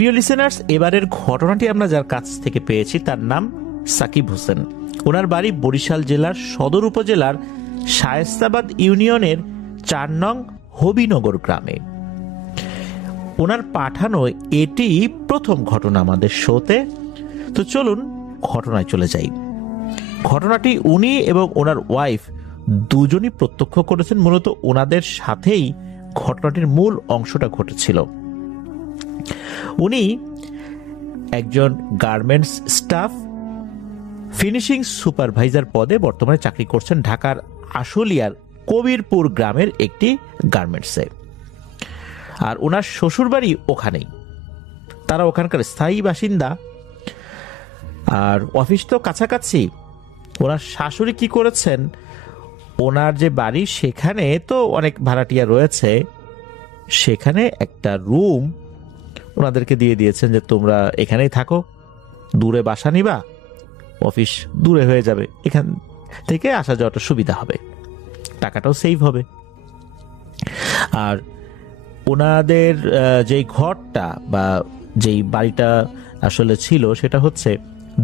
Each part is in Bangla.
প্রিয় লিসেনার্স, এবারের ঘটনাটি আমরা যার কাছ থেকে পেয়েছি তার নাম সাকিব হোসেন। ওনার বাড়ি বরিশাল জেলার সদর উপজেলার শায়েস্তাবাদ ইউনিয়নের 4 নং হবিনগর গ্রামে। ওনার পাঠানো এটি প্রথম ঘটনা আমাদের শোতে। তো চলুন ঘটনায় চলে যাই। ঘটনাটি উনি এবং ওনার ওয়াইফ দুজনই প্রত্যক্ষ করেছেন। মূলত ওনাদের সাথেই ঘটনাটির মূল অংশটা ঘটেছিল। উনি একজন গার্মেন্টস স্টাফ ফিনিশিং সুপারভাইজার পদে বর্তমানে চাকরি করছেন ঢাকার আশুলিয়ার কবিরপুর গ্রামের একটি গার্মেন্টসে। আর ওনার শ্বশুরবাড়ি ওখানেই, তারা ওখানকার স্থায়ী বাসিন্দা। আর অফিস তো কাছাকাছি। ওনার শাশুড়ি কি করেছেন, ওনার যে বাড়ি সেখানে তো অনেক ভাড়াটিয়া রয়েছে, সেখানে একটা রুম ওনাদেরকে দিয়ে দিয়েছেন যে তোমরা এখানেই থাকো, দূরে বাসা নিবা, অফিস দূরে হয়ে যাবে, এখান থেকে আসা যাওয়াটা সুবিধা হবে, টাকাটাও সেভ হবে। আর ওনাদের যেই ঘরটা বা যেই বাড়িটা আসলে ছিল সেটা হচ্ছে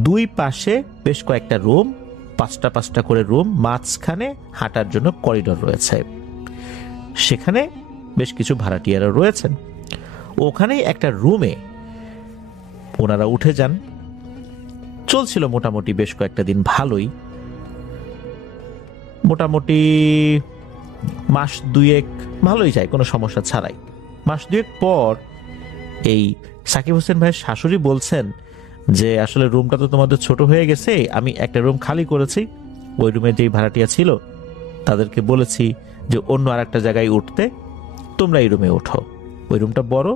দুই পাশে বেশ কয়েকটা রুম, 5টা করে রুম, মাঝখানে হাঁটার জন্য করিডোর রয়েছে। সেখানে বেশ কিছু ভাড়াটিয়ারা রয়েছেন। ওখানেই একটা রুমে ওনারা উঠে যান। চলছিল মোটামুটি বেশ কয়েকটা দিন ভালোই, মোটামুটি মাস 2 ভালোই যায়, কোনো সমস্যা ছাড়াই। মাস 2 পর এই সাকিব হোসেন ভাইয়ের শাশুড়ি বলছেন যে আসলে রুমটা তো তোমাদের ছোট হয়ে গেছে, আমি একটা রুম খালি করেছি, ওই রুমে যেই ভাড়াটিয়া ছিল তাদেরকে বলেছি যে অন্য আর একটা জায়গায় উঠতে, তোমরা এই রুমে ওঠো, ওই রুমটা বড়,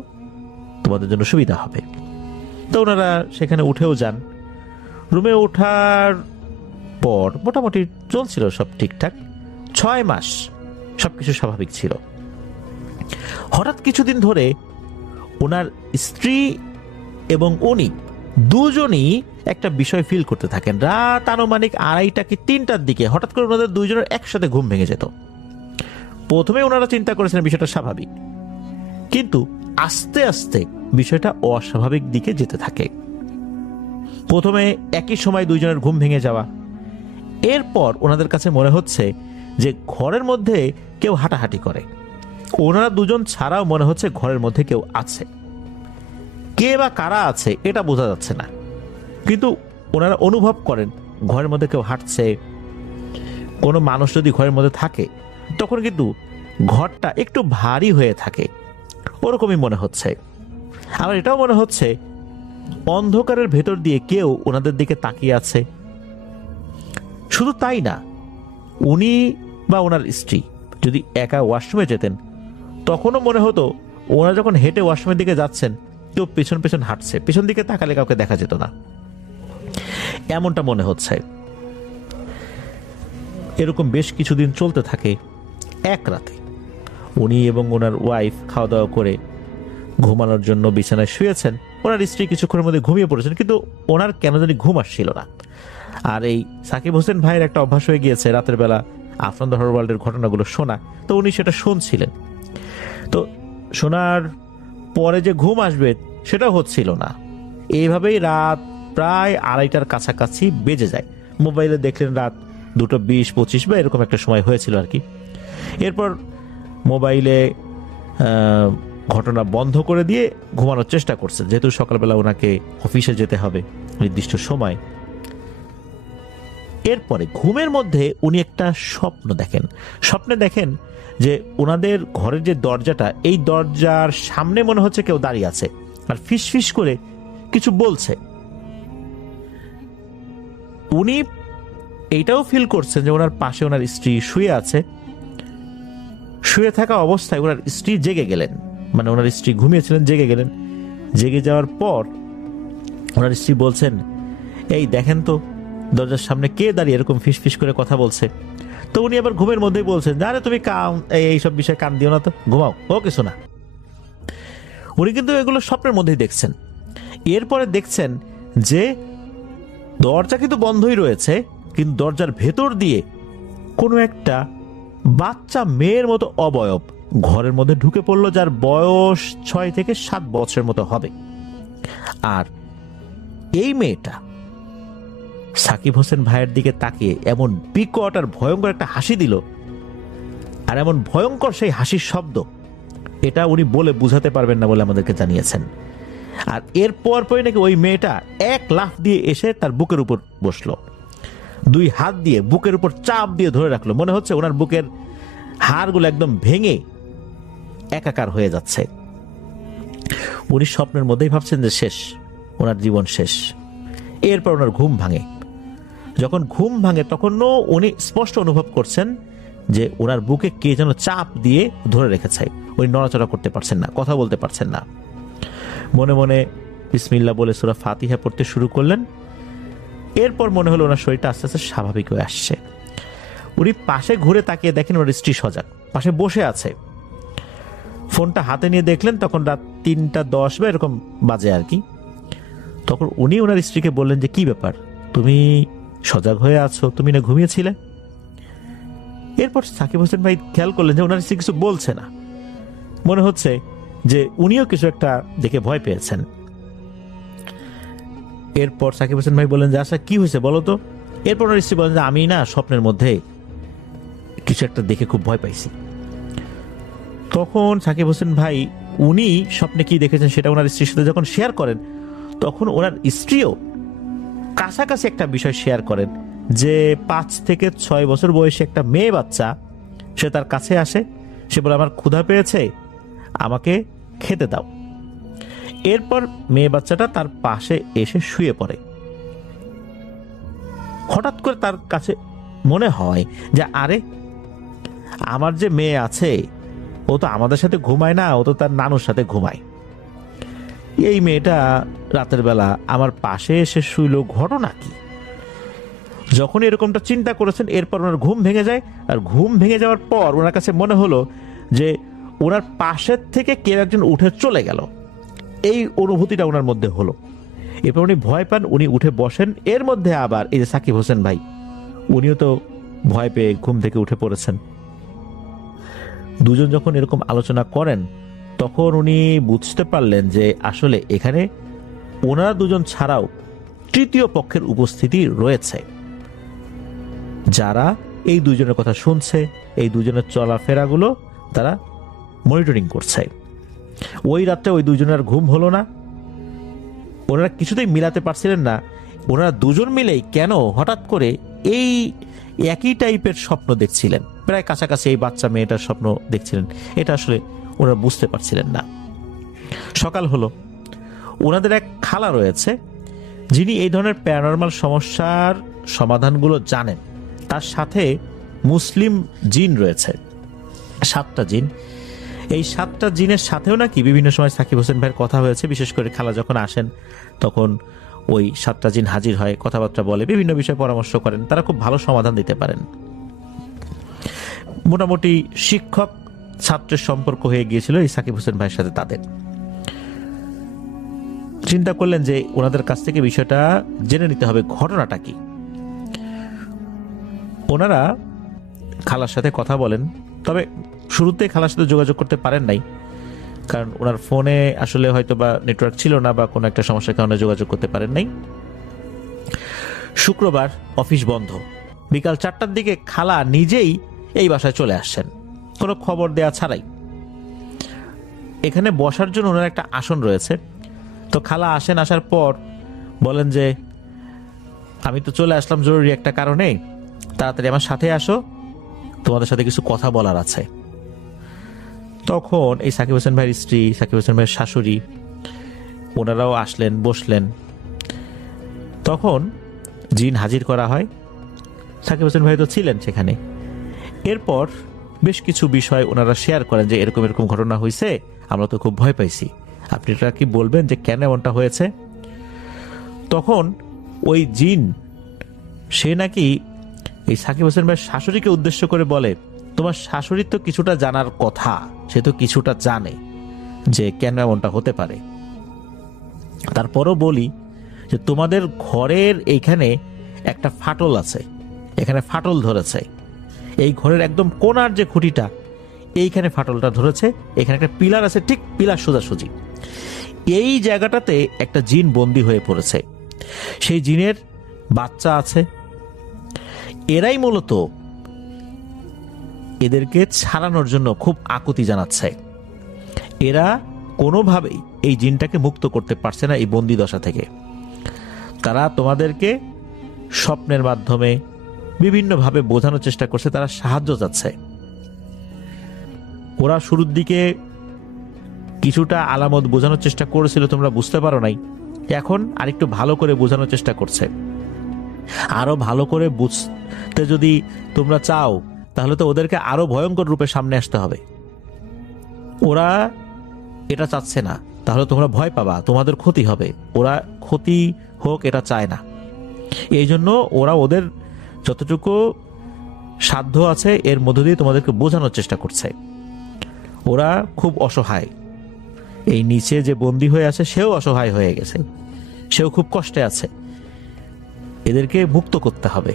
তোমাদের জন্য সুবিধা হবে। তো ওনারা সেখানে উঠেও যান। রুমে ওঠার পর মোটামুটি চলছিল সব ঠিকঠাক, 6 মাস সবকিছু স্বাভাবিক ছিল। হঠাৎ কিছুদিন ধরে ওনার স্ত্রী এবং উনি দুজনই একটা বিষয় ফিল করতে থাকেন। রাত আনুমানিক 2:30 কি 3টার দিকে হঠাৎ করে ওনাদের দুইজনের একসাথে ঘুম ভেঙে যেত। প্রথমে ওনারা চিন্তা করেছেন বিষয়টা স্বাভাবিক, কিন্তু আস্তে আস্তে বিষয়টা অস্বাভাবিক দিকে যেতে থাকে। প্রথমে একই সময় দুইজনের ঘুম ভেঙে যাওয়া, এরপর ওনাদের কাছে মনে হচ্ছে যে ঘরের মধ্যে কেউ হাঁটাহাঁটি করে। ওনারা দুজন ছাড়াও মনে হচ্ছে ঘরের মধ্যে কেউ আছে, কে বা কারা আছে এটা বোঝা যাচ্ছে না, কিন্তু ওনারা অনুভব করেন ঘরের মধ্যে কেউ হাঁটছে। কোনো মানুষ যদি ঘরের মধ্যে থাকে তখন কিন্তু ঘরটা একটু ভারী হয়ে থাকে, ওরকমই মনে হচ্ছে। আবার এটাও মনে হচ্ছে অন্ধকারের ভেতর দিয়ে কেউ ওনাদের দিকে তাকিয়ে আছে। শুধু তাই না, উনি বা ওনার স্ত্রী যদি একা ওয়াশরুমে যেতেন তখনও মনে হতো ওনারা যখন হেঁটে ওয়াশরুমের দিকে যাচ্ছেন কেউ পেছন পেছন হাঁটছে, পেছন দিকে তাকালে কাউকে দেখা যেত না, এমনটা মনে হচ্ছে। এরকম বেশ কিছুদিন চলতে থাকে। এক রাতে উনি এবং ওনার ওয়াইফ খাওয়া দাওয়া করে ঘুমানোর জন্য বিছানায় শুয়েছেন। ওনার স্ত্রী কিছুক্ষণের মধ্যে ঘুমিয়ে পড়েছেন, কিন্তু ওনার কেন জানি ঘুম আসছিল না। আর এই সাকিব হোসেন ভাইয়ের একটা অভ্যাস হয়ে গিয়েছে রাতের বেলা আফরান দ্য হরর ওয়ার্ল্ডের ঘটনাগুলো শোনা, তো উনি সেটা শুনছিলেন। তো শোনার পরে যে ঘুম আসবে সেটা হচ্ছিল না। এইভাবেই রাত প্রায় 2:30টার কাছাকাছি বেজে যায়। মোবাইলে দেখলেন রাত 2:20-25 বা এরকম একটা সময় হয়েছিল আর কি। এরপর মোবাইলে ঘটনা বন্ধ করে দিয়ে ঘুমানোর চেষ্টা করছেন, যেহেতু সকালবেলা ওনাকে অফিসে যেতে হবে নির্দিষ্ট সময়। এরপরে ঘুমের মধ্যে উনি একটা স্বপ্নে দেখেন যে ওনাদের ঘরের যে দরজাটা, এই দরজার সামনে মনে হচ্ছে কেউ দাঁড়িয়ে আছে আর ফিসফিস করে কিছু বলছে। উনি এইটাও ফিল করছেন যে ওনার পাশে ওনার স্ত্রী শুয়ে আছে। শুয়ে থাকা অবস্থায় ওনার স্ত্রী জেগে গেলেন, মানে ওনার স্ত্রী ঘুমিয়েছিলেন, জেগে গেলেন। জেগে যাওয়ার পর ওনার স্ত্রী বলছেন, এই দেখেন তো দরজার সামনে কে দাঁড়িয়ে এরকম ফিসফিস করে কথা বলছে। তো উনি আবার ঘুমের মধ্যেই বলছেন, আরে তুমি এইসব বিষয়ে কান দিও না, তো ঘুমাও, ও কিছু না। উনি কিন্তু এগুলো স্বপ্নের মধ্যেই দেখছেন। এরপরে দেখছেন যে দরজা কিন্তু বন্ধই রয়েছে, কিন্তু দরজার ভেতর দিয়ে কোনো একটা বাচ্চা মেয়ের মতো অবয়ব ঘরের মধ্যে ঢুকে পড়লো, যার বয়স 6 থেকে 7 বছরের মতো হবে। আর এই মেয়েটা সাকিব হোসেন ভাইয়ের দিকে তাকিয়ে এমন বিকট আর ভয়ঙ্কর একটা হাসি দিল, আর এমন ভয়ঙ্কর সেই হাসির শব্দ, এটা উনি বলে বুঝাতে পারবেন না বলে আমাদেরকে জানিয়েছেন। আর এরপর পরে নাকি ওই মেয়েটা এক লাফ দিয়ে এসে তার বুকের উপর বসলো, দুই হাত দিয়ে বুকের উপর চাপ দিয়ে ধরে রাখলো। মনে হচ্ছে ওনার বুকের হাড়গুলো একদম ভেঙে একাকার হয়ে যাচ্ছে। উনি স্বপ্নের মধ্যেই ভাবছেন যে শেষ, ওনার জীবন শেষ। এরপর ওনার ঘুম ভাঙে। যখন ঘুম ভাঙে তখনও উনি স্পষ্ট অনুভব করছেন যে ওনার বুকে কে যেন চাপ দিয়ে ধরে রেখেছে। উনি নড়াচড়া করতে পারছেন না, কথা বলতে পারছেন না। মনে মনে বিসমিল্লাহ বলে সূরা ফাতিহা পড়তে শুরু করলেন। এরপর মনে হলো ওনার শরীরটা আস্তে আস্তে স্বাভাবিক হয়ে আসছে। উনি পাশে ঘুরে তাকিয়ে দেখেন ওনার স্ত্রী সজাগ, পাশে বসে আছে। ফোনটা হাতে নিয়ে দেখলেন তখন রাত 3:10 বা এরকম বাজে আর কি। তখন উনি ওনার স্ত্রীকে বললেন যে কি ব্যাপার, তুমি সজাগ হয়ে আছো, তুমি না ঘুমিয়েছিলে? এরপর সাকিব হোসেন ভাই খেয়াল করলেন যে ওনার স্ত্রী কিছু বলছে না। মনে হচ্ছে যে উনিও কিছু একটা দেখে ভয় পেয়েছেন। এরপর সাকিব হোসেন ভাই বললেন যে আচ্ছা কি হয়েছে বলো তো। এরপর ওনার স্ত্রী বলেন যে আমি না স্বপ্নের মধ্যে কিছু একটা দেখে খুব ভয় পাইছি। তখন সাকিব হোসেন ভাই উনি স্বপ্নে কি দেখেছেন সেটা ওনার স্ত্রীর সাথে যখন শেয়ার করেন, তখন ওনার স্ত্রীও কাছাকাছি একটা বিষয় শেয়ার করেন যে 5 থেকে 6 বছর বয়সী একটা মেয়ে বাচ্চা সে তার কাছে আসে, সে বলে আমার ক্ষুধা পেয়েছে, আমাকে খেতে দাও। এরপর মেয়ে বাচ্চাটা তার পাশে এসে শুয়ে পড়ে। হঠাৎ করে তার কাছে মনে হয় যে আরে আমার যে মেয়ে আছে ও তো আমাদের সাথে ঘুমায় না, ও তো তার নানুর সাথে ঘুমায়। এই মেয়েটা রাতের বেলা আমার পাশে এসে শুইল, ঘটনা কি? যখন এরকমটা চিন্তা করেছেন এরপর ওনার ঘুম ভেঙে যায়। আর ঘুম ভেঙে যাওয়ার পর ওনার কাছে মনে হলো যে ওনার পাশের থেকে কেউ একজন উঠে চলে গেল, এই অনুভূতিটা ওনার মধ্যে হলো। এরপর উনি ভয় পান, উনি উঠে বসেন। এর মধ্যে আবার এই যে সাকিব হোসেন ভাই উনিও তো ভয় পেয়ে ঘুম থেকে উঠে পড়েছেন। দুজন যখন এরকম আলোচনা করেন তখন উনি বুঝতে পারলেন যে আসলে এখানে ওনারা দুজন ছাড়াও তৃতীয় পক্ষের উপস্থিতি রয়েছে, যারা এই দুজনের কথা শুনছে, এই দুজনের চলাফেরাগুলো তারা মনিটরিং করছে। ওই রাতে ওই দুজনের ঘুম হলো না। ওনারা কিছুতেই মিলাতে পারছিলেন না ওনারা দুজন মিলেই কেন হঠাৎ করে এই একই টাইপের স্বপ্ন দেখছিলেন, প্রায় কাছাকাছি এই বাচ্চা মেয়েটার স্বপ্ন দেখছিলেন। এটা আসলে ওনারা বুঝতে পারছিলেন না। সকাল হলো। ওনাদের এক খালা রয়েছে যিনি এই ধরনের প্যারানরমাল সমস্যার সমাধানগুলো জানেন। তার সাথে মুসলিম জিন রয়েছে, 7টা জিন। এই 7টা জিনের সাথেও নাকি বিভিন্ন সময় সাকিব হোসেন ভাইয়ের কথা হয়েছে। বিশেষ করে খালা যখন আসেন তখন ওই 7টা জিন হাজির হয়, কথাবার্তা বলে, বিভিন্ন বিষয়ে পরামর্শ করেন। তারা খুব ভালো সমাধান দিতে পারেন। মোটামুটি শিক্ষক ছাত্রের সম্পর্ক হয়ে গিয়েছিল এই সাকিব হোসেন ভাইয়ের সাথে তাদের। চিন্তা করলেন যে ওনাদের কাছ থেকে বিষয়টা জেনে নিতে হবে, ঘটনাটা কি। ওনারা খালার সাথে কথা বলেন, তবে শুরুতে খালার সাথে যোগাযোগ করতে পারেন নাই, কারণ ওনার ফোনে আসলে হয়তো বা নেটওয়ার্ক ছিল না বা কোনো একটা সমস্যার কারণে যোগাযোগ করতে পারেন নাই। শুক্রবার অফিস বন্ধ। বিকাল 4টার দিকে খালা নিজেই এই বাসায় চলে আসছেন, কোনো খবর দেয়া ছাড়াই। এখানে বসার জন্য ওনার একটা আসন রয়েছে। তো খালা আসেন, আসার পর বলেন যে আমি তো চলে আসলাম জরুরি একটা কারণে, তাড়াতাড়ি আমার সাথে আসো, তোমাদের সাথে কিছু কথা বলার আছে। তখন এই সাকিব হোসেন ভাইয়ের স্ত্রী, সাকিব হোসেন ভাইয়ের শাশুড়ি, ওনারাও আসলেন, বসলেন। তখন জিন হাজির করা হয়। সাকিব হোসেন ভাই তো ছিলেন সেখানে। এরপর বেশ কিছু বিষয় ওনারা শেয়ার করেন যে এরকম এরকম ঘটনা হয়েছে, আমরা তো খুব ভয় পাইছি, আপনি এটা কি বলবেন যে কেন এমনটা হয়েছে? তখন ওই জিন সে নাকি এই সাকিব হোসেন ভাইয়ের শাশুড়িকে উদ্দেশ্য করে বলে, তোমার শাশুড়ির তো কিছুটা জানার কথা, সে তো কিছুটা জানে যে কেন এমনটা হতে পারে। তারপরও বলি যে তোমাদের ঘরের এইখানে একটা ফাটল আছে, এখানে ফাটল ধরেছে। এই ঘরের একদম কোণার যে খুঁটিটা, এইখানে ফাটলটা ধরেছে, এখানে একটা পিলার আছে, ঠিক পিলার সোজাসুজি। এই জায়গাটাতে একটা জিন বন্দী হয়ে পড়েছে, সেই জিনের বাচ্চা আছে। এরাই মূলত এদেরকে ছাড়ানোর জন্য খুব আকুতি জানাচ্ছে। এরা কোনোভাবেই এই জিনটাকে মুক্ত করতে পারছে না এই বন্দি দশা থেকে। তারা তোমাদেরকে স্বপ্নের মাধ্যমে বিভিন্নভাবে বোঝানোর চেষ্টা করছে, তারা সাহায্য চাচ্ছে। ওরা শুরুর দিকে কিছুটা আলামত বোঝানোর চেষ্টা করেছিল, তোমরা বুঝতে পারো নাই। এখন আরেকটু ভালো করে বোঝানোর চেষ্টা করছে। আরো ভালো করে বুঝতে যদি তোমরা চাও, তাহলে তো ওদেরকে আরো ভয়ঙ্কর রূপে সামনে আসতে হবে। ওরা এটা চাচ্ছে না, তাহলে তোমরা ভয় পাবা, তোমাদের ক্ষতি হবে। ওরা ক্ষতি হোক এটা চায় না। এই জন্য ওরা ওদের যতটুকু সাধ্য আছে এর মধ্য দিয়ে তোমাদেরকে বোঝানোর চেষ্টা করছে। ওরা খুব অসহায়। এই নিচে যে বন্দী হয়ে আছে সেও অসহায় হয়ে গেছে, সেও খুব কষ্টে আছে। এদেরকে মুক্ত করতে হবে।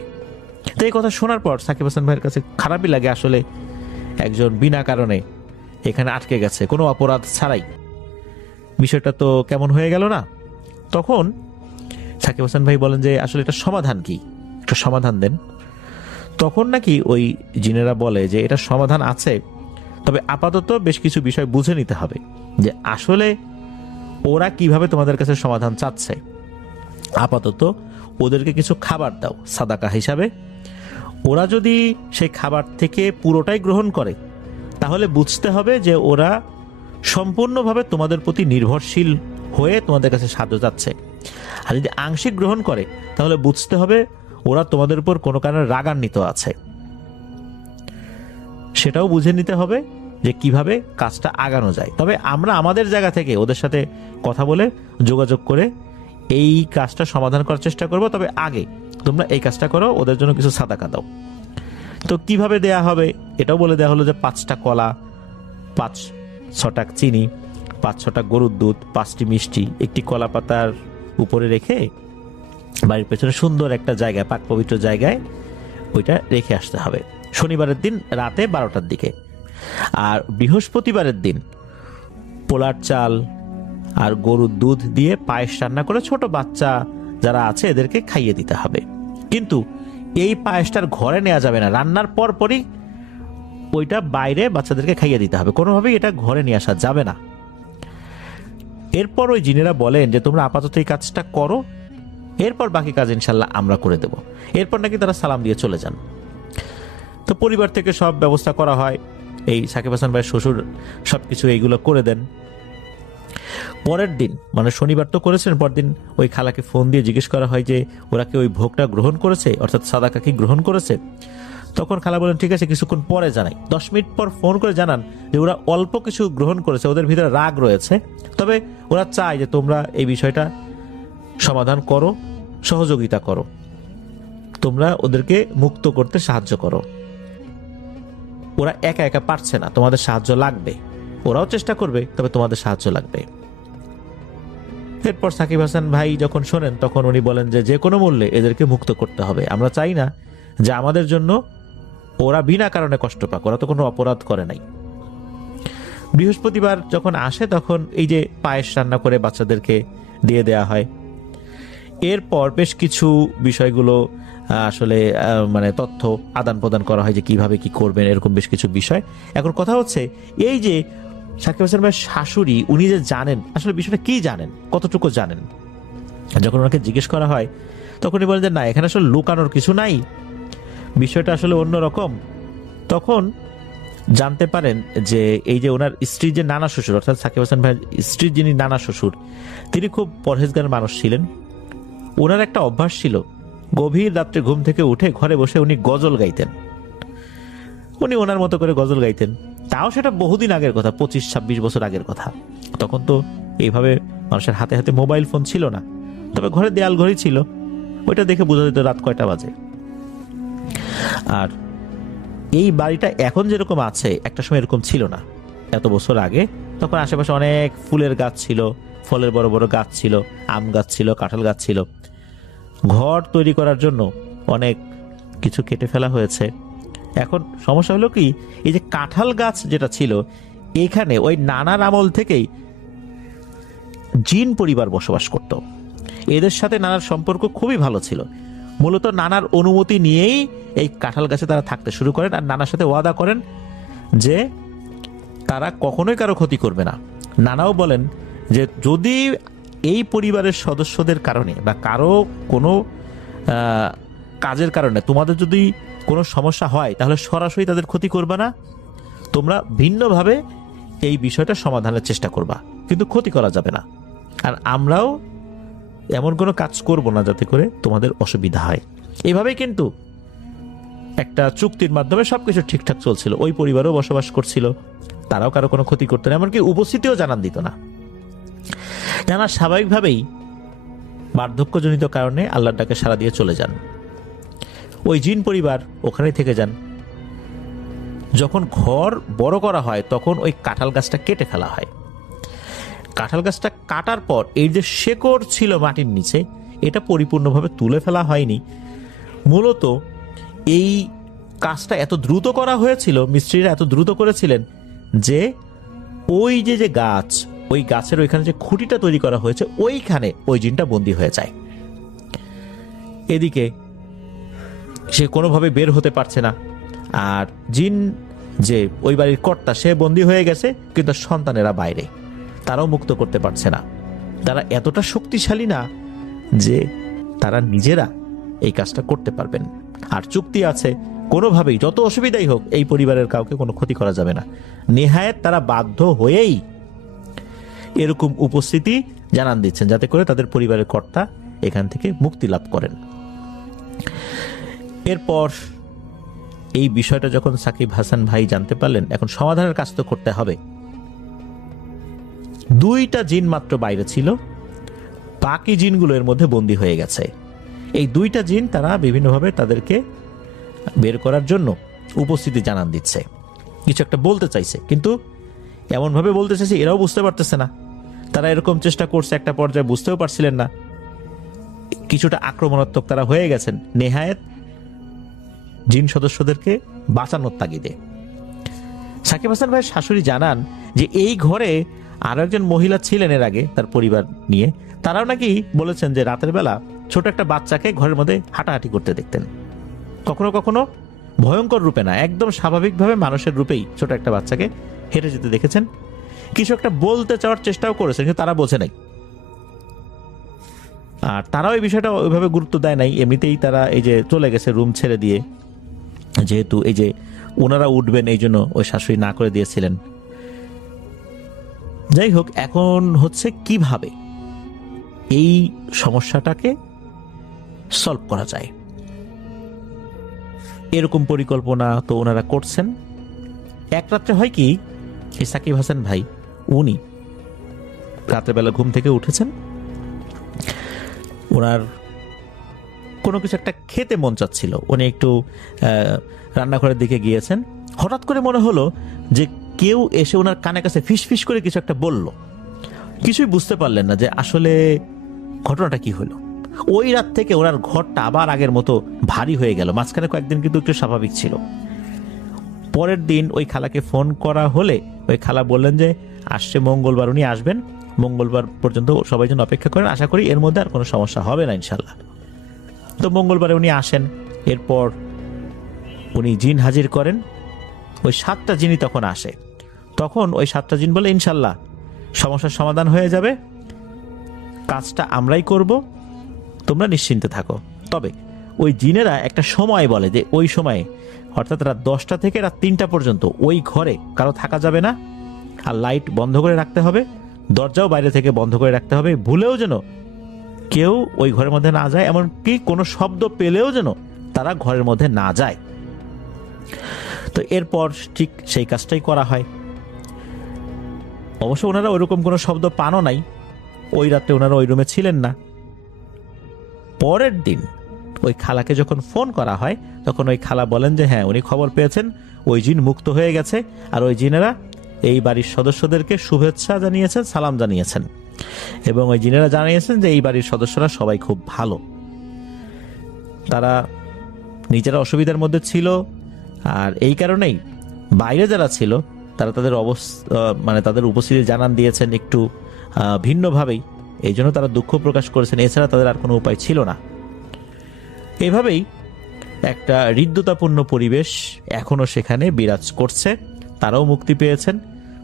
তো এই কথা শোনার পর সাকিব হাসান ভাইয়ের কাছে খারাপই লাগে। আসলে একজন বিনা কারণে এখানে আটকে গেছে, কোনো অপরাধ ছাড়াই। বিষয়টা তো কেমন হয়ে গেল না? তখন সাকিব হাসান ভাই বলেন যে আসলে এটা সমাধান কি, একটা সমাধান দেন। তখন নাকি ওই জিনেরা বলে যে এটা সমাধান আছে, তবে আপাতত বেশ কিছু বিষয় বুঝে নিতে হবে যে আসলে ওরা কিভাবে তোমাদের কাছে সমাধান চাচ্ছে। আপাতত ওদেরকে কিছু খাবার দাও সাদাকা হিসাবে। ওরা যদি সেই খাবার থেকে পুরোটাই গ্রহণ করে, তাহলে বুঝতে হবে যে ওরা সম্পূর্ণভাবে তোমাদের প্রতি নির্ভরশীল হয়ে তোমাদের কাছে সাহায্য চাচ্ছে। আর যদি আংশিক গ্রহণ করে, তাহলে বুঝতে হবে ওরা তোমাদের উপর কোনো কারণে রাগান্বিত আছে। সেটাও বুঝে নিতে হবে যে কিভাবে কাজটা আগানো যায়। তবে আমরা আমাদের জায়গা থেকে ওদের সাথে কথা বলে যোগাযোগ করে এই কাজটা সমাধান করার চেষ্টা করব। তবে আগে তোমরা এই কাজটা করো, ওদের জন্য কিছু সাদাকা দাও। তো কিভাবে দেয়া হবে এটাও বলে দেওয়া হলো যে 5টা কলা, 5-6টা চিনি, 5-6টা গরুর দুধ, 5টি মিষ্টি একটি কলা পাতার উপরে রেখে বাড়ির পেছনে সুন্দর একটা জায়গায়, পাক পবিত্র জায়গায় ওইটা রেখে আসতে হবে শনিবারের দিন রাতে 12টার দিকে। আর বৃহস্পতিবারের দিন পোলার চাল আর গরুর দুধ দিয়ে পায়েস রান্না করে ছোট বাচ্চা যারা আছে এদেরকে খাইয়ে দিতে হবে। কিন্তু এই পায়েসটার ঘরে নেওয়া যাবে না, রান্নার পরপরই ওইটা বাইরে বাচ্চাদেরকে খাইয়ে দিতে হবে, কোনোভাবেই এটা ঘরে নিয়ে আসা যাবে না। এরপর ওই জিনেরা বলেন যে তোমরা আপাতত এই কাজটা করো, এরপর বাকি কাজ ইনশাল্লাহ আমরা করে দেব। এরপর নাকি তারা সালাম দিয়ে চলে যান। তো পরিবার থেকে সব ব্যবস্থা করা হয়, এই সাকিব হাসান ভাইয়ের শ্বশুর সবকিছু এইগুলো করে দেন। পরের দিন মানে শনিবার তো করেছেন, পরদিন ওই খালাকে ফোন দিয়ে জিজ্ঞেস করা হয় যে ওরা কি ওই ভোগটা গ্রহণ করেছে, অর্থাৎ সাদাকা কি গ্রহণ করেছে। তখন খালা বলেন ঠিক আছে, কিছুক্ষণ পরে জানাই। 10 মিনিট পর ফোন করে জানান যে ওরা অল্প কিছু গ্রহণ করেছে, ওদের ভিতরে রাগ রয়েছে, তবে ওরা চায় যে তোমরা এই বিষয়টা সমাধান করো, সহযোগিতা করো, তোমরা ওদেরকে মুক্ত করতে সাহায্য করো। ওরা একা একা পারছে না, তোমাদের সাহায্য লাগবে। ওরাও চেষ্টা করবে, তবে তোমাদের সাহায্য লাগবে। এরপর সাকিব হাসান ভাই যখন শোনেন, তখন উনি বলেন যে যে কোনো মূল্যে এদেরকে মুক্ত করতে হবে। আমরা চাই না যে আমাদের জন্য ওরা বিনা কারণে কষ্ট পাক, ওরা তো কোনো অপরাধ করে নাই। বৃহস্পতিবার যখন আসে, তখন এই যে পায়েস রান্না করে বাচ্চাদেরকে দিয়ে দেয়া হয়। এরপর বেশ কিছু বিষয়গুলো আসলে মানে তথ্য আদান প্রদান করা হয় যে কিভাবে কি করবেন, এরকম বেশ কিছু বিষয়। এখন কথা হচ্ছে এই যে সাকিব হাসান ভাইয়ের শাশুড়ি, উনি যে জানেন আসলে বিষয়টা কি জানেন, কতটুকু জানেন। যখন ওনাকে জিজ্ঞেস করা হয়, তখন উনি বলেন যে না, এখানে আসলে লুকানোর কিছু নাই, বিষয়টা আসলে অন্যরকম। তখন জানতে পারেন যে এই যে ওনার স্ত্রীর যে নানা শ্বশুর, অর্থাৎ সাকিব হাসান ভাইয়ের স্ত্রীর যিনি নানা শ্বশুর, তিনি খুব পরহেজগার মানুষ ছিলেন। ওনার একটা অভ্যাস ছিল, গভীর রাত্রে ঘুম থেকে উঠে ঘরে বসে উনি গজল গাইতেন। উনি ওনার মতো করে গজল গাইতেন। তাও সেটা বহুদিন আগের কথা, 25-26 বছর আগের কথা। তখন তো এইভাবে মানুষের হাতে হাতে মোবাইল ফোন ছিল না, তবে ঘরে দেয়াল ঘড়ি ছিল, ওইটা দেখে বোঝা যেত রাত কয়টা বাজে। আর এই বাড়িটা এখন যেরকম আছে, একটা সময় এরকম ছিল না, এত বছর আগে। তখন আশেপাশে অনেক ফুলের গাছ ছিল, ফলের বড় বড় গাছ ছিল, আম গাছ ছিল, কাঁঠাল গাছ ছিল। ঘর তৈরি করার জন্য অনেক কিছু কেটে ফেলা হয়েছে। এখন সমস্যা হলো কি, এই যে কাঁঠাল গাছ যেটা ছিল, এখানে ওই নানার আমল থেকেই জিন পরিবার বসবাস করত। এদের সাথে নানার সম্পর্ক খুবই ভালো ছিল। মূলত নানার অনুমতি নিয়েই এই কাঁঠাল গাছে তারা থাকতে শুরু করেন, আর নানার সাথে ওয়াদা করেন যে তারা কখনোই কারো ক্ষতি করবে না। নানাও বলেন যে যদি এই পরিবারের সদস্যদের কারণে বা কারো কোনো কাজের কারণে তোমাদের যদি কোনো সমস্যা হয় তাহলে সরাসরি তাদের ক্ষতি করবে না, তোমরা ভিন্নভাবে এই বিষয়টা সমাধানের চেষ্টা করবা, কিন্তু ক্ষতি করা যাবে না। আর আমরাও এমন কোনো কাজ করব না যাতে করে তোমাদের অসুবিধা হয়। এভাবেই কিন্তু একটা চুক্তির মাধ্যমে সবকিছু ঠিকঠাক চলছিল। ওই পরিবারও বসবাস করছিল, তারাও কারো কোনো ক্ষতি করতো না, এমনকি উপস্থিতিও জানান দিত না। জানা স্বাভাবিকভাবেই বার্ধক্যজনিত কারণে আল্লাহর ডাকে সাড়া দিয়ে চলে যান। ওই জিন পরিবার ওখানেই থেকে যান। যখন ঘর বড় করা হয় তখন ওই কাঁঠাল গাছটা কেটে ফেলা হয়। কাঁঠাল গাছটা কাটার পর এই যে শেকড় ছিল মাটির নিচে, এটা পরিপূর্ণভাবে তুলে ফেলা হয়নি। মূলত এই কাজটা এত দ্রুত করা হয়েছিল, মিস্ত্রিরা এত দ্রুত করেছিলেন যে ওই যে গাছ, ওই গাছের ওইখানে যে খুঁটিটা তৈরি করা হয়েছে ওইখানে ওই জিনটা বন্দী হয়ে যায়। এদিকে সে কোনোভাবে বের হতে পারছে না, আর জিন যে ওই বাড়ির কর্তা সে বন্দী হয়ে গেছে, কিন্তু সন্তানেরা বাইরে, তারাও মুক্ত করতে পারছে না। তারা এতটা শক্তিশালী না যে তারা নিজেরা এই কাজটা করতে পারবেন। আর চুক্তি আছে কোনোভাবেই যত অসুবিধাই হোক এই পরিবারের কাউকে কোনো ক্ষতি করা যাবে না। নেহায়েত তারা বাধ্য হয়েই এরকম উপস্থিতি জানান দিচ্ছেন যাতে করে তাদের পরিবারের কর্তা এখান থেকে মুক্তি লাভ করেন। এরপর এই বিষয়টা যখন সাকিব হাসান ভাই জানতে পারলেন, এখন সমাধানের কাজ তো করতে হবে। দুইটা জিন মাত্র বাইরে ছিল, বাকি জিনগুলো এর মধ্যে বন্দী হয়ে গেছে। এই দুইটা জিন তারা বিভিন্নভাবে তাদেরকে বের করার জন্য উপস্থিতি জানান দিচ্ছে, কিছু একটা বলতে চাইছে, কিন্তু এমনভাবে বলতে চাইছে এরাও বুঝতে পারতেছে না। তারা এরকম চেষ্টা করছে, একটা পর্যায়ে বুঝতেও পারছিলেন না, কিছুটা আক্রমণাত্মক তারা হয়ে গেছেন নেহায়েত জিন সদস্যদেরকে বাঁচানোর তাগিদে। সাকিব হাসান ভাইয়ের শাশুড়ি জানান যে এই ঘরে আরো একজন মহিলা ছিলেন এর আগে তার পরিবার নিয়ে, তারাও নাকি বলেছেন যে রাতের বেলা ছোট একটা বাচ্চাকে ঘরের মধ্যে হাঁটাহাঁটি করতে দেখতেন। কখনো কখনো ভয়ঙ্কর রূপে না, একদম স্বাভাবিকভাবে মানুষের রূপেই ছোট একটা বাচ্চাকে হেঁটে যেতে দেখেছেন। কিছু একটা বলতে চাওয়ার চেষ্টাও করেছেন, কিন্তু তারা বোঝে নাই। আর তারাও এই বিষয়টা ওইভাবে গুরুত্ব দেয় নাই, এমনিতেই তারা এই যে চলে গেছে রুম ছেড়ে দিয়ে, যেহেতু এই যে ওনারা উঠবেন এই জন্য ওই শাশুড়ি না করে দিয়েছিলেন। যাই হোক, এখন হচ্ছে কিভাবে এই সমস্যাটাকে সলভ করা যায়, এরকম পরিকল্পনা তো ওনারা করছেন। এক রাত্রে হয় কি, এই সাকিব হাসান ভাই উনি রাত্রেবেলা ঘুম থেকে উঠেছেন, ওনার কোনো কিছু একটা খেতে মন চাচ্ছিল, উনি একটু রান্নাঘরের দিকে গিয়েছেন। হঠাৎ করে মনে হলো যে কেউ এসে ওনার কানে কাছে ফিস ফিস করে কিছু একটা বলল। কিছুই বুঝতে পারলেন না যে আসলে ঘটনাটা কি হলো। ওই রাত থেকে ওনার ঘরটা আবার আগের মতো ভারী হয়ে গেল। মাঝখানে কয়েকদিন কিন্তু একটু স্বাভাবিক ছিল। পরের দিন ওই খালাকে ফোন করা হলে ওই খালা বললেন যে আসছে মঙ্গলবার উনি আসবেন, মঙ্গলবার পর্যন্ত সবাই যেন অপেক্ষা করেন, আশা করি এর মধ্যে আর কোনো সমস্যা হবে না ইনশাল্লাহ। তো মঙ্গলবারে উনি আসেন, এরপর উনি জিন হাজির করেন। ওই 7টা জিনই তখন আসে। তখন ওই 7টা জিন বলে ইনশাল্লাহ সমস্যার সমাধান হয়ে যাবে, কাজটা আমরাই করব, তোমরা নিশ্চিন্তে থাকো। তবে ওই জিনেরা একটা সময় বলে যে ওই সময়ে অর্থাৎ রাত 10টা থেকে রাত 3টা পর্যন্ত ওই ঘরে কারো থাকা যাবে না, আর লাইট বন্ধ করে রাখতে হবে, দরজাও বাইরে থেকে বন্ধ করে রাখতে হবে, ভুলেও যেন কেউ ওই ঘরের মধ্যে না যায়, এমনকি কোনো শব্দ পেলেও যেন তারা ঘরের মধ্যে না যায়। তো এরপর ঠিক সেই কাজটাই করা হয়। অবশ্য ওনারা ওইরকম কোনো শব্দ পানও নাই, ওই রাতে ওনারা ওই রুমে ছিলেন না। পরের দিন ওই খালাকে যখন ফোন করা হয় তখন ওই খালা বলেন যে হ্যাঁ উনি খবর পেয়েছেন ওই জিন মুক্ত হয়ে গেছে, আর ওই জিনেরা এই বাড়ির সদস্যদেরকে শুভেচ্ছা জানিয়েছেন, সালাম জানিয়েছেন, এবং ওই জিনেরা জানিয়েছেন যে এই বাড়ির সদস্যরা সবাই খুব ভালো, তারা নিজেরা অসুবিধার মধ্যে ছিল, আর এই কারণেই বাইরে যারা ছিল তারা তাদের তাদের উপস্থিতি জানান দিয়েছেন, একটু ভিন্নভাবেই, এই জন্য তারা দুঃখ প্রকাশ করেছেন, এছাড়া তাদের আর কোনো উপায় ছিল না। এভাবেই একটা হৃদ্যতাপূর্ণ পরিবেশ এখনো সেখানে বিরাজ করছে। তারাও মুক্তি পেয়েছেন।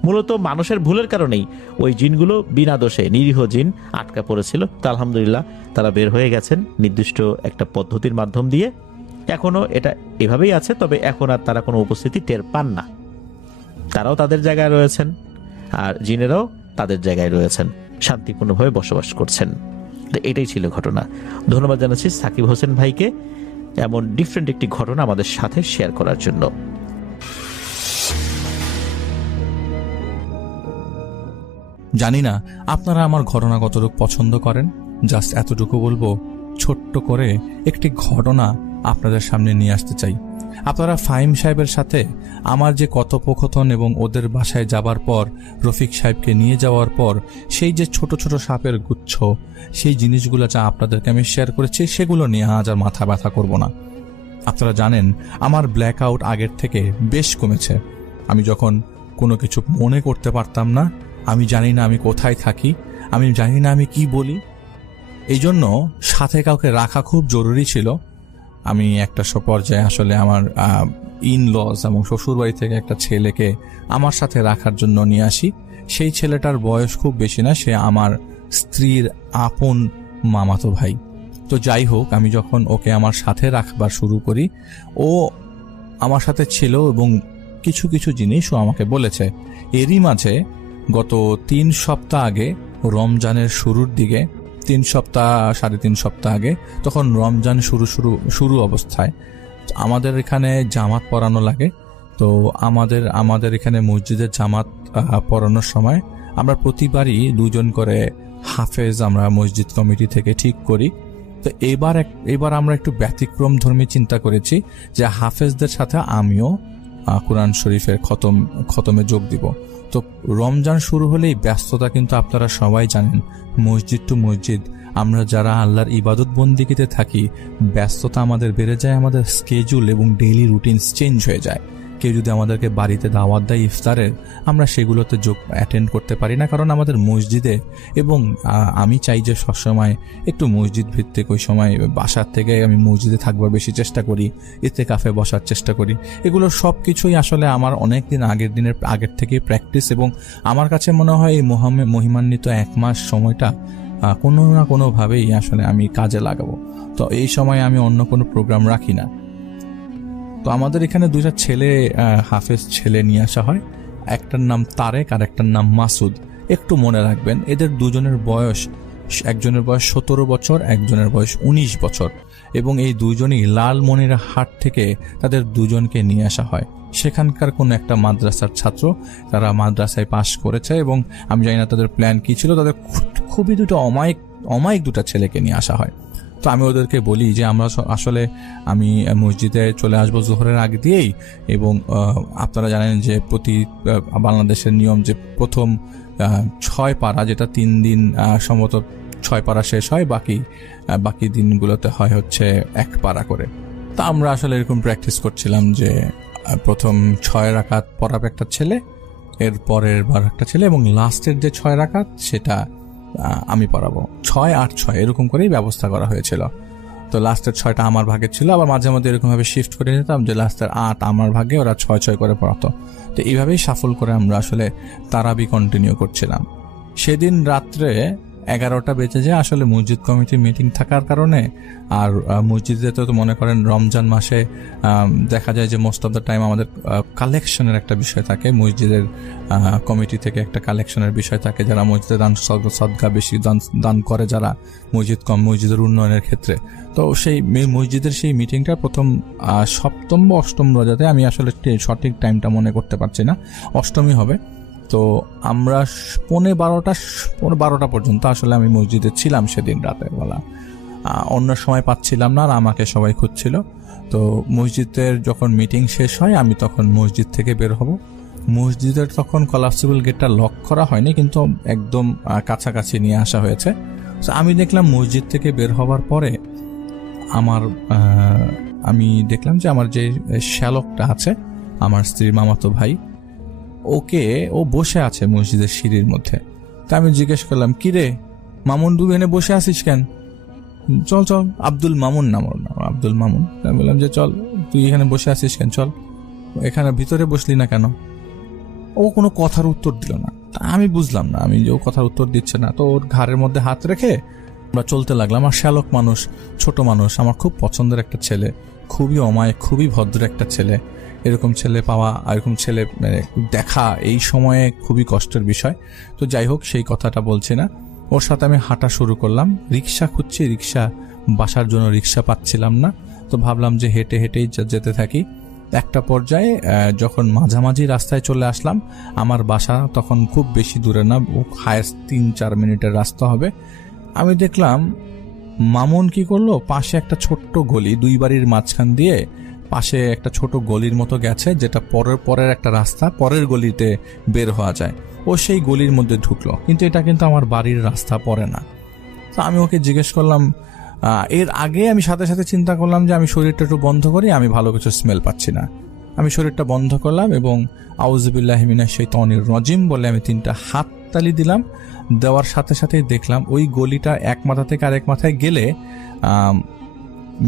মূলত মানুষের ভুলের কারণেই ওই জিনগুলো বিনা দোষে, নিরীহ জিন আটকা পড়েছিল। তো আলহামদুলিল্লাহ তারা বের হয়ে গেছেন নির্দিষ্ট একটা পদ্ধতির মাধ্যম দিয়ে। এখনো এটা এভাবেই আছে, তবে এখন আর তারা কোনো উপস্থিতি টের পান না। তারাও তাদের জায়গায় রয়েছেন, আর জিনেরাও তাদের জায়গায় রয়েছেন, শান্তিপূর্ণভাবে বসবাস করছেন। তো এটাই ছিল ঘটনা। ধন্যবাদ জানাচ্ছি সাকিব হোসেন ভাইকে এমন ডিফারেন্ট একটি ঘটনা আমাদের সাথে শেয়ার করার জন্য। জানি না আপনারা আমার ঘটনা কতটুকু পছন্দ করেন, জাস্ট এতটুকু বলবো, ছোট্ট করে একটি ঘটনা আপনাদের সামনে নিয়ে আসতে চাই। আপনারা ফাহিম সাহেবের সাথে আমার যে কথোপকথন এবং ওদের বাসায় যাবার পর রফিক সাহেবকে নিয়ে যাওয়ার পর সেই যে ছোট ছোট সাপের গুচ্ছ, সেই জিনিসগুলো যা আপনাদেরকে আমি শেয়ার করেছি, সেগুলো নিয়ে আজ আর মাথা ব্যথা করব না। আপনারা জানেন আমার ব্ল্যাক আউট আগের থেকে বেশ কমেছে। আমি যখন কোনো কিছু মনে করতে পারতাম না, আমি জানি না আমি কোথায় থাকি, আমি জানি না আমি কি বলি, এই জন্য সাথে কাউকে রাখা খুব জরুরি ছিল। আমি একটা পর্যায়ে আসলে আমার ইনলস এবং শ্বশুরবাড়ি থেকে একটা ছেলেকে আমার সাথে রাখার জন্য নিয়ে আসি। সেই ছেলেটার বয়স খুব বেশি না, সে আমার স্ত্রীর আপন মামাতো ভাই। তো যাই হোক, আমি যখন ওকে আমার সাথে রাখবার শুরু করি, ও আমার সাথে ছিল এবং কিছু কিছু জিনিসও আমাকে বলেছে। এরই মাঝে গত 3 সপ্তাহ আগে, রমজানের শুরুর দিকে, 3 সপ্তাহ 3.5 সপ্তাহ আগে, তখন রমজান শুরু অবস্থায় আমাদের এখানে জামাত পড়ানো লাগে। তো আমাদের এখানে মসজিদের জামাত পড়ানোর সময় আমরা প্রতিবারই 2 জন করে হাফেজ আমরা মসজিদ কমিটি থেকে ঠিক করি। তো এবার আমরা একটু ব্যতিক্রম ধর্মী চিন্তা করেছি যে হাফেজদের সাথে আমিও কোরআন শরীফের খতমে যোগ দিব। তো রমজান শুরু হলেই ব্যস্ততা, কিন্তু আপনারা সবাই জানেন মসজিদ টু মসজিদ আমরা যারা আল্লাহর ইবাদত বন্দিগিতে থাকি, ব্যস্ততা আমাদের বেড়ে যায়, আমাদের স্কেজুল এবং ডেইলি রুটিনস চেঞ্জ হয়ে যায়। কেউ যদি আমাদেরকে বাড়িতে দাওয়াত দেয় ইফতারের, আমরা সেগুলোতে অ্যাটেন্ড করতে পারি না, কারণ আমাদের মসজিদে, এবং আমি চাই যে সবসময় একটু মসজিদ ভিত্তিক, ওই সময় বাসার থেকে আমি মসজিদে থাকবার বেশি চেষ্টা করি, ইতিকাফে বসার চেষ্টা করি। এগুলো সব কিছুই আসলে আমার অনেক দিন আগের থেকেই প্র্যাকটিস, এবং আমার কাছে মনে হয় এই মহিমান্বিত 1 মাস সময়টা কোনো না কোনোভাবেই আসলে আমি কাজে লাগাবো। তো এই সময় আমি অন্য কোনো প্রোগ্রাম রাখি না। তো আমাদের এখানে 2টা ছেলে, হাফেজ ছেলে নিয়ে আসা হয়। একটার নাম তারেক আর একটার নাম মাসুদ। একটু মনে রাখবেন, এদের দুজনের বয়স, একজনের বয়স 17 বছর, একজনের বয়স 19 বছর, এবং এই দুজনই লালমনিরহাট থেকে তাদের দুজনকে নিয়ে আসা হয়। সেখানকার কোন একটা মাদ্রাসার ছাত্র, তারা মাদ্রাসায় পাশ করেছে, এবং আমি জানি না তাদের প্ল্যান কি ছিল। তাদের খুবই 2টা অমায়িক 2টা ছেলেকে নিয়ে আসা হয়। তো আমি ওদেরকে বলি যে আমি মসজিদে চলে আসবো জোহরের আগে দিয়েই, এবং আপনারা জানেন যে প্রতি বাংলাদেশের নিয়ম যে প্রথম 6 পারা, যেটা 3 দিন সম্ভবত 6 পারা শেষ হয়, বাকি দিনগুলোতে হয় হচ্ছে 1 পারা করে। তা আমরা আসলে এরকম প্র্যাকটিস করছিলাম যে প্রথম 6 রাকাত পড়াবে একটা ছেলে, এর পরের বার একটা ছেলে, এবং লাস্টের যে 6 রাকাত সেটা আমি পড়াবো। 6, 8, 6 এরকম করেই ব্যবস্থা করা হয়েছিল। তো লাস্টের 6টা আমার ভাগে ছিল, আবার মাঝে মধ্যে এরকম ভাবে শিফট করে নিতাম যে লাস্টের 8 আমার ভাগে, ওরা 6 করে পড়াতো। তো এইভাবেই সাফল করে আমরা আসলে তারাবি কন্টিনিউ করছিলাম। সেদিন রাত্রে 11টা বেজে যায় আসলে মসজিদ কমিটির মিটিং থাকার কারণে। আর মসজিদে তো মনে করেন রমজান মাসে দেখা যায় যে মোস্ট অফ দ্য টাইম আমাদের কালেকশনের একটা বিষয় থাকে, মসজিদের কমিটি থেকে একটা কালেকশনের বিষয় থাকে, যারা মসজিদে সদকা বেশি দান করে, যারা মসজিদের উন্নয়নের ক্ষেত্রে। তো সেই মসজিদের সেই মিটিংটা প্রথম 7ম বা 8ম রোজাতে, আমি আসলে সঠিক টাইমটা মনে করতে পারছি না, 8মী হবে। তো আমরা 12টা পর্যন্ত আসলে আমি মসজিদে ছিলাম সেদিন রাতের বেলা। অন্য সময় পাচ্ছিলাম না, আর আমাকে সবাই খুঁজছিল। তো মসজিদের যখন মিটিং শেষ হয়, আমি তখন মসজিদ থেকে বের হব। মসজিদের তখন কলাপসিবল গেটটা লক করা হয়নি, কিন্তু একদম কাছাকাছি নিয়ে আসা হয়েছে। তো আমি দেখলাম মসজিদ থেকে বের হবার পরে আমি দেখলাম যে আমার যে শ্যালকটা আছে, আমার স্ত্রীর মামাতো ভাই, ও বসে আছে মসজিদের সিঁড়ির মধ্যে। তা আমি জিজ্ঞেস করলাম, কি রে মামুন, তুই এখানে বসে আছিস কেন? চল চল, আব্দুল মামুন নাম ওর নাম, আব্দুল মামুন। আমি বললাম যে চল, তুই এখানে বসে আছিস কেন, চল, এখানে ভিতরে বসলি না কেন? ও কোনো কথার উত্তর দিল না। তা আমি বুঝলাম না, আমি যে ও কথার উত্তর দিচ্ছে না, তো ওর ঘাড়ের মধ্যে হাত রেখে আমরা চলতে লাগলাম। আর শ্যালক মানুষ, ছোট মানুষ, আমার খুব পছন্দের একটা ছেলে, খুবই অমায়িক, খুবই ভদ্র একটা ছেলে। এরকম ছেলে পাওয়া, এরকম ছেলে দেখা এই সময়ে খুবই কষ্টের বিষয়। তো যাই হোক, সেই কথাটা বলছি না। ওর সাথে আমি হাঁটা শুরু করলাম, রিক্সা খুঁজছি, রিক্সা বাসার জন্য রিক্সা পাচ্ছিলাম না। তো ভাবলাম যে হেঁটে হেঁটেই যেতে থাকি। একটা পর্যায়ে যখন মাঝামাঝি রাস্তায় চলে আসলাম, আমার বাসা তখন খুব বেশি দূরে না, হায়েস্ট 3-4 মিনিটের রাস্তা হবে। আমি দেখলাম মামুন কি করলো, পাশে একটা ছোট্ট গলি, 2 বাড়ির মাঝখান দিয়ে পাশে একটা ছোট গলির মতো গেছে, যেটা পরের একটা রাস্তা, পরের গলিতে বের হওয়া যায়। ও সেই গলির মধ্যে ঢুকলো, কিন্তু এটা কিন্তু আমার বাড়ির রাস্তা পড়ে না। তো আমি ওকে জিজ্ঞেস করলাম, এর আগে আমি সাথে সাথে চিন্তা করলাম যে আমি শরীরটা একটু বন্ধ করি, আমি ভালো কিছু স্মেল পাচ্ছি না। আমি শরীরটা বন্ধ করলাম এবং আউযুবিল্লাহি মিনাশ শাইতানির রাজিম বলে আমি 3টা হাততালি দিলাম। দেওয়ার সাথে সাথেই দেখলাম ওই গলিটা এক মাথা থেকে আরেক মাথায় গেলে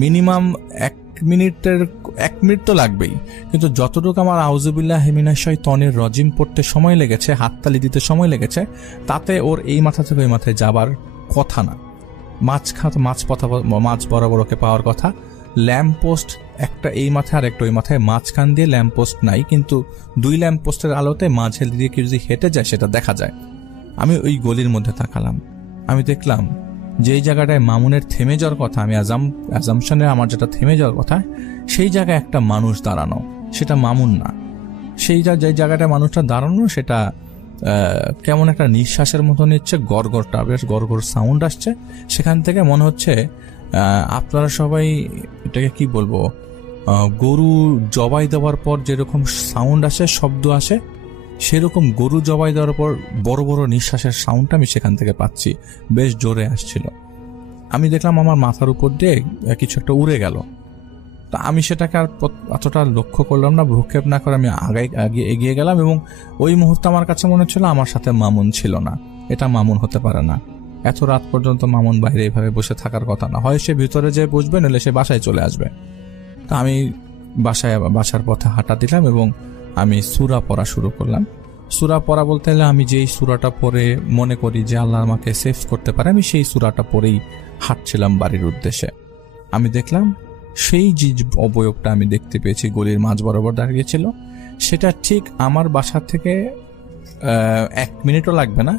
মিনিমাম 1 মিনিট তো লাগবেই, কিন্তু যতটুকু আমার আউযুবিল্লাহি মিনাশ শাইতানির রাজিম পড়তে সময় লেগেছে, হাততালি দিতে সময় লেগেছে, তাতে ওর এই মাথা থেকে ওই মাথায় যাবার কথা না। মাছ বরাবর ওকে পাওয়ার কথা। ল্যাম্প পোস্ট একটা এই মাথায় আর একটা ওই মাথায়, মাঝখান দিয়ে ল্যাম্প পোস্ট নাই, কিন্তু 2 ল্যাম্প পোস্টের আলোতে মাঝে দিয়ে কেউ যদি হেঁটে যায় সেটা দেখা যায়। আমি ওই গলির মধ্যে তাকালাম, আমি দেখলাম যেই জায়গাটায় মামুনের থেমে যাওয়ার কথা, আমি অ্যাজাম্পশনে আমার যেটা থেমে যাওয়ার কথা, সেই জায়গায় একটা মানুষ দাঁড়ানো, সেটা মামুন না। সেই যে জায়গাটায় মানুষটা দাঁড়ানো, সেটা কেমন একটা নিঃশ্বাসের মতো নিচ্ছে, গড়গড়টা বেশ গড়গড় সাউন্ড আসছে। সেখান থেকে মনে হচ্ছে আপনারা সবাই এটাকে কি বলবো, গরু জবাই দেওয়ার পর যেরকম সাউন্ড আসে, শব্দ আসে, সেরকম গরু জবাই দেওয়ার পর বড় বড় নিঃশ্বাসের সাউন্ডটা আমি সেখান থেকে পাচ্ছি, বেশ জোরে আসছিল। আমি দেখলাম আমার মাথার উপর দিয়ে কিছু একটা উড়ে গেল। তা আমি সেটাকে আর এতটা লক্ষ্য করলাম না, ভ্রুক্ষেপ না করে আমি এগিয়ে গেলাম, এবং ওই মুহূর্তে আমার কাছে মনে হচ্ছিল আমার সাথে মামুন ছিল না। এটা মামুন হতে পারে না, এত রাত পর্যন্ত মামুন বাইরে এইভাবে বসে থাকার কথা না, হয় সে ভিতরে যে বসবে, নইলে সে বাসায় চলে আসবে। তা আমি বাসার পথে হাঁটা দিলাম এবং আমি সূরা পড়া শুরু করলাম। সূরা পড়া বলতে গেলে আমি যেই সূরাটা পড়ে মনে করি যে আল্লাহ আমাকে সেভ করতে পারে, আমি সেই সূরাটা পড়েই হাঁটছিলাম বাড়ির উদ্দেশ্যে। আমি দেখলাম সেই যে অবয়বটা আমি দেখতে পেয়েছি গলির মাঝ বরাবর দাঁড়িয়েছিল, সেটা ঠিক আমার বাসা থেকে 1 মিনিটও লাগবে না।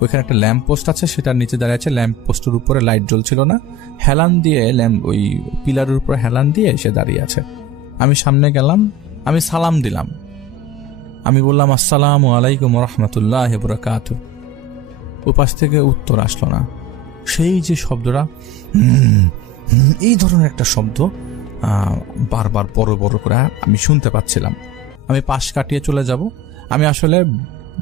ওইখানে একটা ল্যাম্প পোস্ট আছে, সেটার নিচে দাঁড়িয়ে আছে। ল্যাম্প পোস্টের উপরে লাইট জ্বলছিল না, হেলান দিয়ে ওই পিলারের উপরে হেলান দিয়ে সে দাঁড়িয়ে আছে। আমি সামনে গেলাম, আমি সালাম দিলাম, আমি বললাম আসসালামু আলাইকুম ওয়া রাহমাতুল্লাহি ওয়া বারাকাতুহু। ওপাশ থেকে উত্তর আসলো না। সেই যে শব্দটা এই ধরনের একটা শব্দ বারবার বড় বড় করে আমি শুনতে পাচ্ছিলাম। আমি পাশ কাটিয়ে চলে যাব, আমি আসলে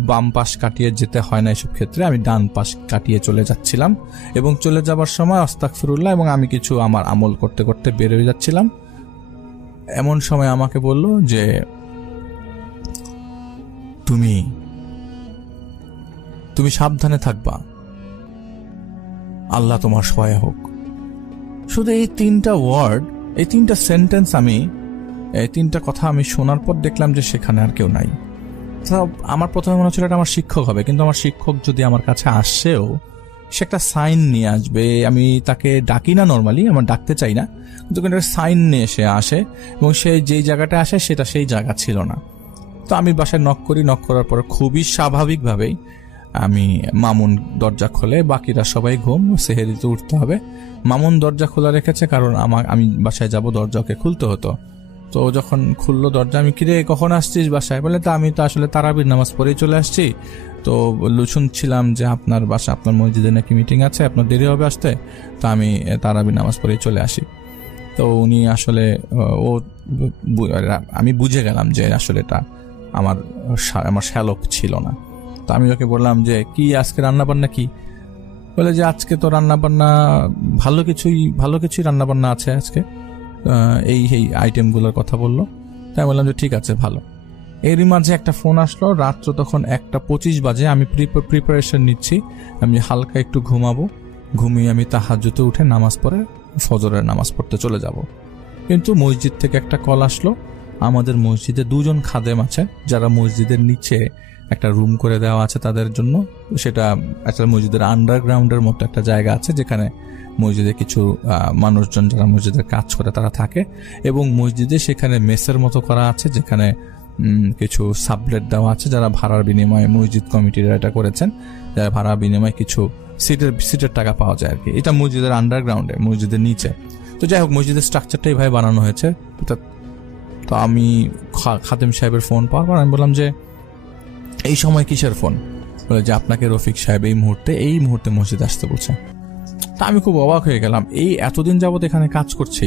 বাম পাশ কাটিয়ে যেতে হয় না এসব ক্ষেত্রে, আমি ডান পাশ কাটিয়ে চলে যাচ্ছিলাম, এবং চলে যাবার সময় আস্তাগফিরুল্লাহ এবং আমি কিছু আমার আমল করতে করতে বের হয়ে যাচ্ছিলাম। এমন সময় আমাকে বলল যে তুমি সাবধানে থাকবা, আল্লাহ তোমার সহায় হোক। শুধু এই 3টা ওয়ার্ড, এই 3টা সেন্টেন্স, এই 3টা কথা আমি শোনার পর দেখলাম যে সেখানে আর কেউ নাই। আমার প্রথমে মনে হচ্ছিল এটা আমার শিক্ষক হবে, কিন্তু আমার শিক্ষক যদি আমার কাছে আসছেও, সে একটা সাইন নিয়ে আসবে। আমি তাকে ডাকি না নর্মালি, আমার ডাকতে চাই না, কিন্তু সাইন নিয়ে সে আসে, এবং সে যেই জায়গাটা আসে সেটা সেই জায়গা ছিল না। তো আমি বাসায় নক করি, নক করার পর খুবই স্বাভাবিকভাবেই আমি মামুন দরজা খোলে, বাকিরা সবাই ঘুম, সেহেরিতে উঠতে হবে। মামুন দরজা খোলা রেখেছে, কারণ আমি বাসায় যাব, দরজা ওকে খুলতে হতো। তো যখন খুললো দরজা, আমি কিরে কখন আসছিস বাসায়? বলে তা আমি তো আসলে তারাবির নামাজ পড়েই চলে আসছি, তো শুনছিলাম যে আপনার বাসা, আপনার মসজিদে নাকি মিটিং আছে, আপনার দেরি হবে আসতে, তো আমি তারাবির নামাজ পড়েই চলে আসি। তো উনি আসলে আমি বুঝে গেলাম যে আসলে এটা আমার শ্যালক ছিল না। তো আমি ওকে বললাম যে কি আজকে রান্নাবান্না কি? বলে যে আজকে তো রান্নাবান্না ভালো কিছুই রান্নাবান্না আছে আজকে, এই আইটেমগুলোর কথা বললো। তাই বললাম যে ঠিক আছে ভালো। এরই মাঝে একটা ফোন আসলো, রাত্র তখন 1:25 বাজে। আমি প্রিপারেশন নিচ্ছি, আমি হালকা একটু ঘুমাবো, ঘুমিয়ে আমি তাহাজ্জুদে উঠে নামাজ পড়ে ফজরের নামাজ পড়তে চলে যাব। কিন্তু মসজিদ থেকে একটা কল আসলো, আমাদের মসজিদে 2 জন খাদেম আছে যারা মসজিদের নিচে একটা রুম করে দেওয়া আছে তাদের জন্য। সেটা একটা মসজিদের আন্ডারগ্রাউন্ডের মতো একটা জায়গা আছে যেখানে মসজিদে কিছু মানুষজন যারা মসজিদের কাজ করে তারা থাকে, এবং মসজিদে সেখানে মেসের মতো করা আছে যেখানে কিছু সাবলেট দেওয়া আছে যারা ভাড়ার বিনিময়ে, মসজিদ কমিটিরা এটা করেছেন, যারা ভাড়ার বিনিময়ে কিছু সিটের টাকা পাওয়া যায় আর কি। এটা মসজিদের আন্ডারগ্রাউন্ডে, মসজিদের নিচে। তো যাই হোক, মসজিদের স্ট্রাকচারটা এইভাবে বানানো হয়েছে। তো আমি খাদেম সাহেবের ফোন পাওয়ার পর আমি বললাম যে এই সময় কিসের ফোন? বলে যে আপনাকে রফিক সাহেব এই মুহূর্তে মসজিদে আসতে বলছে। তা আমি খুব অবাক হয়ে গেলাম, এই এতদিন যাবত এখানে কাজ করছি,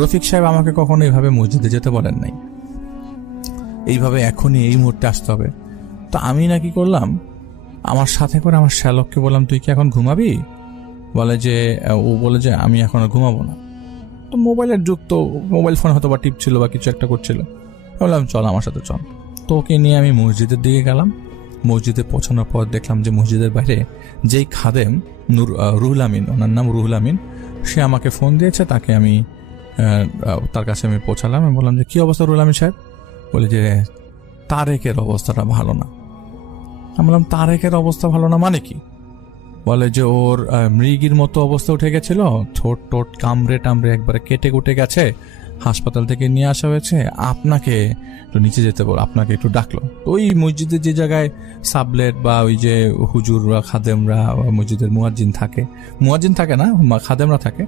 রফিক সাহেব আমাকে কখনো এইভাবে মসজিদে যেতে বলেন নাই, এইভাবে এখনই এই মুহূর্তে আসতে হবে। তো আমি নাকি করলাম, আমার সাথে করে আমার শ্যালককে বললাম তুই কি এখন ঘুমাবি? বলে যে আমি এখন আর ঘুমাবো না। তো মোবাইলের যুগ, তো মোবাইল ফোন হয়তো বা টিপছিল বা কিছু একটা করছিল। বললাম চল আমার সাথে চল। তো ওকে নিয়ে আমি মসজিদের দিকে গেলাম। মসজিদে পৌঁছানোর পর দেখলাম যে মসজিদের বাইরে যেই খাদেম রুহুল আমিন, ওনার নাম রুহুল আমিন, সে আমাকে ফোন দিয়েছে। তাকে আমি তার কাছে আমি পৌঁছালাম। আমি বললাম যে কি অবস্থা রুহুল আমিন সাহেব? বলে যে তারেকের অবস্থাটা ভালো না। আমি বললাম তারেকের অবস্থা ভালো না মানে কি? বলে যে ওর মৃগীর মতো অবস্থা উঠে গেছিল, ঠোঁট কামড়ে টামড়ে একবারে কেটে কুটে গেছে, হাসপাতাল থেকে নিয়ে আসা হয়েছে, আপনাকে একটু নিচে যেতে বল, আপনাকে একটু ডাকলো। তো ওই মসজিদের যে জায়গায় সাবলেট বা ওই যে হুজুররা, খাদেমরা, মসজিদের মুয়াজ্জিন থাকে না, খাদেমরা থাকে,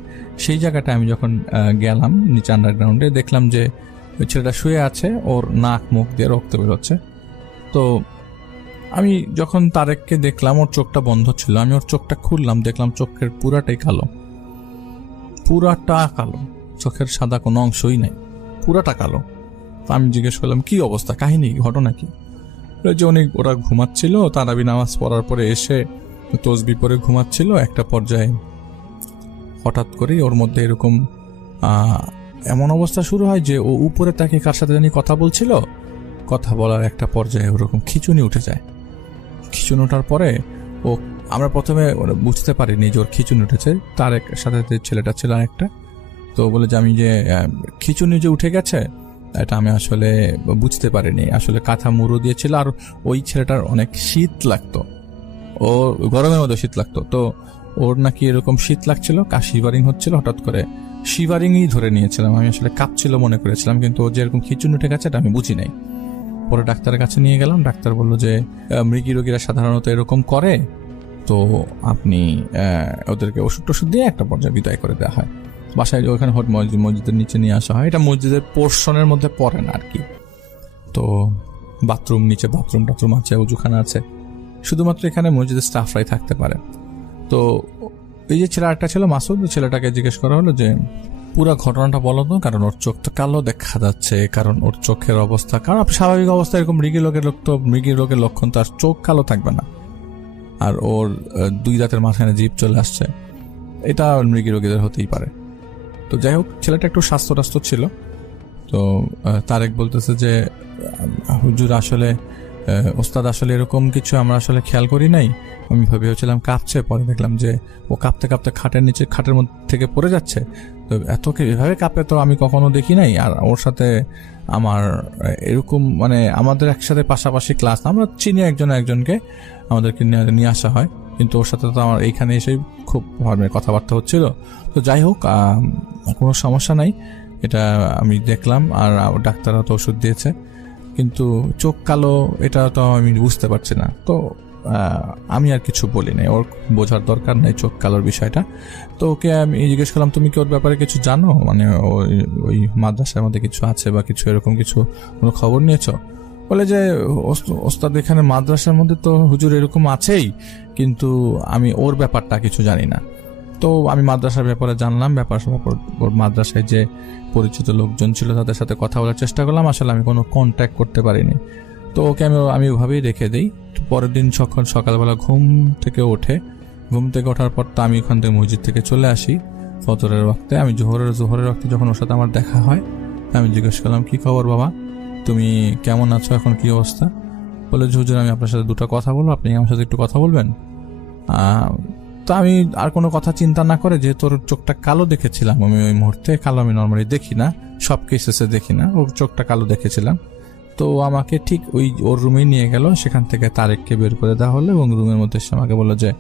সেই জায়গাটা আমি যখন গেলাম নিচে আন্ডারগ্রাউন্ডে, দেখলাম যে ওই ছেলেটা শুয়ে আছে, ওর নাক মুখ দিয়ে রক্ত বেরোচ্ছে। তো আমি যখন তারেককে দেখলাম, ওর চোখটা বন্ধ ছিল, আমি ওর চোখটা খুললাম, দেখলাম চোখের পুরাটা কালো, চোখের সাদা কোনো অংশই নাই, পুরাটা কালো। আমি জিজ্ঞেস করলাম কি অবস্থা, কাহিনী, ঘটনা কি? যে ওরা ঘুমাচ্ছিল, তারাবি নামাজ পড়ার পরে এসে তসবি পরে ঘুমাচ্ছিল, একটা পর্যায়ে হঠাৎ করেই ওর মধ্যে এরকম এমন অবস্থা শুরু হয় যে ও উপরে তাকে কার সাথে জানি কথা বলছিল, কথা বলার একটা পর্যায়ে ওরকম খিচুনি উঠে যায়। খিচুনি ওঠার পরে আমরা প্রথমে বুঝতে পারিনি যে ওর খিচুনি উঠেছে, তার সাথে ছেলেটা ছিল একটা। তো বলে যে আমি যে খিচুনি যে উঠে গেছে এটা আমি আসলে বুঝতে পারিনি, আসলে কাঁথা মুড়ো দিয়েছিল, আর ওই ছেলেটার অনেক শীত লাগতো, ও গরমের মধ্যে শীত লাগতো। তো ওর নাকি এরকম শীত লাগছিল, শিভারিং হচ্ছিল, হঠাৎ করে শিভারিংই ধরে নিয়েছিলাম, আমি আসলে কাঁপছিল মনে করেছিলাম, কিন্তু ও যে এরকম খিচুনি উঠে গেছে এটা আমি বুঝি নাই। পরে ডাক্তারের কাছে নিয়ে গেলাম, ডাক্তার বললো যে মৃগী রোগীরা সাধারণত এরকম করে, তো আপনি ওদেরকে ওষুধ টষুধ দিয়ে একটা পর্যায়ে বিদায় করে দেওয়া হয়, বাসায় ওখানে মসজিদের নিচে নিয়ে আসা হয়। এটা মসজিদের পোর্শনের মধ্যে পড়ে না আর কি। তো বাথরুম, নিচে বাথরুম আছে, উজুখানা আছে, শুধুমাত্র এখানে মসজিদের স্টাফরাই থাকতে পারে। তো এই যে ছেলেটা ছিল মাসুদ, ছেলেটাকে জিজ্ঞেস করা হলো যে পুরো ঘটনাটা বলো তো, কারণ ওর চোখ তো কালো দেখা যাচ্ছে, কারণ ওর চোখের অবস্থা, কারণ স্বাভাবিক অবস্থা এরকম মৃগী রোগের লক্ষণ তো আর চোখ কালো থাকবে না, আর ওর 2 দাঁতের মাঝখানে জিভ চলে আসছে, এটা মৃগী রোগীদের হতেই পারে। তো যাই হোক, ছেলেটা একটু স্বাস্থ্য ছিল। তো তারেক বলতেছে যে হুজুর আসলে ওস্তাদ আসলে এরকম কিছু আমরা আসলে খেয়াল করি নাই, আমি ভেবেছিলাম কাঁপছে, পরে দেখলাম যে ও কাঁপতে কাঁপতে খাটের মধ্যে থেকে পড়ে যাচ্ছে। তো এভাবে কাঁপে তো আমি কখনো দেখি নাই, আর ওর সাথে আমার এরকম মানে আমাদের একসাথে পাশাপাশি ক্লাস, আমরা চিনি একজনকে, আমাদেরকে নিয়ে আসা হয়, কিন্তু ওর সাথে তো আমার এইখানে এসে খুব কথাবার্তা হচ্ছিল। তো যাই হোক, কোনো সমস্যা নাই, এটা আমি দেখলাম, আর ডাক্তাররা তো ওষুধ দিয়েছে, কিন্তু চোখ কালো এটা তো আমি বুঝতে পারছি না। তো আমি আর কিছু বলি নাই, ওর বোঝার দরকার নাই চোখ কালোর বিষয়টা। তো ওকে আমি জিজ্ঞেস করলাম তুমি কি ওর ব্যাপারে কিছু জানো, মানে ওই মাদ্রাসার মধ্যে কিছু আছে বা কিছু এরকম কিছু কোনো খবর নিয়েছো? বলে যে ওস্তাদ এখানে মাদ্রাসার মধ্যে তো হুজুর এরকম আছেই, কিন্তু আমি ওর ব্যাপারটা কিছু জানি না। তো আমি মাদ্রাসার ব্যাপারে জানলাম, ওর মাদ্রাসায় যে পরিচিত লোকজন ছিল তাদের সাথে কথা বলার চেষ্টা করলাম, আসলে আমি কোনো কন্ট্যাক্ট করতে পারিনি। তো ওকে আমি ওভাবেই রেখে দিই। পরের দিন সকালবেলা ঘুম থেকে ওঠার পর তো আমি ওখান থেকে মসজিদ থেকে চলে আসি ফজরের ওয়াক্তে। আমি জোহরের ওয়াক্তে যখন ওর সাথে আমার দেখা হয়, আমি জিজ্ঞেস করলাম কি খবর বাবা? তুমি কেমন আছো, এখন কি অবস্থা? বলে যে হুজুর আমি আপনার সাথে দুটো কথা বলবো, আপনি আমার সাথে একটু কথা বলবেন। তো আমি আর কোনো কথা চিন্তা না করে, যেহেতু ওর চোখটা কালো দেখেছিলাম আমি ওই মুহূর্তে, কালো আমি নর্মালি দেখি না, সব কেসেসে দেখি না, ওর চোখটা কালো দেখেছিলাম। তো আমাকে ঠিক ওর রুমে নিয়ে গেল, সেখান থেকে তারেককে বের করে দেওয়া হলো এবং রুমের মধ্যে এসে আমাকে বললো যে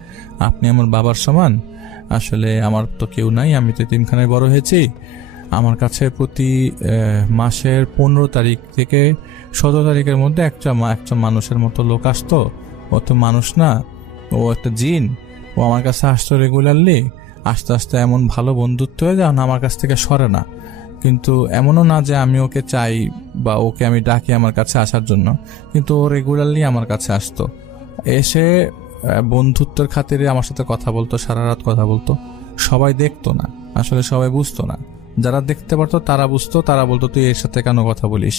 আপনি আমার বাবার সমান, আসলে আমার তো কেউ নাই, আমি তো এতিমখানায় বড় হয়েছি, আমার কাছে প্রতি মাসের 15 তারিখ থেকে 17 তারিখের মধ্যে একটা মানুষের মতো লোক আসতো, ও তো মানুষ না, ও একটা জিন, ও আমার কাছে আসতো রেগুলারলি, আস্তে আস্তে এমন ভালো বন্ধুত্ব হয়ে যায় আমার কাছ থেকে সরে না। কিন্তু এমনও না যে আমি ওকে চাই বা ওকে আমি ডাকি আমার কাছে আসার জন্য, কিন্তু ও রেগুলারলি আমার কাছে আসতো, এসে বন্ধুত্বের খাতিরে আমার সাথে কথা বলতো, সারা রাত কথা বলতো। সবাই দেখতো না, আসলে সবাই বুঝতো না, যারা দেখতে পারতো তারা বুঝতো, তারা বলতো তুই এর সাথে কেন কথা বলিস।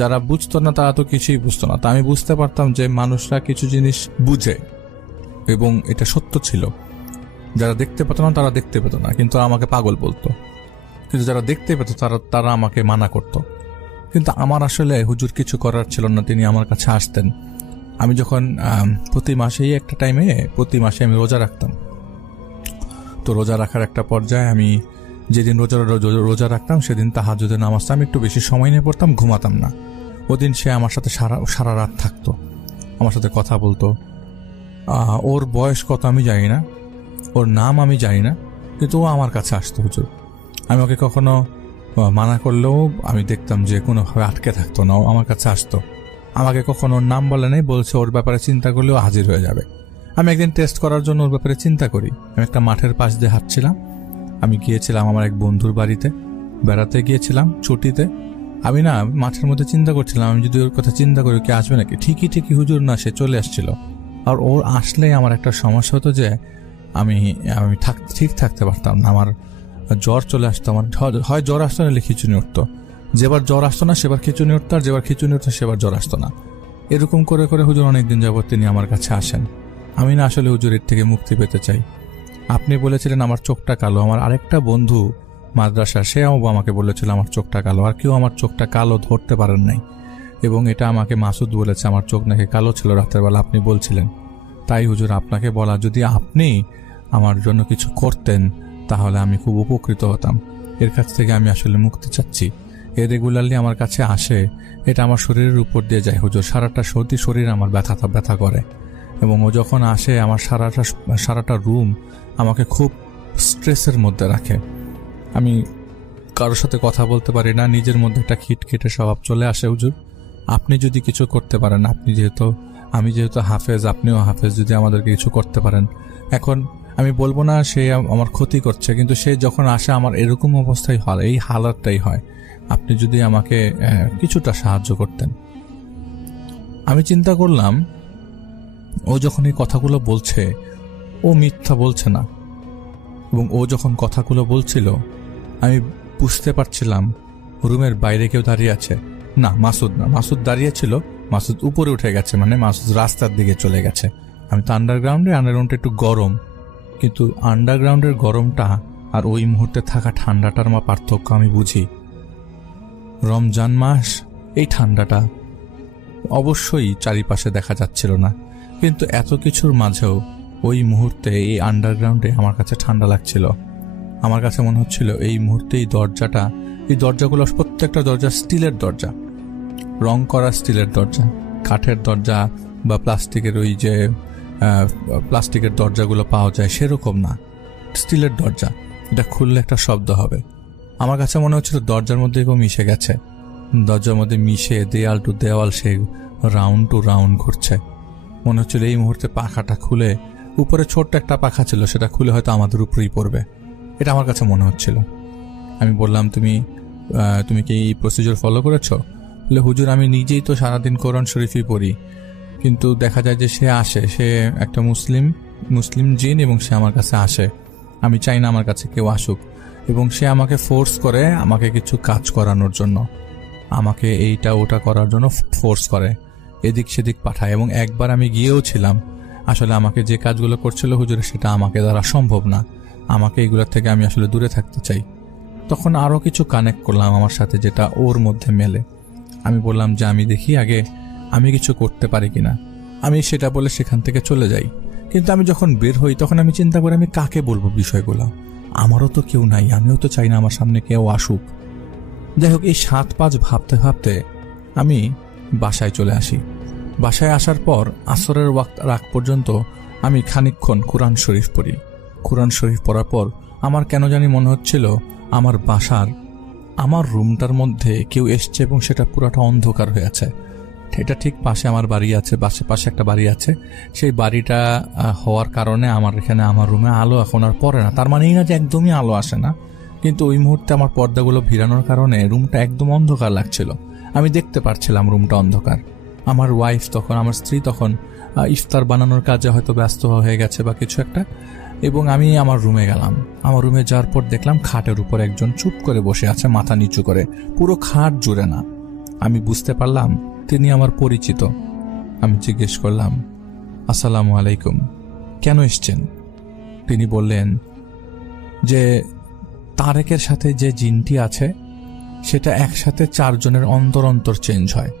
যারা বুঝতো না তারা তো কিছুই বুঝতো না। তা আমি বুঝতে পারতাম যে মানুষরা কিছু জিনিস বুঝে এবং এটা সত্য ছিল। যারা দেখতে পেত না তারা দেখতে পেত না, কিন্তু আমাকে পাগল বলতো, কিন্তু যারা দেখতে পেত তারা আমাকে মানা করত। কিন্তু আমার আসলে হুজুর কিছু করার ছিল না, তিনি আমার কাছে আসতেন। আমি যখন প্রতি মাসেই একটা টাইমে প্রতি মাসে আমি রোজা রাখতাম, তো রোজা রাখার একটা পর্যায়ে আমি যেদিন রোজা রাখতাম সেদিন তাহাজ্জুদের নামাজটা আমি একটু বেশি সময় নিয়ে পড়তাম, ঘুমাতাম না। ওদিন সে আমার সাথে সারা রাত থাকতো, আমার সাথে কথা বলতো। ওর বয়স কত আমি জানি না, ওর নাম আমি জানি না, কিন্তু ও আমার কাছে আসতো হুজুর। আমি ওকে কখনো মানা করলেও আমি দেখতাম যে কোনোভাবে আটকে থাকতো না, ও আমার কাছে আসতো। আমাকে কখনো ওর নাম বলে নাই, বলছে ওর ব্যাপারে চিন্তা করলেও হাজির হয়ে যাবে। আমি একদিন টেস্ট করার জন্য ওর ব্যাপারে চিন্তা করি। আমি একটা মাঠের পাশ দিয়ে হাঁটছিলাম, আমি গিয়েছিলাম আমার এক বন্ধুর বাড়িতে বেড়াতে গিয়েছিলাম ছুটিতে। আমি না মাঠের মধ্যে চিন্তা করছিলাম, আমি যদি ওর কথা চিন্তা করি কি আসবে নাকি, ঠিকই হুজুর না, সে চলে আসছিল। আর ওর আসলে আমার একটা সমস্যা হতো যে আমি ঠিক থাকতে পারতাম না, আমার জ্বর চলে আসতো, আমার হয় জ্বর আসতো না খিচুনি উঠতো, যেবার জ্বর আসতো না সেবার খিচুনি উঠতো, আর যেবার খিচুনি উঠতো সেবার জ্বর আসতো না। এরকম করে করে হুজুর অনেকদিন যাবত তিনি আমার কাছে আসেন। আমি না আসলে হুজুরের থেকে মুক্তি পেতে চাই। আপনি বলেছিলেন আমার চোখটা কালো, আমার আরেকটা বন্ধু মাদ্রাসা, সে আমাকে বলেছিল আমার চোখটা কালো, আর কেউ আমার চোখটা কালো ধরতে পারেন নাই। এবং এটা আমাকে মাসুদ বলেছে আমার চোখ নাকি কালো ছিল রাতের বেলা, আপনি বলছিলেন। তাই হুজুর আপনাকে বলা, যদি আপনি আমার জন্য কিছু করতেন তাহলে আমি খুব উপকৃত হতাম। এর কাছ থেকে আমি আসলে মুক্তি চাচ্ছি। এ রেগুলারলি আমার কাছে আসে, এটা আমার শরীরের উপর দিয়ে যায় হুজুর, সারাটা শরীর আমার ব্যথা করে। এবং ও যখন আসে আমার সারাটা রুম আমাকে খুব স্ট্রেসের মধ্যে রাখে। আমি কারোর সাথে কথা বলতে পারি না, নিজের মধ্যে একটা খিটখিটে স্বভাব চলে আসে হুজুর। আপনি যদি কিছু করতে পারেন, আমি যেহেতু হাফেজ, আপনিও হাফেজ, যদি আমাদেরকে কিছু করতে পারেন। এখন আমি বলবো না সে আমার ক্ষতি করছে, কিন্তু সে যখন আসে আমার এরকম অবস্থায় হয়, এই হালাতটাই হয়। আপনি যদি আমাকে কিছুটা সাহায্য করতেন। আমি চিন্তা করলাম ও যখন এই কথাগুলো বলছে ও মিথ্যা বলছে না, এবং ও যখন কথাগুলো বলছিল আমি বুঝতে পারছিলাম রুমের বাইরে কেউ দাঁড়িয়ে আছে। না, মাসুদ দাঁড়িয়েছিল, মাসুদ উপরে উঠে গেছে, মানে মাসুদ রাস্তার দিকে চলে গেছে। আমি তো আন্ডারগ্রাউন্ডটা একটু গরম, কিন্তু আন্ডারগ্রাউন্ডের গরমটা আর ওই মুহূর্তে থাকা ঠান্ডাটার পার্থক্য আমি বুঝি। রমজান মাস, এই ঠান্ডাটা অবশ্যই চারিপাশে দেখা যাচ্ছিল না, কিন্তু এত কিছুর মাঝেও ওই মুহূর্তে এই আন্ডারগ্রাউন্ডে আমার কাছে ঠান্ডা লাগছিল। আমার কাছে মনে হচ্ছিল এই মুহূর্তে এই দরজাগুলো প্রত্যেকটা দরজা স্টিলের দরজা, রং করা স্টিলের দরজা, কাঠের দরজা বা প্লাস্টিকের দরজাগুলো পাওয়া যায় সেরকম না, স্টিলের দরজা। এটা খুললে একটা শব্দ হবে। আমার কাছে মনে হচ্ছিল দরজার মধ্যে কেউ মিশে গেছে, দরজার মধ্যে মিশে দেয়াল টু দেওয়াল সে রাউন্ড টু রাউন্ড ঘুরছে। মনে হচ্ছিল এই মুহূর্তে পাখাটা খুলে, উপরে ছোট্ট একটা পাখা ছিল, সেটা খুলে হয়তো আমাদের উপরেই পড়বে, এটা আমার কাছে মনে হচ্ছিল। আমি বললাম তুমি কি এই প্রসিজার ফলো করেছো? বলে হুজুর আমি নিজেই তো সারাদিন কোরআন শরীফই পড়ি, কিন্তু দেখা যায় যে সে একটা মুসলিম জিন, এবং সে আমার কাছে আসে। আমি চাই না আমার কাছে কেউ আসুক, এবং সে আমাকে ফোর্স করে আমাকে কিছু কাজ করানোর জন্য, আমাকে এইটা ওটা করার জন্য ফোর্স করে, এদিক সেদিক পাঠায়। এবং একবার আমি গিয়েও ছিলাম, আসলে আমাকে যে কাজগুলো করছিল হুজুরে সেটা আমাকে দ্বারা সম্ভব না, আমাকে এগুলোর থেকে আমি আসলে দূরে থাকতে চাই। তখন আরও কিছু কানেক্ট করলাম আমার সাথে, যেটা ওর মধ্যে মেলে। আমি বললাম যে আমি দেখি আগে আমি কিছু করতে পারি কিনা। আমি সেটা বলে সেখান থেকে চলে যাই। কিন্তু আমি যখন বের হই তখন আমি চিন্তা করি আমি কাকে বলবো বিষয়গুলো। আমারও তো কেউ নাই, আমিও তো চাই না আমার সামনে কেউ আসুক। যাই হোক, এই 7-5 ভাবতে ভাবতে আমি বাসায় চলে আসি। বাসায় আসার পর আসরের ওয়াক্ত রাগ পর্যন্ত আমি খানিকক্ষণ কোরআন শরীফ পড়ি। কোরআন শরীফ পড়ার পর আমার কেন জানি মনে হচ্ছিল আমার বাসার আমার রুমটার মধ্যে কেউ এসছে এবং সেটা পুরোটা অন্ধকার হয়ে আছে। এটা ঠিক পাশে আমার বাড়ি আছে, পাশে একটা বাড়ি আছে। সেই বাড়িটা হওয়ার কারণে আমার এখানে আমার রুমে আলো এখন আর পড়ে না। তার মানে এই না যে একদমই আলো আসে না, কিন্তু ওই মুহূর্তে আমার পর্দাগুলো ভিড়ানোর কারণে রুমটা একদম অন্ধকার লাগছিল। আমি দেখতে পারছিলাম রুমটা অন্ধকার। আমার ওয়াইফ তখন, আমার স্ত্রী তখন ইফতার বানানোর কাজে হয়তো ব্যস্ত হয়ে গেছে বা কিছু একটা। এবং আমি আমার রুমে গেলাম। আমার রুমে যাওয়ার পর দেখলাম খাটের উপর একজন চুপ করে বসে আছে, মাথা নিচু করে, পুরো খাট জুড়ে না। আমি বুঝতে পারলাম তিনি আমার পরিচিত। আমি জিজ্ঞেস করলাম, আসসালামু আলাইকুম, কেন এসছেন? তিনি বললেন যে তারেকের সাথে যে জিনটি আছে সেটা একসাথে 4 জনের অন্তর অন্তর চেঞ্জ হয়।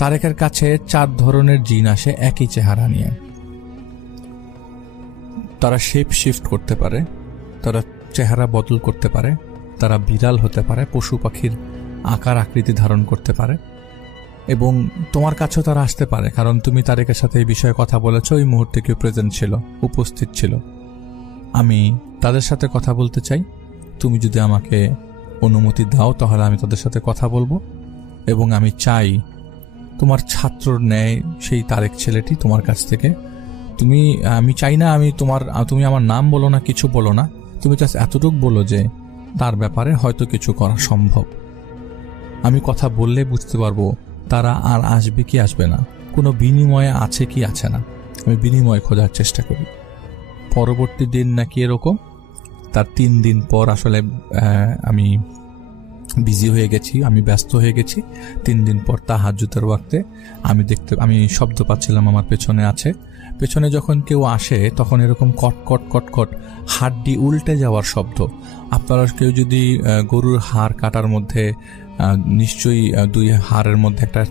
তারেকের কাছে 4 ধরনের জিন আসে একই চেহারা নিয়ে। তারা শেপ শিফট করতে পারে, তারা চেহারা বদল করতে পারে, তারা বিড়াল হতে পারে, পশু পাখির আকার আকৃতি ধারণ করতে পারে, এবং তোমার কাছেও তারা আসতে পারে, কারণ তুমি তারেকের সাথে এই বিষয়ে কথা বলেছ। ওই মুহূর্তে কেউ প্রেজেন্ট ছিল, উপস্থিত ছিল। আমি তাদের সাথে কথা বলতে চাই। তুমি যদি আমাকে অনুমতি দাও তাহলে আমি তাদের সাথে কথা বলবো, এবং আমি চাই তোমার ছাত্রর ন্যায় সেই তারেক ছেলেটি তোমার কাছ থেকে আমি চাই না তুমি আমার নাম বলো না, কিছু বলো না, তুমি জাস্ট এতটুকু বলো যে তার ব্যাপারে হয়তো কিছু করা সম্ভব। আমি কথা বললে বুঝতে পারবো তারা আর আসবে কি আসবে না, কোনো বিনিময়ে আছে কি আছে না। আমি বিনিময় খোঁজার চেষ্টা করি। পরবর্তী দিন নাকি এরকম, তার 3 দিন পর আসলে আমি বিজি হয়ে গেছি, আমি ব্যস্ত হয়ে গেছি। 3 দিন পর তাহাজ্জুদের ওয়াক্তে আমি শব্দ পাচ্ছিলাম আমার পেছনে আছে। পেছনে যখন কেউ আসে তখন এরকম কট কট কট কট হাড্ডি উল্টে যাওয়ার শব্দ। আপনারা কেউ যদি গরুর হাড় কাটার মধ্যে নিশ্চয়ই 2 হাড়ের মধ্যে একটা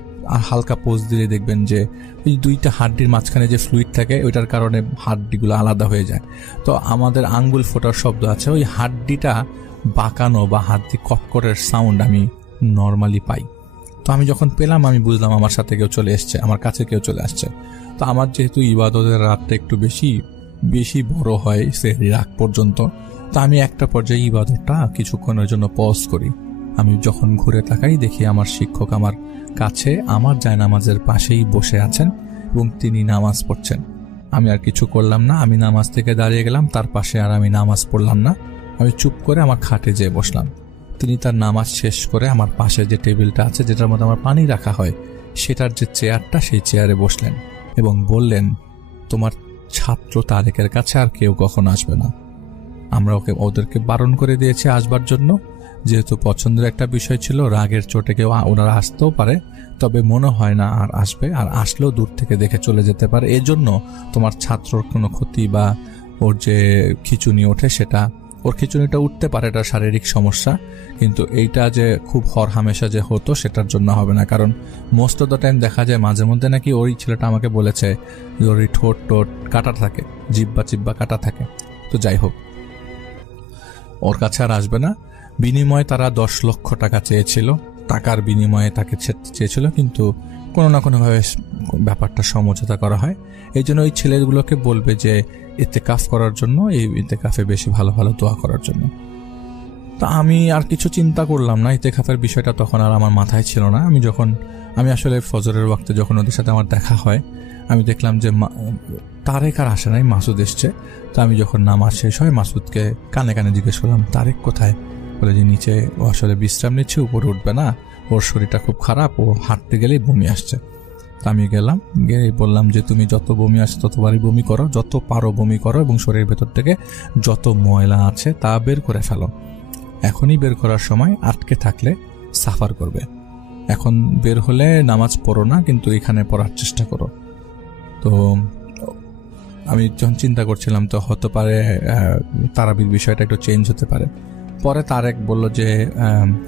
হালকা পোজ দিলে দেখবেন যে ওই 2টা হাড্ডির মাঝখানে যে ফ্লুইড থাকে ওইটার কারণে হাড্ডিগুলো আলাদা হয়ে যায়। তো আমাদের আঙ্গুল ফোটার শব্দ আছে, ওই হাড্ডিটা বাঁকানো বা হাড্ডি কটকটের সাউন্ড আমি নর্মালি পাই। তো আমি যখন পেলাম আমি বুঝলাম আমার সাথে কেউ চলে এসছে, আমার কাছে কেউ চলে আসছে। তো আমার যেহেতু ইবাদতের রাতটা একটু বেশি বড় হয় সেহরির আগ পর্যন্ত, তো আমি একটা পর্যায়ে ইবাদতটা কিছুক্ষণের জন্য পজ করি। আমি যখন ঘুরে তাকাই দেখি আমার শিক্ষক আমার কাছে আমার জায়নামাজের পাশেই বসে আছেন এবং তিনি নামাজ পড়ছেন। আমি আর কিছু করলাম না, আমি নামাজ থেকে দাঁড়িয়ে গেলাম তার পাশে, আর আমি নামাজ পড়লাম না। আমি চুপ করে আমার খাটে যেয়ে বসলাম। তিনি তার নামাজ শেষ করে আমার পাশে যে টেবিলটা আছে যেটার মধ্যে আমার পানি রাখা হয় সেটার যে চেয়ারটা, সেই চেয়ারে বসলেন এবং বললেন, তোমার ছাত্র তারেকের কাছে আর কেউ কখনো আসবে না। আমরা ওদেরকে বারণ করে দিয়েছি আসবার জন্য, যেহেতু পছন্দের একটা বিষয় ছিল। রাগের চোটে কেউ ওনারা আসতেও পারে, তবে মনে হয় না আর আসবে, আর আসলেও দূর থেকে দেখে চলে যেতে পারে। এজন্য তোমার ছাত্রর কোনো ক্ষতি বা ওর যে খিচুনি ওঠে সেটা, ওর খিচুনিটা উঠতে পারে, এটা শারীরিক সমস্যা, কিন্তু এইটা যে খুব হরহামেশা যে হতো সেটার জন্য হবে না। কারণ মোস্ট অফ দ্য টাইম দেখা যায় মাঝে মধ্যে নাকি ওই ছেলেটা আমাকে বলেছে যে ওর ঠোঁট কাটা থাকে, জিব্বা কাটা থাকে। তো যাই হোক, ওর কাছে আর আসবে না। বিনিময়ে তারা 10 লক্ষ টাকা চেয়েছিল, টাকার বিনিময়ে তাকে চেয়েছিল, কিন্তু কোনো না কোনোভাবে ব্যাপারটা সমঝোতা করা হয়। এই জন্য ওই ছেলেগুলোকে বলবে যে ইতেকাফ করার জন্য, এই ইতেকাফে বেশি ভালো ভালো দোয়া করার জন্য। তা আমি আর কিছু চিন্তা করলাম না, ইতেকাফের বিষয়টা তখন আর আমার মাথায় ছিল না। আমি আসলে ফজরের ওয়াক্তে যখন ওদের সাথে আমার দেখা হয় আমি দেখলাম যে তারেক আর আসে নাই, মাসুদ এসছে। তো আমি যখন নামাজ শেষ হয় মাসুদকে কানে কানে জিজ্ঞেস করলাম, তারেক কোথায়? বলে যে নিচে, ও আসলে বিশ্রাম নিচ্ছে, উপরে উঠবে না, ওর শরীরটা খুব খারাপ, ও হাঁটতে গেলেই বমি আসছে। তা আমি গেলাম, গিয়ে বললাম যে তুমি যত বমি আসছে ততবারই বমি করো, যত পারো বমি করো, এবং শরীরের ভেতর থেকে যত ময়লা আছে তা বের করে ফেলো। এখনই বের করার সময়, আটকে থাকলে সাফার করবে। এখন বের হলে নামাজ পড়ো না, কিন্তু এখানে পড়ার চেষ্টা করো। তো আমি যখন চিন্তা করছিলাম তো হতে পারে তারাবির বিষয়টা একটু চেঞ্জ হতে পারে। পরে তারেক বলল যে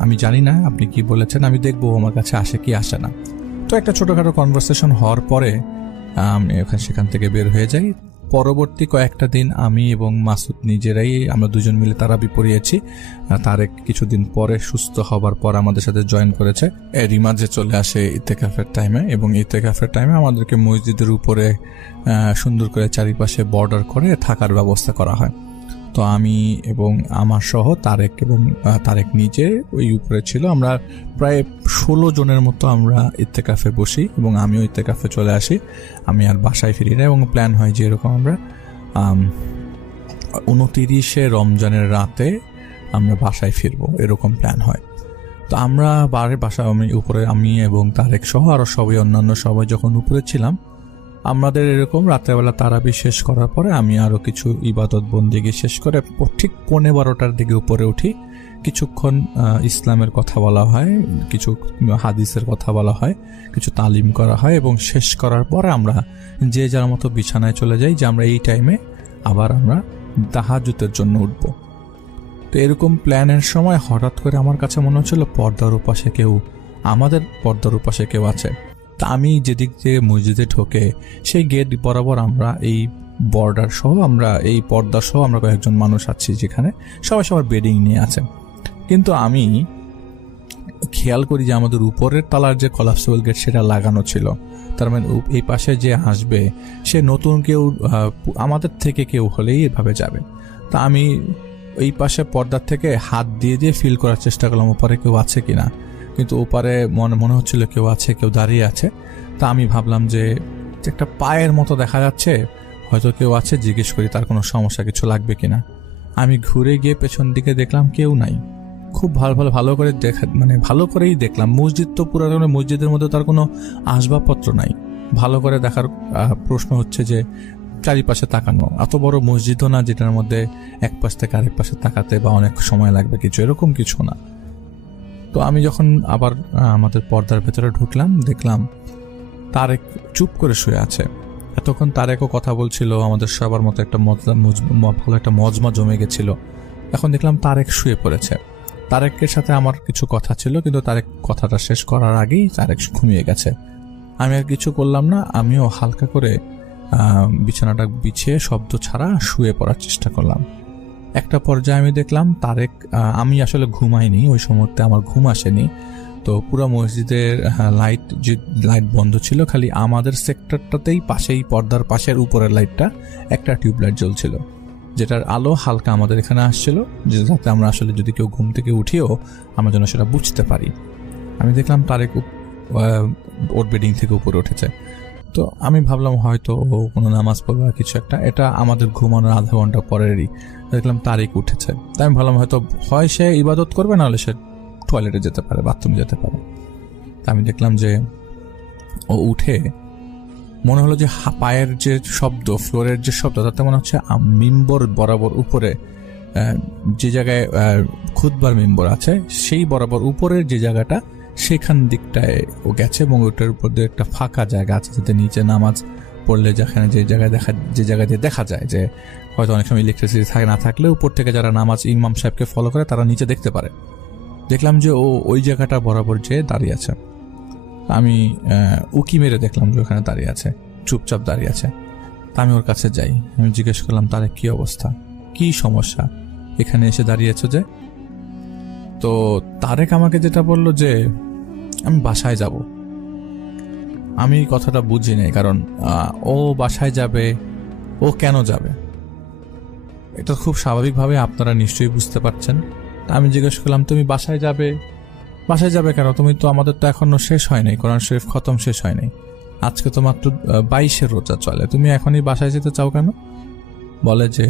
আমি জানি না আপনি কি বলেছেন, আমি দেখবো আমার কাছে আসে কি আসে না। তো একটা ছোটখাটো কনভারসেশন হওয়ার পরে আমি সেখান থেকে বের হয়ে যাই। পরবর্তী কয়েকটা দিন আমি এবং মাসুদ নিজেরাই আমরা দুজন মিলে তারাবি পড়িয়েছি। তারেক কিছুদিন পরে সুস্থ হবার পর আমাদের সাথে জয়েন করেছে। এরই মাঝে চলে আসে ইতেকাফের টাইমে, এবং ইতেকাফের টাইমে আমাদেরকে মসজিদের উপরে সুন্দর করে চারিপাশে বর্ডার করে থাকার ব্যবস্থা করা হয়। তো আমি এবং আমার সহ তারেক এবং তারেক নিজে ওই উপরে ছিল, আমরা প্রায় 16 জনের মতো আমরা ইত্তেকাফে বসি এবং আমিও ইত্তেকাফে চলে আসি। আমি আর বাসায় ফিরি না, এবং প্ল্যান হয় যে এরকম আমরা 29শে রমজানের রাতে আমরা বাসায় ফিরবো, এরকম প্ল্যান হয়। তো আমরা বাসায় আমি এবং তারেক সহ আরো সবাই অন্যান্য সবাই যখন উপরে ছিলাম, আমাদের এরকম রাত্রেবেলা তারাবি শেষ করার পরে আমি আরো কিছু ইবাদত বন্দেগী শেষ করে ঠিক 12:15টার দিকে উপরে উঠি। কিছুক্ষণ ইসলামের কথা বলা হয়, কিছু হাদিসের কথা বলা হয়, কিছু তালিম করা হয়, এবং শেষ করার পরে আমরা যে যার মতো বিছানায় চলে যাই যে আমরা এই টাইমে আবার আমরা তাহাজ্জুদের জন্য উঠব। তো এরকম প্ল্যানের সময় হঠাৎ করে আমার কাছে মনে হচ্ছিল আমাদের পর্দার উপাশে কেউ আছে। তা আমি যেদিক দিয়ে মসজিদে ঢোকে সেই গেট বরাবর আমরা এই বর্ডার সহ আমরা এই পর্দা সহ আমরা কয়েকজন মানুষ আছি, যেখানে সবাই সবার বেডিং নিয়ে আছে। কিন্তু আমি খেয়াল করি যে আমাদের উপরের তলার যে কলাপসেবল গেট সেটা লাগানো ছিল, তার মানে এই পাশে যে আসবে সে নতুন কেউ, আমাদের থেকে কেউ হলেই এভাবে যাবে। তা আমি এই পাশে পর্দার থেকে হাত দিয়ে দিয়ে ফিল করার চেষ্টা করলাম ওপারে কেউ আছে কিনা, কিন্তু ওপারে মনে হচ্ছিল কেউ আছে, কেউ দাঁড়িয়ে আছে। তা আমি ভাবলাম যে একটা পায়ের মতো দেখা যাচ্ছে, হয়তো কেউ আছে, জিজ্ঞেস করি তার কোনো সমস্যা কিছু লাগবে কিনা। আমি ঘুরে গিয়ে পেছন দিকে দেখলাম কেউ নাই। খুব ভালো করে ভালো করেই দেখলাম। মসজিদ তো পুরো মসজিদের মধ্যে তার কোনো আসবাবপত্র নাই। ভালো করে দেখার প্রশ্ন হচ্ছে যে চারিপাশে তাকানো, এত বড় মসজিদও না যেটার মধ্যে এক পাশ থেকে আরেক পাশে তাকাতে বা অনেক সময় লাগবে, কিছু এরকম কিছু না। তো আমি যখন আবার আমাদের পর্দার ভেতরে ঢুকলাম, দেখলাম তারেক চুপ করে শুয়ে আছে। এতক্ষণ তারেকও কথা বলছিল, আমাদের সবার মতো একটা ভালো একটা মজমা জমে গেছিল। এখন দেখলাম তারেক শুয়ে পড়েছে। তারেকের সাথে আমার কিছু কথা ছিল, কিন্তু তারেক কথাটা শেষ করার আগেই তারেক ঘুমিয়ে গেছে। আমি আর কিছু করলাম না, আমিও হালকা করে বিছানাটা বিছিয়ে শব্দ ছাড়া শুয়ে পড়ার চেষ্টা করলাম। একটা পর্যায়ে আমি দেখলাম তারেক, আমি আসলে ঘুমাইনি ওই সময়তে, আমার ঘুম আসেনি। তো পুরো মসজিদের লাইট বন্ধ ছিল, খালি আমাদের সেক্টরটাতেই পাশেই পর্দার পাশের উপরের লাইটটা একটা টিউবলাইট জ্বলছিল, যেটার আলো হালকা আমাদের এখানে আসছিল, যাতে আমরা আসলে যদি কেউ ঘুম থেকে উঠিও আমরা যেন সেটা বুঝতে পারি। আমি দেখলাম তারেক ওর বেডিং থেকে উপরে উঠেছে। তো আমি ভাবলাম হয়তো ও কোনো নামাজ পড়বে বা কিছু একটা, এটা আমাদের ঘুমানোর আধা ঘন্টা পরেরই। দেখলাম তারিখ উঠেছে, তাই আমি ভাবলাম হয়তো হয় সে ইবাদত করবে, নাহলে সে টয়লেটে যেতে পারে, বাথরুমে যেতে পারে। তা আমি দেখলাম যে ও উঠে, মনে হলো যে পায়ের যে শব্দ, ফ্লোরের যে শব্দ, তাতে মনে হচ্ছে মিম্বর বরাবর উপরে যে জায়গায় খুতবার মিম্বর আছে সেই বরাবর উপরের যে জায়গাটা, সেখান দিকটায় ও গেছে, এবং ওটার উপর দিয়ে একটা ফাঁকা জায়গা আছে, যাতে নিচে নামাজ পড়লে যেখানে যে জায়গায় দিয়ে দেখা যায় যে হয়তো অনেক সময় ইলেকট্রিসিটি না থাকলে উপর থেকে যারা নামাজ ইমাম সাহেবকে ফলো করে তারা নিচে দেখতে পারে। দেখলাম যে ও ওই জায়গাটা বরাবর যেয়ে দাঁড়িয়ে আছে। আমি উকি মেরে দেখলাম যে ওখানে দাঁড়িয়ে আছে, চুপচাপ দাঁড়িয়ে আছে। তা আমি ওর কাছে যাই, আমি জিজ্ঞেস করলাম তারে কি অবস্থা, কি সমস্যা, এখানে এসে দাঁড়িয়েছ যে? তো তারেক আমাকে যেটা বললো যে আমি বাসায় যাব। আমি কথাটা বুঝি নাই, কারণ ও বাসায় যাবে, ও কেন যাবে, এটা খুব স্বাভাবিকভাবে আপনারা নিশ্চয়ই বুঝতে পারছেন। আমি জিজ্ঞেস করলাম তুমি বাসায় যাবে? বাসায় যাবে কেন? তুমি তো, আমাদের তো এখনো শেষ হয় নাই, কোরআন শরীফ খতম শেষ হয় নাই, আজকে তো মাত্র 22-এর রোজা চলে, তুমি এখনই বাসায় যেতে চাও কেন? বলে যে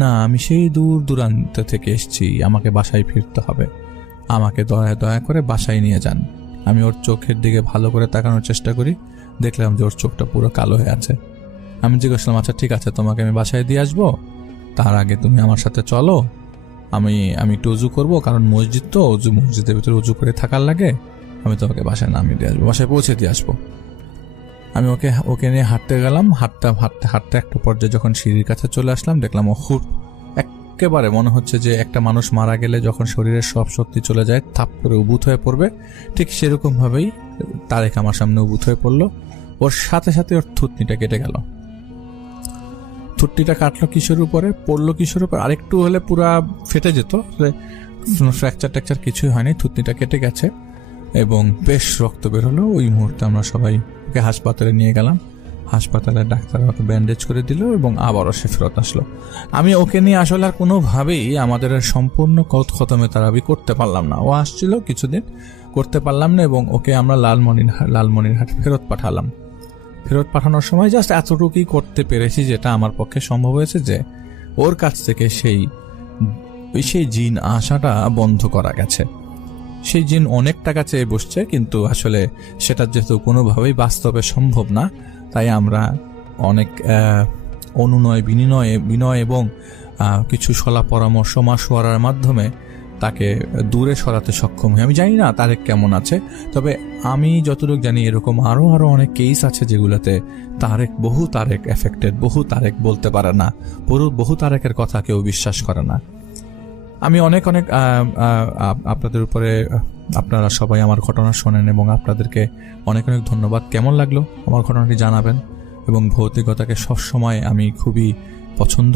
না, আমি সেই দূর দূরান্ত থেকে এসেছি, আমাকে বাসায় ফিরতে হবে, আমাকে দয়া করে বাসায় নিয়ে যান। আমি ওর চোখের দিকে ভালো করে তাকানোর চেষ্টা করি, দেখলাম যে ওর চোখটা পুরো কালো হয়ে আছে। আমি জিজ্ঞেস করলাম আচ্ছা ঠিক আছে, তোমাকে আমি বাসায় দিয়ে আসবো, তার আগে তুমি আমার সাথে চলো, আমি একটু উজু করবো, কারণ মসজিদ তো, মসজিদের ভিতরে উজু করে থাকার লাগে, আমি তোমাকে বাসায় নামিয়ে দিয়ে আসবো, বাসায় পৌঁছে দিয়ে আসবো। আমি ওকে নিয়ে হাঁটতে গেলাম, হাঁটতে একটা পর্যায়ে যখন সিঁড়ির কাছে চলে আসলাম, দেখলাম ও একেবারে মনে হচ্ছে যে একটা মানুষ মারা গেলে যখন শরীরের সব শক্তি চলে যায় থাপ করে উবুত হয়ে পড়বে, ঠিক সেরকম ভাবেই তারেক আমার সামনে উবুত হয়ে পড়লো। ওর সাথে সাথে ওর থুতনিটা কেটে গেল। থুতনিটা কাটলো কিসের উপরে, পড়লো কিসের উপর, আরেকটু হলে পুরা ফেটে যেত, ফ্র্যাকচার ট্যাকচার কিছুই হয়নি, থুতনিটা কেটে গেছে এবং বেশ রক্ত বের হলো। ওই মুহূর্তে আমরা সবাই ওকে হাসপাতালে নিয়ে গেলাম। হাসপাতালে ডাক্তার আমাকে ব্যান্ডেজ করে দিল এবং আবারও সে ফেরত আসলো। আমি ওকে নিয়ে আসলে আর কোনোভাবেই আমাদের সম্পূর্ণ খতমে তারাবি করতে পারলাম না। ও আসছিল কিছুদিন, করতে পারলাম না এবং ওকে আমরা লালমনিরহাট ফেরত পাঠালাম। ফেরত পাঠানোর সময় জাস্ট এতটুকুই করতে পেরেছি যেটা আমার পক্ষে সম্ভব হয়েছে, যে ওর কাছ থেকে সেই জিন আসাটা বন্ধ করা গেছে। সেই জিন অনেক টাকা চেয়ে বসছে, কিন্তু আসলে সেটা যেহেতু কোনোভাবেই বাস্তবে সম্ভব না, তাই আমরা অনেক বিনয় এবং কিছু সলা পরামর্শ মাসওয়ারার মাধ্যমে তাকে দূরে সরাতে সক্ষম হই। আমি জানি না তারেক কেমন আছে, তবে আমি যতটুকু জানি এরকম আরো অনেক কেস আছে যেগুলোতে বহু তারেক এফেক্টেড, বহু তারেক বলতে পারে না, বহু তারেকের কথা কেউ বিশ্বাস করে না। আমি অনেক আপনাদের উপরে, আপনারা সবাই আমার ঘটনা শোনেন এবং আপনাদেরকে অনেক ধন্যবাদ। কেমন লাগলো আমার ঘটনাটি জানাবেন। এবং ভৌতিকতাকে সবসময় আমি খুবই পছন্দ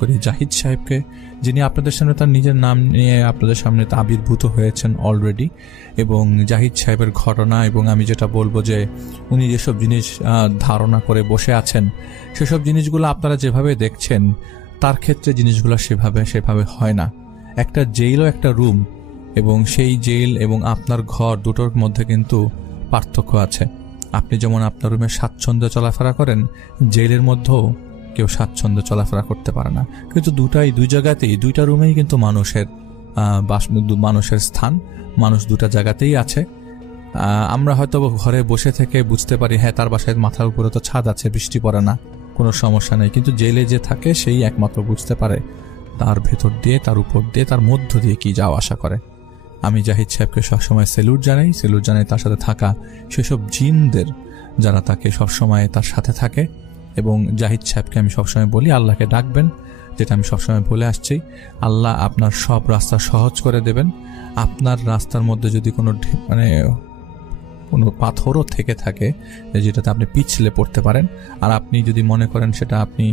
করি জাহিদ সাহেবকে, যিনি আপনাদের সামনে তার নিজের নাম নিয়ে আপনাদের সামনে আবির্ভূত হয়েছেন অলরেডি। এবং জাহিদ সাহেবের ঘটনা, এবং আমি যেটা বলবো যে উনি যেসব জিনিস ধারণা করে বসে আছেন, সেসব জিনিসগুলো আপনারা যেভাবে দেখছেন তার ক্ষেত্রে জিনিসগুলো সেভাবে হয় না। একটা জেল ও একটা রুম, এবং সেই জেল এবং আপনার ঘর দুটোর মধ্যে কিন্তু পার্থক্য আছে। আপনি যেমন আপনার রুমে স্বাচ্ছন্দ্যে চলাফেরা করেন, জেলের মধ্যেও কেউ স্বাচ্ছন্দ্যে চলাফেরা করতে পারে না। কিন্তু দুই জায়গাতেই, দুইটা রুমেই কিন্তু মানুষের স্থান, মানুষ দুটা জায়গাতেই আছে। আমরা হয়তো ঘরে বসে থেকে বুঝতে পারি, হ্যাঁ তার বাসায় মাথার উপরে তো ছাদ আছে, বৃষ্টি পড়ে না, কোনো সমস্যা নেই। কিন্তু জেলে যে থাকে সেই একমাত্র বুঝতে পারে তার ভেতর দিয়ে, তার উপর দিয়ে, তার মধ্য দিয়ে কি যাওয়া আসা করে। আমি জাহিদ সাহেবকে সবসময় স্যালুট জানাই তার সাথে থাকা সেসব জিনদের, যারা তাকে সবসময় তার সাথে থাকে। এবং জাহিদ সাহেবকে আমি সবসময় বলি আল্লাহকে ডাকবেন, যেটা আমি সবসময় বলে আসছি। আল্লাহ আপনার সব রাস্তা সহজ করে দেবেন। আপনার রাস্তার মধ্যে যদি কোনো পাথরও থেকে থাকে যেটাতে আপনি পিছলে পড়তে পারেন, আর আপনি যদি মনে করেন সেটা আপনি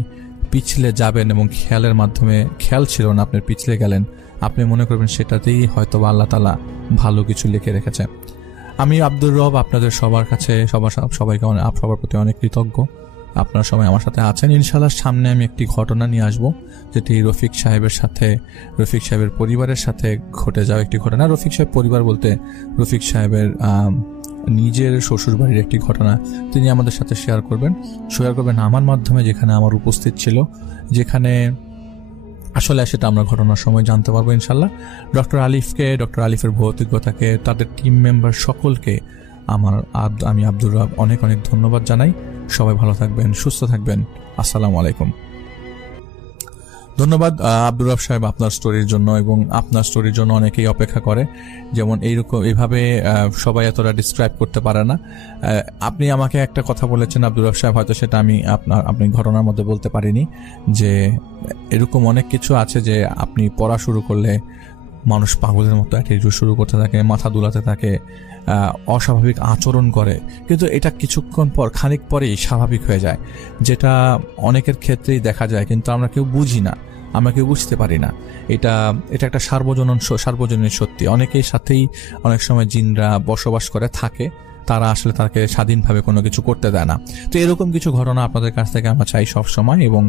পিছলে যাবেন এবং খেয়ালের মাধ্যমে, খেয়াল ছিল না আপনি পিছলে গেলেন, আপনি মনে করবেন সেটাতেই হয়তো আল্লাহ তাআলা ভালো কিছু লিখে রেখেছে। আমি আব্দুর রব আপনাদের সবার কাছে, সবাইকে সবার প্রতি অনেক কৃতজ্ঞ। আপনারা সবাই আমার সাথে আছেন। ইনশাআল্লাহ সামনে আমি একটি ঘটনা নিয়ে আসব, যেটি রফিক সাহেবের পরিবারের সাথে ঘটে যাওয়া একটি ঘটনা। রফিক সাহেব পরিবার বলতে রফিক সাহেবের নিজের শ্বশুর বাড়ির একটি ঘটনা তিনি আমাদের সাথে শেয়ার করবেন আমার মাধ্যমে, যেখানে আমার উপস্থিত ছিল, যেখানে আসলে সেটা আমরা ঘটনার সময় জানতে পারবো ইনশাল্লাহ। ডক্টর আলিফের ভৌতিকতাকে, তাদের টিম মেম্বার সকলকে আমি আব্দুর রব অনেক ধন্যবাদ জানাই। সবাই ভালো থাকবেন, সুস্থ থাকবেন। আসসালামু আলাইকুম। ধন্যবাদ আব্দুর রব সাহেব আপনার স্টোরির জন্য, এবং আপনার স্টোরির জন্য অনেকেই অপেক্ষা করে। যেমন এইভাবে সবাই এতটা ডিসক্রাইব করতে পারে না। আপনি আমাকে একটা কথা বলেছেন আব্দুর রব সাহেব, হয়তো সেটা আপনি ঘটনার মধ্যে বলতে পারিনি, যে এরকম অনেক কিছু আছে যে আপনি পড়া শুরু করলে মানুষ পাগলের মতো অ্যাটিটিউড শুরু করতে থাকে, মাথা দুলাতে থাকে, অস্বাভাবিক আচরণ করে, কিন্তু এটা কিছুক্ষণ পর, খানিক পরেই স্বাভাবিক হয়ে যায়, যেটা অনেকের ক্ষেত্রেই দেখা যায়, কিন্তু আমরা কেউ বুঝি না, আমরা কেউ বুঝতে পারি না। এটা একটা সার্বজনীন সত্যি। অনেকের সাথেই অনেক সময় জিনরা বসবাস করে থাকে, তারা আসলে তাকে স্বাধীনভাবে কোনো কিছু করতে দেয় না। তো এরকম কিছু ঘটনা আপনাদের কাছ থেকে আমরা চাই সবসময়, এবং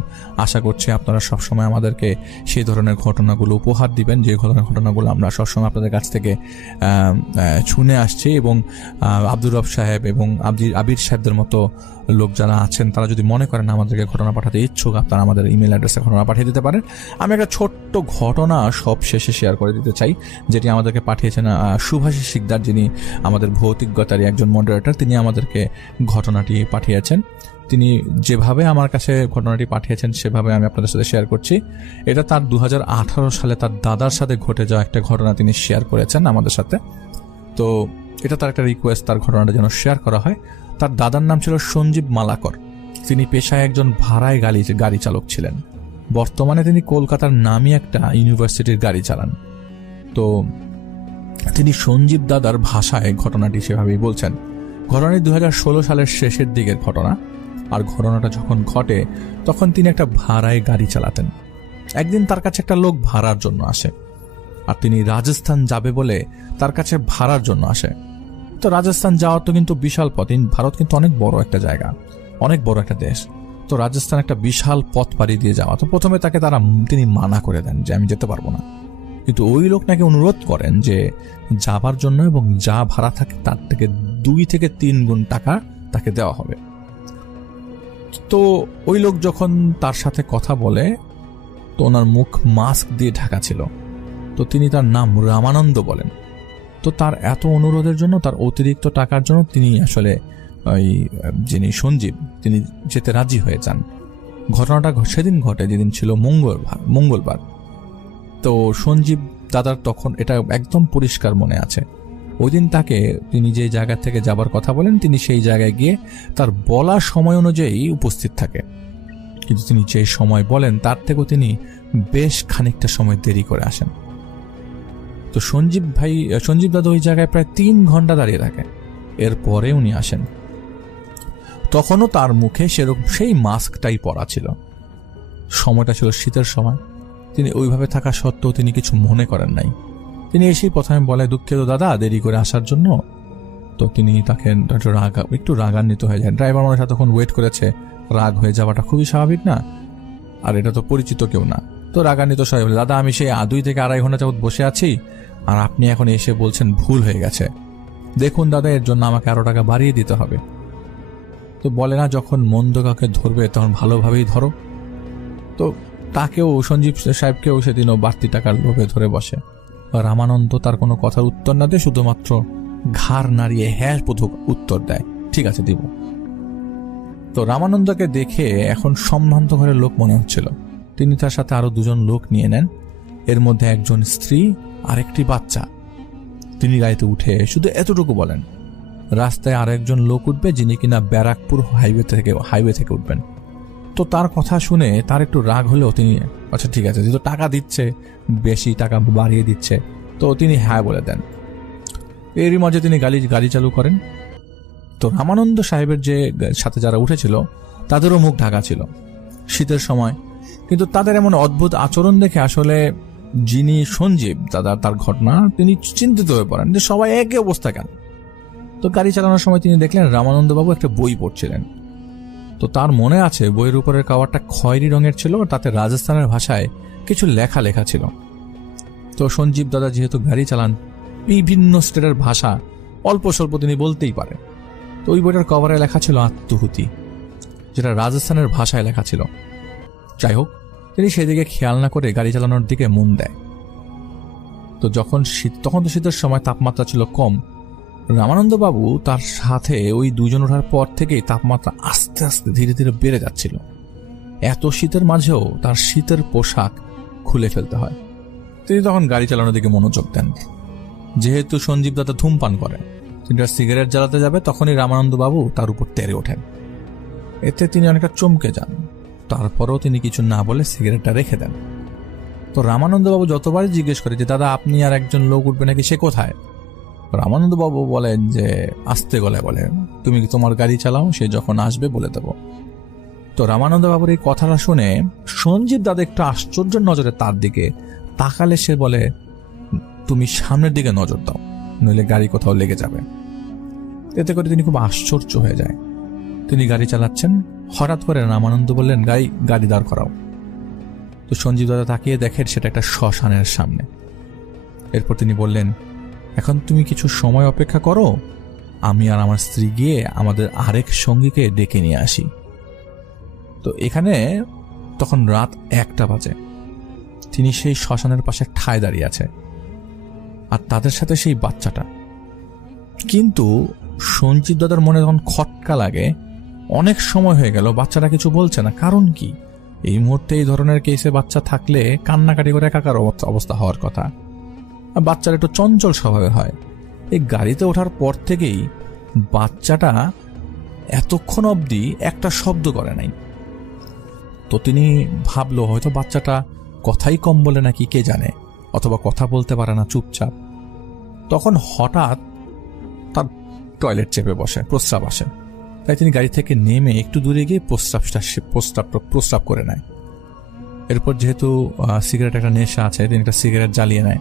আশা করছি আপনারা সবসময় আমাদেরকে সেই ধরনের ঘটনাগুলো উপহার দিবেন, যে ধরনের ঘটনাগুলো আমরা সবসময় আপনাদের কাছ থেকে শুনে আসছি। এবং আব্দুর রব সাহেব এবং আবির সাহেবদের মতো লোক যারা আছেন, তারা যদি মনে করেন আমাদেরকে ঘটনা পাঠাতে ইচ্ছুক, আপনারা আমাদের ইমেল অ্যাড্রেসে ঘটনা পাঠিয়ে দিতে পারেন। আমি একটা ছোট্ট ঘটনা সব শেষে শেয়ার করে দিতে চাই, যেটি আমাদেরকে পাঠিয়েছেন সুভাষী শিকদার, যিনি আমাদের ভৌতিকতারই একজন মডারেটর। তিনি আমাদেরকে ঘটনাটি পাঠিয়েছেন। তিনি যেভাবে আমার কাছে ঘটনাটি পাঠিয়েছেন সেভাবে আমি আপনাদের সাথে শেয়ার করছি। এটা তার 2018 সালে তার দাদার সাথে ঘটে যাওয়া একটা ঘটনা তিনি শেয়ার করেছেন আমাদের সাথে। তো এটা তার একটা রিকোয়েস্ট, তার ঘটনাটা যেন শেয়ার করা হয়। তার দাদার নাম ছিল সঞ্জীব মালাকর। তিনি পেশায় একজন ভাড়ায় গাড়ি চালক ছিলেন। বর্তমানে তিনি কলকাতার নামী একটা ইউনিভার্সিটির গাড়ি চালান। তো তিনি সঞ্জীব দাদার ভাষায় ঘটনাটি সেভাবেই বলছেন। ঘটনাটি 2016 সালের শেষের দিকের ঘটনা। আর ঘটনাটা যখন ঘটে তখন তিনি একটা ভাড়ায় গাড়ি চালাতেন। একদিন তার কাছে একটা লোক ভাড়ার জন্য আসে, আর তিনি রাজস্থান যাবে বলে তার কাছে ভাড়ার জন্য আসে। তো রাজস্থান যাওয়া তো কিন্তু বিশাল পথ, ভারত কিন্তু অনেক বড় একটা জায়গা, অনেক বড় একটা দেশ। তো রাজস্থান একটা বিশাল পথ পাড়ি দিয়ে যাওয়া। তো প্রথমে তিনি মানা করে দেন যে আমি যেতে পারবো না, কিন্তু ওই লোক নাকি অনুরোধ করেন যে যাবার জন্য এবং যা ভাড়া থাকে তার থেকে 2 থেকে 3 গুণ টাকা তাকে দেওয়া হবে। তো ওই লোক যখন তার সাথে কথা বলে, তো ওনার মুখ মাস্ক দিয়ে ঢাকা ছিল। তো তিনি তার নাম রামানন্দ বলেন। তো তার এত অনুরোধের জন্য, তার অতিরিক্ত টাকার জন্য তিনি আসলে ওই যিনি সঞ্জীব তিনি যেতে রাজি হয়ে যান। ঘটনাটা সেদিন ঘটে যেদিন ছিল মঙ্গলবার। তো সঞ্জীব দাদার তখন এটা একদম পরিষ্কার মনে আছে। ওই দিন তাকে তিনি যে জায়গা থেকে যাবার কথা বলেন, তিনি সেই জায়গায় গিয়ে তার বলা সময় অনুযায়ী উপস্থিত থাকে। কিন্তু তিনি যে সময় বলেন তার থেকেও তিনি বেশ খানিকটা সময় দেরি করে আসেন। তো সঞ্জীব দাদা ওই জায়গায় প্রায় 3 ঘন্টা দাঁড়িয়ে থাকে। এরপরে উনি আসেন। তখনও তার মুখে সেরকম সেই মাস্কটাই পরা ছিল। সময়টা ছিল শীতের সময়। তিনি ওইভাবে থাকা সত্ত্বেও তিনি কিছু মনে করেন নাই। তিনি এসেই প্রথমে বলে, দুঃখিত দাদা দেরি করে আসার জন্য। তো তিনি তাকে একটু রাগান্বিত হয়ে যায়। ড্রাইভার মানুষ তখন ওয়েট করেছে, রাগ হয়ে যাওয়াটা খুবই স্বাভাবিক না? আর এটা তো পরিচিত কেউ না। তো রাগান্বিত সবাই বলে, দাদা আমি সেই 2 থেকে 2.5 ঘন্টা যাবত বসে আছি, আর আপনি এখন এসে বলছেন ভুল হয়ে গেছে। দেখুন দাদা, এর জন্য আমাকে আরো টাকা বাড়িয়ে দিতে হবে। তো বলে না, যখন মন্দ কাউকে ধরবে তখন ভালোভাবেই ধরো। তো তাকেও, সঞ্জীব সাহেবকেও সেদিনও বাড়তি টাকার লোভে ধরে বসে। রামানন্দ তার কোনো কথার উত্তর না দিয়ে শুধুমাত্র ঘাড় নাড়িয়ে হ্যাঁ বোধক উত্তর দেয়, ঠিক আছে দিব। তো রামানন্দকে দেখে এখন সম্ভ্রান্ত ঘরের লোক মনে হচ্ছিল। তিনি তার সাথে আরো 2 জন লোক নিয়ে নেন, এর মধ্যে একজন স্ত্রী আর একটি বাচ্চা। তিনি গাড়িতে উঠে শুধু এতটুকু বলেন, রাস্তায় আরেকজন লোক উঠবে যিনি কিনা ব্যারাকপুর হাইওয়ে থেকে উঠবেন। তো তার কথা শুনে তার একটু রাগ হলেও তিনি, আচ্ছা ঠিক আছে, যেহেতু টাকা দিচ্ছে, বেশি টাকা বাড়িয়ে দিচ্ছে, তো তিনি হ্যাঁ বলে দেন। এরই মাঝে তিনি গাড়ি চালু করেন। তো রামানন্দ সাহেবের যে সাথে যারা উঠেছিল তাদেরও মুখ ঢাকা ছিল, শীতের সময়। কিন্তু তাদের এমন অদ্ভুত আচরণ দেখে আসলে যিনি সঞ্জীব দাদা, তার ঘটনা, তিনি চিন্তিত হয়ে পড়েন যে সবাই একই অবস্থা কেন। তো গাড়ি চালানোর সময় তিনি দেখলেন রামানন্দ বাবু একটা বই পড়ছিলেন। তো তার মনে আছে বইয়ের উপরের কভারটা খয়েরি রঙের ছিল, তাতে রাজস্থানের ভাষায় কিছু লেখা ছিল। তো সঞ্জীব দাদা যেহেতু গাড়ি চালান, বিভিন্ন স্টেটের ভাষা অল্প স্বল্প তিনি বলতেই পারে। তো ওই বইটার কভারে লেখা ছিল আত্মহুতি, যেটা রাজস্থানের ভাষায় লেখা ছিল। যাই হোক, তিনি সেদিকে খেয়াল না করে গাড়ি চালানোর দিকে মন দেয়। তো তখন তো শীতের সময় তাপমাত্রা ছিল কম। রামানন্দ বাবু তার সাথে ওই 2 জন ওঠার পর থেকেই তাপমাত্রা আস্তে আস্তে ধীরে ধীরে বেড়ে যাচ্ছিল। এত শীতের মাঝেও তার শীতের পোশাক খুলে ফেলতে হয়। তিনি তখন গাড়ি চালানোর দিকে মনোযোগ দেন। যেহেতু সঞ্জীব দাদা ধূমপান করেন, তিনি সিগারেট জ্বালাতে যাবে, তখনই রামানন্দ বাবু তার উপর তেড়ে ওঠেন। এতে তিনি অনেকটা চমকে যান। তারপরেও তিনি কিছু না বলে সিগারেটটা রেখে দেন। তো রামানন্দ বাবু যতবারই জিজ্ঞেস করে যে দাদা আপনি আর একজন লোক উঠবে নাকি, সে কোথায়? রামানন্দ বাবু বলেন যে আস্তে গলায় বলে, তুমি তোমার গাড়ি চালাও, সে যখন আসবে বলে দেব। তো রামানন্দ বাবুর এই কথাটা শুনে সঞ্জীব দাদা একটু আশ্চর্যের নজরে তার দিকে তাকালে সে বলে, তুমি সামনের দিকে নজর দাও, নইলে গাড়ি কোথাও লেগে যাবে। এতে করে তিনি খুব আশ্চর্য হয়ে যায়। তিনি গাড়ি চালাচ্ছেন, হঠাৎ করে রামানন্দ বললেন, গাড়ি দাঁড় করাও। তো সঞ্জীব দাদা তাকিয়ে দেখেন সেটা একটা শ্মশানের সামনে। এরপর তিনি বললেন, এখন তুমি কিছু সময় অপেক্ষা করো, আমি আর আমার স্ত্রী গিয়ে আমাদের আরেক সঙ্গীকে ডেকে নিয়ে আসি। তো এখানে তখন রাত 1টা বাজে। তিনি সেই শ্মশানের পাশে ঠায় দাঁড়িয়ে আছে, আর তাদের সাথে সেই বাচ্চাটা। কিন্তু সঞ্জীব দাদার মনে যখন খটকা লাগে, অনেক সময় হয়ে গেল বাচ্চাটা কিছু বলছে না, কারণ কি? এই মুহূর্তে এই ধরনের কেসে বাচ্চা থাকলে কান্নাকাটি করে একাকার অবস্থা হওয়ার কথা। বাচ্চারা একটু চঞ্চল স্বভাবের হয়। এই গাড়িতে ওঠার পর থেকেই বাচ্চাটা এতক্ষণ অবধি একটা শব্দ করে নাই। তো তিনি ভাবলো হয়তো বাচ্চাটা কথাই কম বলে নাকি, কে জানে, অথবা কথা বলতে পারে না, চুপচাপ। তখন হঠাৎ তার টয়লেট চেপে বসে, প্রস্রাব আসে। তাই তিনি গাড়ি থেকে নেমে একটু দূরে গিয়ে প্রস্রাব করে নেয়। এরপর যেহেতু সিগারেট একটা নেশা আছে, তিনি একটা সিগারেট জ্বালিয়ে নেয়।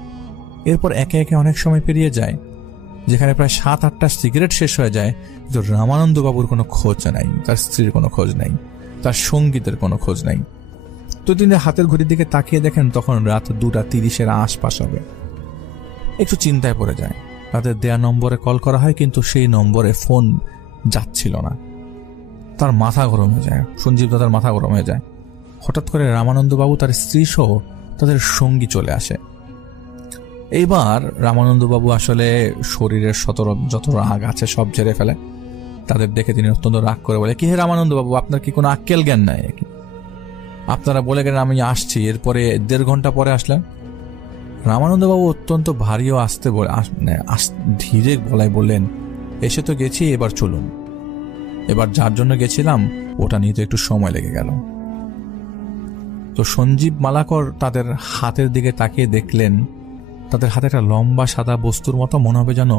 এরপর একে একে অনেক সময় পেরিয়ে যায়, যেখানে প্রায় 7-8টা সিগারেট শেষ হয়ে যায়, কিন্তু রামানন্দ বাবুর কোনো খোঁজ নাই, তার স্ত্রীর কোনো খোঁজ নাই, তার সঙ্গীতের কোনো খোঁজ নাই। তো তিনি হাতের ঘড়ির দিকে তাকিয়ে দেখেন তখন রাত 2:30 আশপাশ হবে। একটু চিন্তায় পড়ে যায়। তাদের দেয়া নম্বরে কল করা হয়, কিন্তু সেই নম্বরে ফোন যাচ্ছিল না। তার মাথা গরম হয়ে যায়, সঞ্জীব দাদার মাথা গরম হয়ে যায়। হঠাৎ করে রামানন্দ বাবু, তার স্ত্রী সহ তাদের সঙ্গী চলে আসে। এইবার রামানন্দ বাবু আসলে শরীরের যত রাগ আছে সব ঝেড়ে ফেলে। তাদের দেখে তিনি অত্যন্ত রাগ করে বলে, কি হে রামানন্দ বাবু, আপনার কি কোনো আক্কেল জ্ঞান নাই? আপনারা বলে গেলেন আমি আসছি, এরপরে 1.5 ঘন্টা পরে আসলেন। রামানন্দ বাবু অত্যন্ত ভারী ও আস্তে ধীরে গলায় বললেন, এসে তো গেছি, এবার চলুন। এবার যার জন্য গেছিলাম ওটা নিয়ে তো একটু সময় লেগে গেল। তো সঞ্জীব মালাকর তাদের হাতের দিকে তাকিয়ে দেখলেন তাদের হাতে একটা লম্বা সাদা বস্তুর মতো, মনে হবে যেন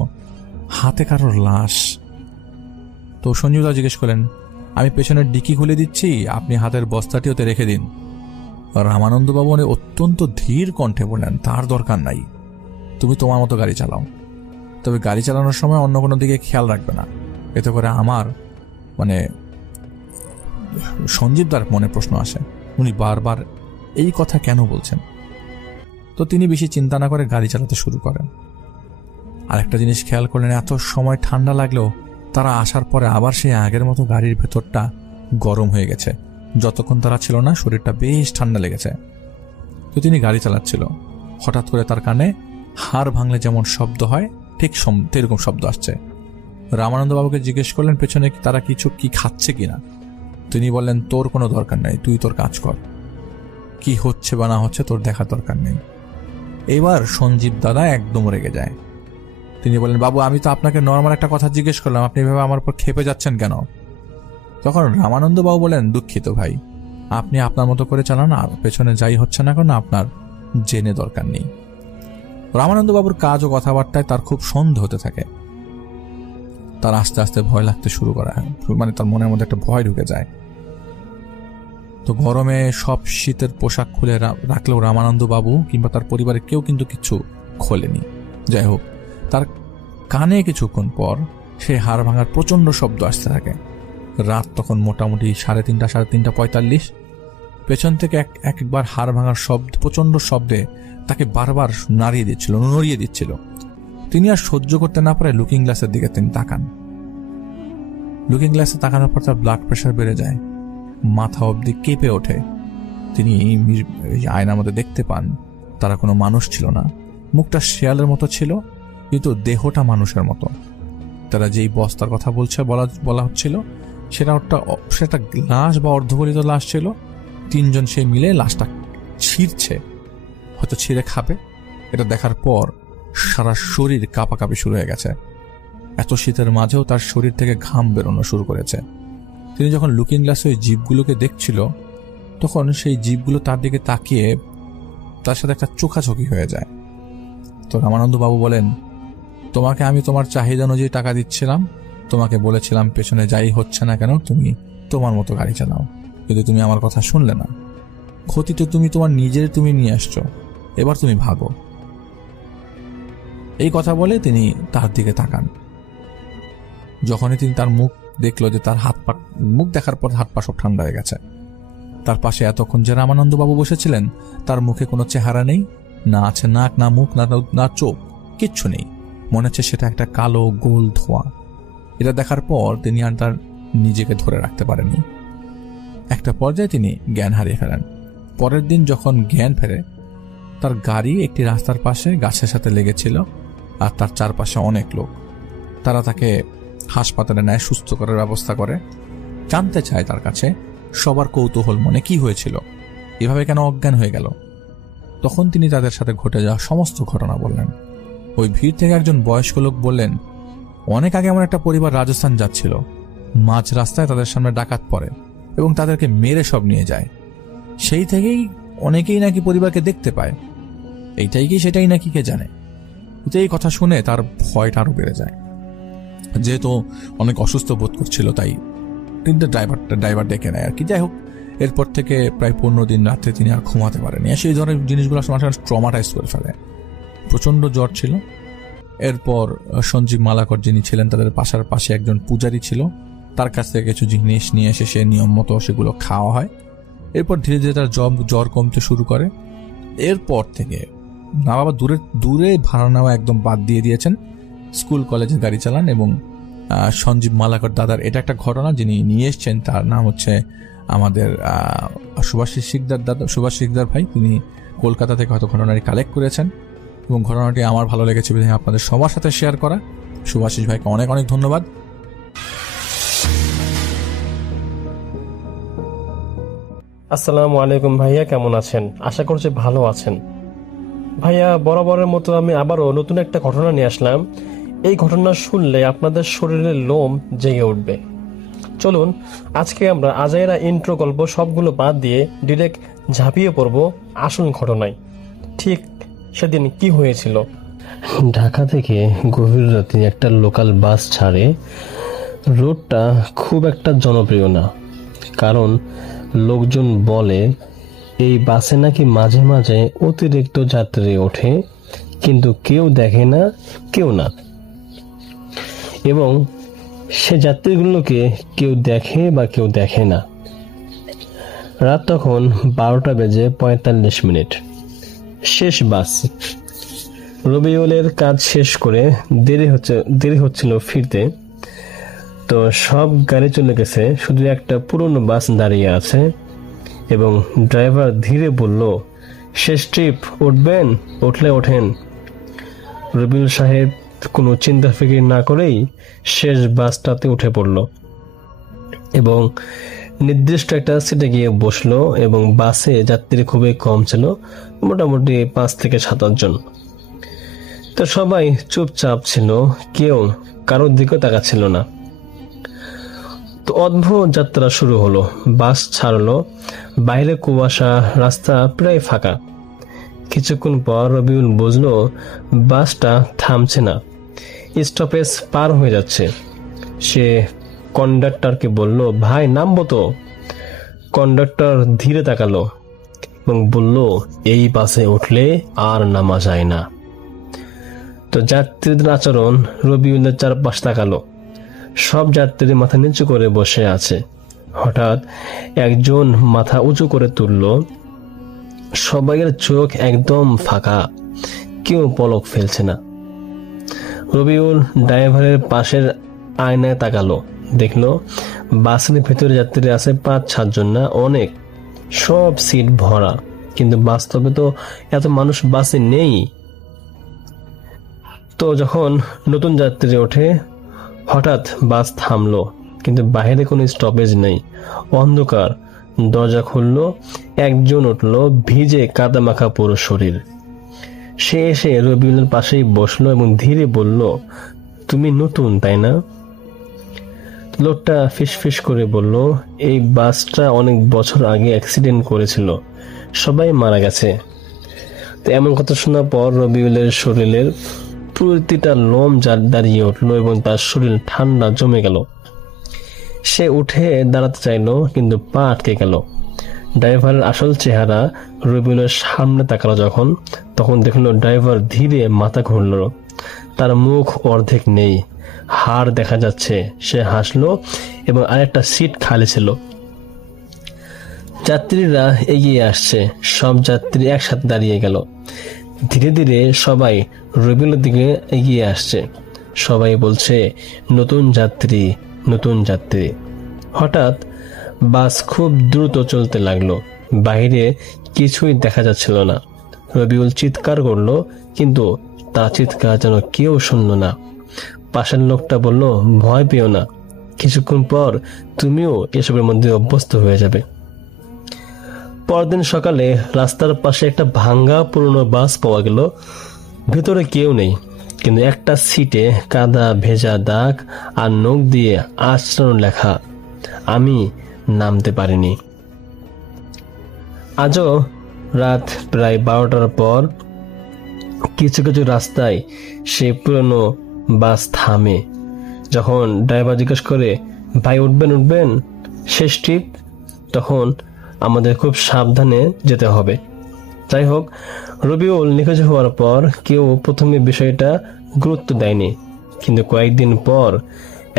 হাতে কারোর লাশ। তো সঞ্জীব দা জিজ্ঞেস করলেন, আমি পেছনের ডিকি খুলে দিচ্ছি, আপনি হাতের বস্তাটি ওতে রেখে দিন। রামানন্দ বাবু অত্যন্ত ধীর কণ্ঠে বললেন, তার দরকার নাই, তুমি তোমার মতো গাড়ি চালাও, তবে গাড়ি চালানোর সময় অন্য কোনো দিকে খেয়াল রাখবে না, এতে করে আমার সঞ্জীবদার মনে প্রশ্ন আসে, উনি বারবার এই কথা কেন বলছেন। তো তিনি বেশি চিন্তা না করে গাড়ি চালাতে শুরু করেন। আর একটা জিনিস খেয়াল করলেন, এত সময় ঠান্ডা লাগলেও তারা আসার পরে আবার সেই আগের মতো গাড়ির ভেতরটা গরম হয়ে গেছে। যতক্ষণ তারা ছিল না শরীরটা বেশ ঠান্ডা লেগেছে। তো তিনি গাড়ি চালাচ্ছিল, হঠাৎ করে তার কানে হাড় ভাঙলে যেমন শব্দ হয় ঠিক এরকম শব্দ আসছে। রামানন্দ বাবুকে জিজ্ঞেস করলেন পেছনে তারা কি খাচ্ছে কিনা। তিনি বললেন, তোর কোনো দরকার নেই, তুই তোর কাজ কর, কি হচ্ছে বা না হচ্ছে তোর দেখার দরকার নেই। এবার সঞ্জীব দাদা একদম রেগে যায়। তিনি বললেন, বাবু আমি তো আপনাকে নর্মাল একটা কথা জিজ্ঞেস করলাম, আপনি এভাবে আমার উপর ক্ষেপে যাচ্ছেন কেন? তখন রামানন্দ বাবু বলেন, দুঃখিত ভাই, আপনি আপনার মতো করে চালান, আর পেছনে যাই হচ্ছে না কেন আপনার জেনে দরকার নেই। রামানন্দ বাবুর কাজ ও কথাবার্তায় তার খুব সন্দেহ হতে থাকে। তার আস্তে আস্তে ভয় লাগতে শুরু করা হয়, তার মনের মধ্যে একটা ভয় ঢুকে যায়। তো গরমে সব শীতের পোশাক খুলে রাখলেও রামানন্দ বাবু কিংবা তার পরিবারের কেউ কিন্তু কিছু খোলেনি। যাই হোক, তার কানে কিছুক্ষণ পর সে হাড় ভাঙার প্রচন্ড শব্দ আসতে থাকে। রাত তখন মোটামুটি 3:30-3:45। পেছন থেকে একবার হাড় ভাঙার শব্দ, প্রচন্ড শব্দে তাকে বারবার নড়িয়ে দিচ্ছিল। তিনি আর সহ্য করতে না পারে লুকিং গ্লাসের দিকে তিনি তাকান। লুকিং গ্লাসে তাকানোর পর তার ব্লাড প্রেশার বেড়ে যায়, মাথা অবধি কেঁপে ওঠে। তিনি আয়নার মধ্যে দেখতে পান তারা কোনো মানুষ ছিল না, মুখটা শেয়ালের মতো ছিল কিন্তু দেহটা মানুষের মতো। তারা যেই বস্তার কথা বলা হচ্ছিল সেটা লাশ বা অর্ধগলিত লাশ ছিল। 3 জন সেই মিলে লাশটা ছিঁড়ছে, হয়তো ছিঁড়ে খাবে। এটা দেখার পর সারা শরীর কাঁপাকাঁপি শুরু হয়ে গেছে। এত শীতের মাঝেও তার শরীর থেকে ঘাম বেরোনো শুরু করেছে। তিনি যখন লুকিং গ্লাসে ওই জীবগুলোকে দেখছিল তখন সেই জীবগুলো তার দিকে তাকিয়ে তার সাথে একটা চোখাচোখি হয়ে যায়। তো রামানন্দ বাবু বলেন, তোমাকে আমি তোমার চাহিদা অনুযায়ী টাকা দিচ্ছিলাম, তোমাকে বলেছিলাম পেছনে যাই হচ্ছে না কেন তুমি তোমার মতো গাড়ি চালাও, কিন্তু তুমি আমার কথা শুনলে না। ক্ষতি তো তুমি তোমার নিজের নিয়ে আসছো, এবার তুমি ভাগো। এই কথা বলে তিনি তার দিকে তাকান। যখনই তিনি তার মুখ দেখলো যে তার মুখ দেখার পর হাত পা সব ঠান্ডা হয়ে গেছে। তার পাশে এতক্ষণ যে রামানন্দ বাবু বসেছিলেন তার মুখে কোনো চেহারা নেই, না আছে নাক, না মুখ, না চোখ, কিচ্ছু নেই। মনে হচ্ছে সেটা একটা কালো গোল ধোঁয়া। এটা দেখার পর তিনি আর তার নিজেকে ধরে রাখতে পারেননি। একটা পর্যায়ে তিনি জ্ঞান হারিয়ে ফেলেন। পরের দিন যখন জ্ঞান ফেরে, তার গাড়ি একটি রাস্তার পাশে গাছের সাথে লেগেছিল, আর তার চারপাশে অনেক লোক। তারা তাকে হাসপাতালে নেয়, সুস্থ করার ব্যবস্থা করে। জানতে চায় তার কাছে, সবার কৌতূহল মনে, কি হয়েছিল, এভাবে কেন অজ্ঞান হয়ে গেল। তখন তিনি তাদের সাথে ঘটে যাওয়া সমস্ত ঘটনা বললেন। ওই ভিড় থেকে একজন বয়স্ক লোক বললেন, অনেক আগে এমন একটা পরিবার রাজস্থান যাচ্ছিল, মাঝ রাস্তায় তাদের সামনে ডাকাত পড়ে এবং তাদেরকে মেরে সব নিয়ে যায়। সেই থেকেই অনেকেই নাকি পরিবারকে দেখতে পায়। এইটাই কি সেটাই নাকি কে জানে। কিন্তু এই কথা শুনে তার ভয়টা আরো বেড়ে যায়। যেহেতু অনেক অসুস্থ বোধ করছিল তাই কিন্তু ড্রাইভার ডেকে নেয় আর কি। যাই হোক, এরপর থেকে প্রায় 15 দিন রাত্রে তিনি আর ঘুমাতে পারেনি। সেই ধরনের জিনিসগুলো আসলে ট্রমাটাইজ করে ফেলে। প্রচন্ড জ্বর ছিল। এরপর সঞ্জীব মালাকর যিনি ছিলেন তাদের পাশে একজন পূজারী ছিল, তার কাছ থেকে কিছু জিনিস নিয়ে এসে সে নিয়ম মতো সেগুলো খাওয়া হয়। এরপর ধীরে ধীরে তার জ্বর কমতে শুরু করে। এরপর থেকে মা বাবা দূরে ভাড়া নেওয়া একদম বাদ দিয়ে দিয়েছেন, স্কুল কলেজে গাড়ি চালান। এবং সঞ্জীব মালাকর দাদার এটা একটা ঘটনা যিনি নিয়ে এসছেন, তার নাম হচ্ছে আমাদের সুভাষিস শিকদার ভাই। তিনি কলকাতা থেকে হয়তো ঘটনাটি কালেক্ট করেছেন এবং ঘটনাটি আমার ভালো লেগেছে বিধায় আপনাদের সবার সাথে শেয়ার করা। সুভাষিস ভাইকে অনেক অনেক ধন্যবাদ। আসসালামু আলাইকুম ভাইয়া, কেমন আছেন? আশা করছি ভালো আছেন। ভাইয়া, বরাবরের মতো আমি আবারও নতুন একটা ঘটনা নিয়ে আসলাম। এই ঘটনা শুনলে আপনাদের শরীরের লোম জেগে উঠবে। চলুন আজকে আমরা আজাইরা ইন্ট্রো গল্প সবগুলো বাদ দিয়ে ডিরেক্ট ঝাঁপিয়ে পড়ব আসল ঘটনায়। ঠিক সেদিন কি হয়েছিল। ঢাকা থেকে গভীর রাতে একটা লোকাল বাস ছাড়ে। রুটটা খুব একটা জনপ্রিয় না, কারণ লোকজন বলে এই বাসে নাকি মাঝে মাঝে অতিরিক্ত যাত্রী ওঠে, কিন্তু কেউ দেখে না, কেউ না। এবং সে যাত্রীগুলোকে কেউ দেখে বা কেউ দেখে না। রাত তখন 12:45। শেষ বাস। রবিউলের কাজ শেষ করে দেরি হচ্ছিল ফিরতে। তো সব গাড়ি চলে গেছে, শুধু একটা পুরনো বাস দাঁড়িয়ে আছে। এবং ড্রাইভার ধীরে বলল, শেষ ট্রিপ, উঠবেন? উঠলে ওঠেন। রবিউল সাহেব কোনো চিন্তা ফিকির না করেই শেষ বাসটাতে উঠে পড়ল এবং নির্দিষ্ট একটা সিটে গিয়ে বসলো। এবং বাসে যাত্রী খুবই কম ছিল, মোটামুটি 5 থেকে 7 জন। তো সবাই চুপচাপ ছিল, কেউ কারোর দিকে তাকাচ্ছিল না। তো অদ্ভুত যাত্রা শুরু হলো। বাস ছাড়লো, বাইরে কুয়াশা, রাস্তা প্রায় ফাঁকা। কিছুক্ষণ পর রবিউল বুঝলো বাসটা থামছে না, স্টপেজ পার হয়ে যাচ্ছে। সে কন্ডাক্টরকে বলল, ভাই নামবো তো? কন্ডাক্টর ধীরে তাকালো এবং বলল, এই বাসে উঠলে আর নামা যায় না। তো যাত্রীদের আচরণ, রবিউলের চারপাশ তাকালো। সব যাত্রী মাথা নিচু করে বসে আছে। হঠাৎ একজন মাথা উঁচু করে তুলল। সবাইয়ের চোখ একদম ফাঁকা, কেউ পলক ফেলছে না। রবিউল ড্রাইভারের পাশের আয়নায় তাকালো, দেখলো বাসের ভেতরে যাত্রী আছে 5-7 জন না, অনেক। সব সিট ভরা, কিন্তু বাস্তবে তো এত মানুষ বাসে নেই। তো যখন নতুন যাত্রী ওঠে, হঠাৎ বাস থামলো, কিন্তু বাইরে কোনো স্টপেজ নেই, অন্ধকার। দরজা খুললো, একজন উঠলো, ভিজে কাদা মাখা পুরো শরীর। সে এসে রবিউলের পাশেই বসলো এবং ধীরে বলল, তুমি নতুন তাই না? লোকটা ফিসফিস করে বলল, এই বাসটা অনেক বছর আগে অ্যাক্সিডেন্ট করেছিল, সবাই মারা গেছে। তো এমন কথা শোনার পর রবিউলের শরীরের প্রতিটা লোম দাঁড়িয়ে উঠলো এবং তার শরীর ঠান্ডা জমে গেল। সে উঠে দাঁড়াতে চাইলো, কিন্তু পা আটকে গেল। ড্রাইভারের আসল চেহারা রবিউলের সামনে তাকালো যখন, তখন দেখলো ড্রাইভার ধীরে মাথা ঘুরল। তার মুখ অর্ধেক নেই, হাড় দেখা যাচ্ছে। সে হাসলো এবং আরেকটা সিট খালি ছিল। যাত্রীরা এগিয়ে আসছে, সব যাত্রী একসাথে দাঁড়িয়ে গেল। ধীরে ধীরে সবাই রবিউলের দিকে এগিয়ে আসছে। সবাই বলছে, নতুন যাত্রী, নতুন যাত্রী। হঠাৎ বাস খুব দ্রুত চলতে লাগলো, বাইরে কিছুই দেখা যাচ্ছিল না। রবিউল চিৎকার করলো, কিন্তু তার চিৎকার যেন কেউ শুনল না। পাশের লোকটা বলল, ভয় পেও না, কিছুক্ষণ পর তুমিও এসবের মধ্যে অভ্যস্ত হয়ে যাবে। পরদিন সকালে রাস্তার পাশে একটা ভাঙ্গা পুরনো বাস পাওয়া গেল। ভেতরে কেউ নেই, কিন্তু একটা সিটে কাদা ভেজা দাগ আর নখ দিয়ে আচরণ লেখা, আমি নামতে পারিনি। আজও রাত প্রায় 12টার পর কিছু কিছু রাস্তায় সে পুরনো বাস থামে। যখন ড্রাইভার জিজ্ঞেস করে, ভাই উঠবেন উঠবেন, শেষ ট্রিপ, তখন আমাদের খুব সাবধানে যেতে হবে। যাই হোক, রবিউল নিখোঁজ হওয়ার পর কেউ প্রথমে বিষয়টা গুরুত্ব দেয়নি, কিন্তু কয়েকদিন পর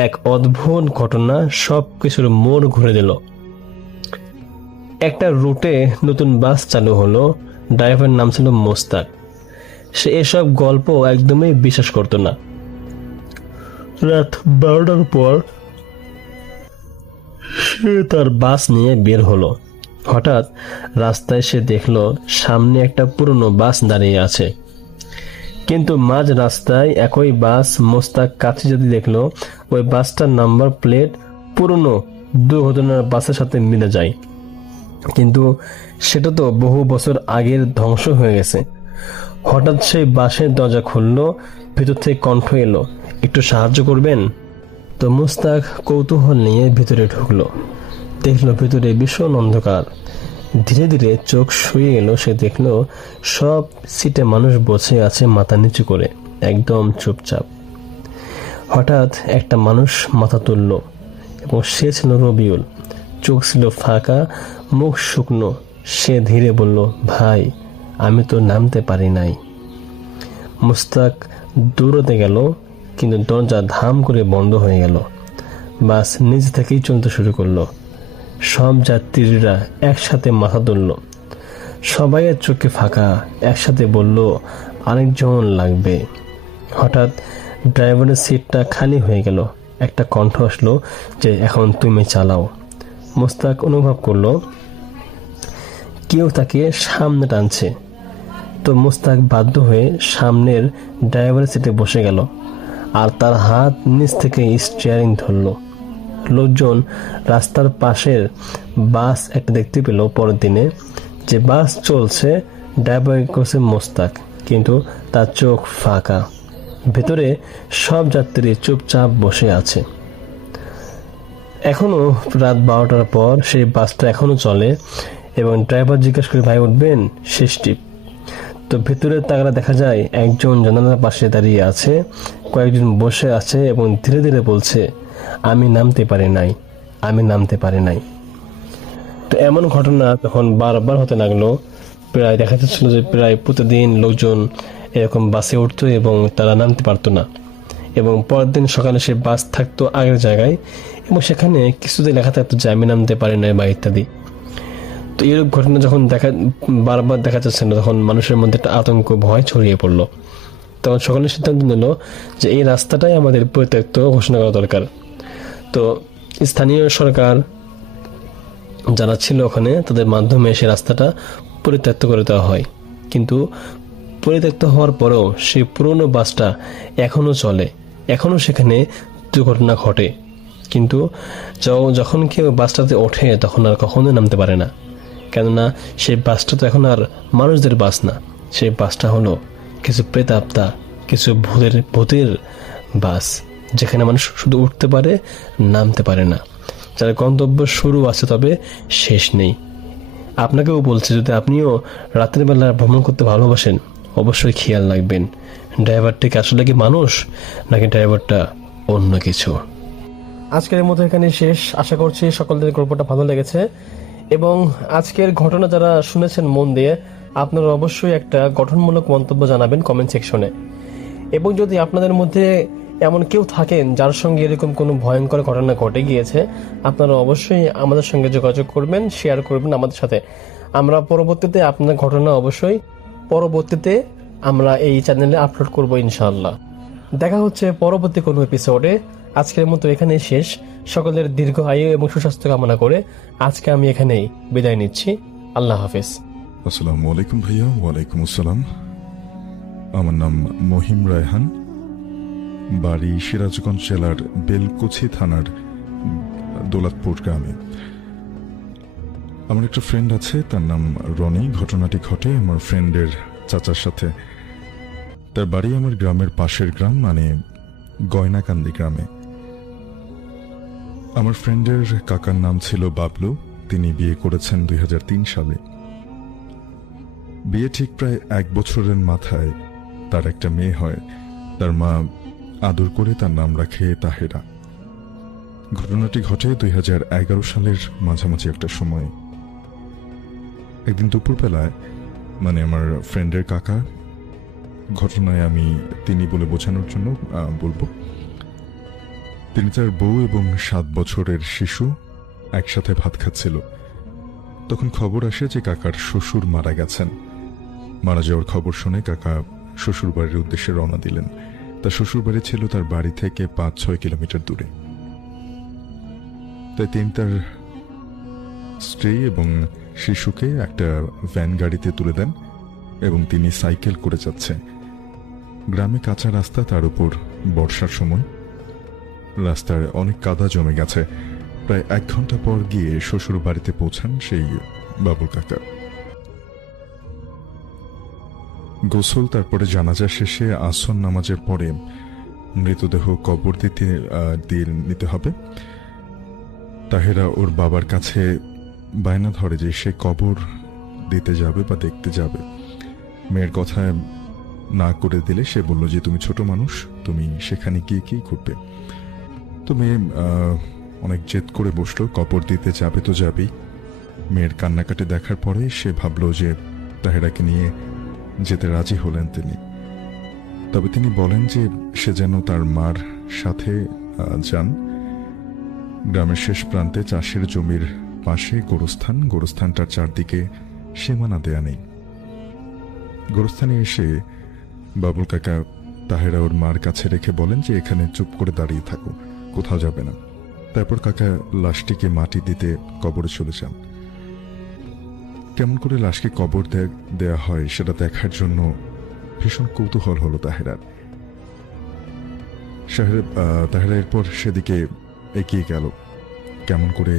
এক অদ্ভুত ঘটনা সব কিছুর মোড় ঘুরে দিল। একটা রুটে নতুন বাস চালু হলো, ড্রাইভারের নাম ছিল মোস্তাক। সে এসব গল্প একদমই বিশ্বাস করতো না। রাত 12টার পর সে তার বাস নিয়ে বের হলো। হঠাৎ রাস্তায় সে দেখলো সামনে একটা পুরনো বাস দাঁড়িয়ে আছে, কিন্তু মাঝ রাস্তায় একই বাস মোস্তাক কাছে যদি দেখলো ওই বাসটার নাম্বার প্লেট পুরনো দুর্ঘটনার বাসের সাথে মিলে যায়, কিন্তু সেটা তো বহু বছর আগের ধ্বংস হয়ে গেছে। হঠাৎ সেই বাসের দরজা খুললো, ভিতর থেকে কণ্ঠ এলো, একটু সাহায্য করবেন? তো মুস্তাক কৌতূহল নিয়ে ভিতরে ঢুকলো। দেখলো ভিতরে ভীষণ অন্ধকার। ধীরে ধীরে চোখ শুয়ে এলো, সে দেখলো সব সিটে মানুষ বসে আছে মাথা নিচু করে, একদম চুপচাপ। হঠাৎ একটা মানুষ মাথা তুললো এবং সে ছিল রবিউল। চোখ ছিল ফাঁকা, মুখ শুকনো। সে ধীরে বলল, ভাই আমি তো নামতে পারি নাই। মুস্তাক দৌড়াতে গেল, কিন্তু দরজা ধাম করে বন্ধ হয়ে গেল। বাস নিজ থেকেই চলতে শুরু করলো। সব যাত্রীরা একসাথে মাথা তুলল, সবাইয়ের চোখে ফাঁকা। একসাথে বলল, আরেকজন লাগবে। হঠাৎ ড্রাইভারের সিটটা খালি হয়ে গেল। একটা কণ্ঠ আসলো যে এখন তুমি চালাও। মুস্তাক অনুভব করলো কেউ তাকে সামনে টানছে। তো মুস্তাক বাধ্য হয়ে সামনের ড্রাইভারের সিটে বসে গেল, আর তার হাত নিচ থেকে স্টিয়ারিং ধরলো। লোকজন রাস্তার পাশের বাস একটা দেখতে পেল পরের দিনে, যে বাস চলছে, ড্রাইভার করছে মোস্তাক, কিন্তু তার চোখ ফাঁকা। ভেতরে সব যাত্রী চুপচাপ বসে আছে। এখনো রাত 12টার পর সেই বাসটা এখনো চলে এবং ড্রাইভার জিজ্ঞাসা করে, ভাই উঠবেন? শেষ ট্রিপ। তো ভেতরে তাকালে দেখা যায় একজন জানালার পাশে দাঁড়িয়ে আছে, কয়েকজন বসে আছে এবং ধীরে ধীরে বলছে, আমি নামতে পারি নাই, আমি নামতে পারি নাই। তো এমন ঘটনা তখন বারবার হতে লাগলো। প্রায় দেখা যাচ্ছিল যে প্রায় প্রতিদিন লোকজন এরকম বাসে উঠতো এবং তারা নামতে পারতো না, এবং পরের দিন সকালে সে বাস থাকতো আগের জায়গায় এবং সেখানে কিছুদিন লেখা থাকতো যে আমি নামতে পারি নাই বা ইত্যাদি। তো এরূপ ঘটনা যখন বারবার দেখা যাচ্ছে না, তখন মানুষের মধ্যে একটা আতঙ্ক, ভয় ছড়িয়ে পড়লো। তখন সকলে সিদ্ধান্ত নিল যে এই রাস্তাটাই আমাদের পরিত্যক্ত ঘোষণা করা দরকার। তো স্থানীয় সরকার যারা ছিল ওখানে, তাদের মাধ্যমে সে রাস্তাটা পরিত্যক্ত করে দেওয়া হয়। কিন্তু পরিত্যক্ত হওয়ার পরেও সেই পুরনো বাসটা এখনো চলে, এখনো সেখানে দুর্ঘটনা ঘটে। কিন্তু যখন কেউ বাসটাতে ওঠে তখন আর কখনোই নামতে পারে না, কেননা সেই বাসটা তো এখন আর মানুষদের বাস না, সেই বাসটা হলো কিছু প্রেতাত্মা, কিছু ভূতের বাস, যেখানে মানুষ শুধু উঠতে পারে, নামতে পারে না, যার গন্তব্য শুরু আছে তবে শেষ নেই। আপনাকেও বলছে, যদি আপনিও রাতের বেলা ভ্রমণ করতে ভালোবাসেন, অবশ্যই খেয়াল রাখবেন ড্রাইভারটিকে আসলে কি মানুষ নাকি ড্রাইভারটা অন্য কিছু। আজকের মতো এখানে শেষ। আশা করছি সকলদের গল্পটা ভালো লেগেছে, এবং আজকের ঘটনা যারা শুনেছেন মন দিয়ে, আপনারা অবশ্যই একটা গঠনমূলক মন্তব্য জানাবেন কমেন্ট সেকশনে। এবং যদি আপনাদের মধ্যে এমন কেউ থাকেন যার সঙ্গে এরকম কোনো ভয়ঙ্কর ঘটনা ঘটে গিয়েছে, আপনারা অবশ্যই আমাদের সঙ্গে যোগাযোগ করবেন, শেয়ার করবেন আমাদের সাথে। আমরা পরবর্তীতে আপনার ঘটনা অবশ্যই পরবর্তীতে আমরা এই চ্যানেলে আপলোড করব ইনশাআল্লাহ। দেখা হচ্ছে পরবর্তী কোনো এপিসোডে। আজকের মতো এখানে শেষ। সকলের দীর্ঘ আয়ু এবং সুস্বাস্থ্য কামনা করে আজকে আমি এখানেই বিদায় নিচ্ছি। আল্লাহ হাফেজ। আসসালামু আলাইকুম ভাইয়া। ওয়ালাইকুম আসসালাম। আমার নাম মহিম রায়হান, বাড়ি সিরাজগঞ্জ জেলার বেলকুচি থানার দৌলতপুর গ্রামে। আমার একটা ফ্রেন্ড আছে, তার নাম রনি। ঘটনাটি ঘটে আমার ফ্রেন্ডের চাচার সাথে। তার বাড়ি আমার গ্রামের পাশের গ্রাম, মানে গয়নাকান্দি গ্রামে। আমার ফ্রেন্ডের কাকার নাম ছিল বাবলু। তিনি বিয়ে করেছেন 2003 সালে। বিয়ে ঠিক প্রায় 1 বছরের মাথায় তার একটা মেয়ে হয়। তার মা আদর করে তার নাম রাখে তাহেরা। ঘটনাটি ঘটে 2011 সালের মাঝামাঝি একটা সময়। একদিন দুপুরবেলায়, মানে আমার ফ্রেন্ডের কাকা, ঘটনায় আমি তিনি বলে বোঝানোর জন্য বলবো, তিনি তার বউ এবং 7 বছরের শিশু একসাথে ভাত খাচ্ছিল। তখন খবর আসে যে কাকার শ্বশুর মারা গেছেন। মারা যাওয়ার খবর শুনে কাকা শ্বশুর বাড়ির উদ্দেশ্যে রওনা দিলেন। তার শ্বশুর বাড়ি ছিল তার বাড়ি থেকে 5-6 কিলোমিটার দূরে। তাই তিনি তার স্ত্রী এবং শিশুকে একটা ভ্যান গাড়িতে তুলে দেন এবং তিনি সাইকেল করে যাচ্ছে। গ্রামে কাঁচা রাস্তা, তার উপর বর্ষার সময় রাস্তায় অনেক কাদা জমে গেছে। প্রায় 1 ঘন্টা পর গিয়ে শ্বশুর বাড়িতে পৌঁছান সেই বাবুল কাকা। গোসল, তারপরে জানাজা শেষে আসর নামাজের পরে মৃতদেহ কবর দিয়ে নিতে হবে। তাহেরা ওর বাবার কাছে বায়না ধরে যে সে কবর দিতে যাবে বা দেখতে যাবে। মেয়ের কথায় না করে দিলে সে বলল যে তুমি ছোট মানুষ, তুমি সেখানে গিয়ে কি করবে। তো মেয়ে অনেক জেদ করে বসলো, কবর দিতে যাবে তো যাবেই। মেয়ের কান্নাকাটি দেখার পরে সে ভাবলো যে তাহেরাকে নিয়ে যেতে রাজি হলেন তিনি। তবে তিনি বলেন যে সে যেন তার মার সাথে যান। গ্রামের শেষ প্রান্তে চাষের জমির পাশে গোরস্থানটার চারদিকে সীমানা দেয়া নেই। গোরস্থানে এসে বাবুল কাকা তাহেরা ওর মার কাছে রেখে বলেন যে এখানে চুপ করে দাঁড়িয়ে থাকো, কোথাও যাবে না। তারপর কাকা লাশটিকে মাটি দিতে কবরে চলে যান। কেমন করে লাশকে কবর দেয়া হয় সেটা দেখার জন্য ভীষণ কৌতূহল হলো তাহেরার। তাহেরা এরপর সেদিকে এগিয়ে গেল, কেমন করে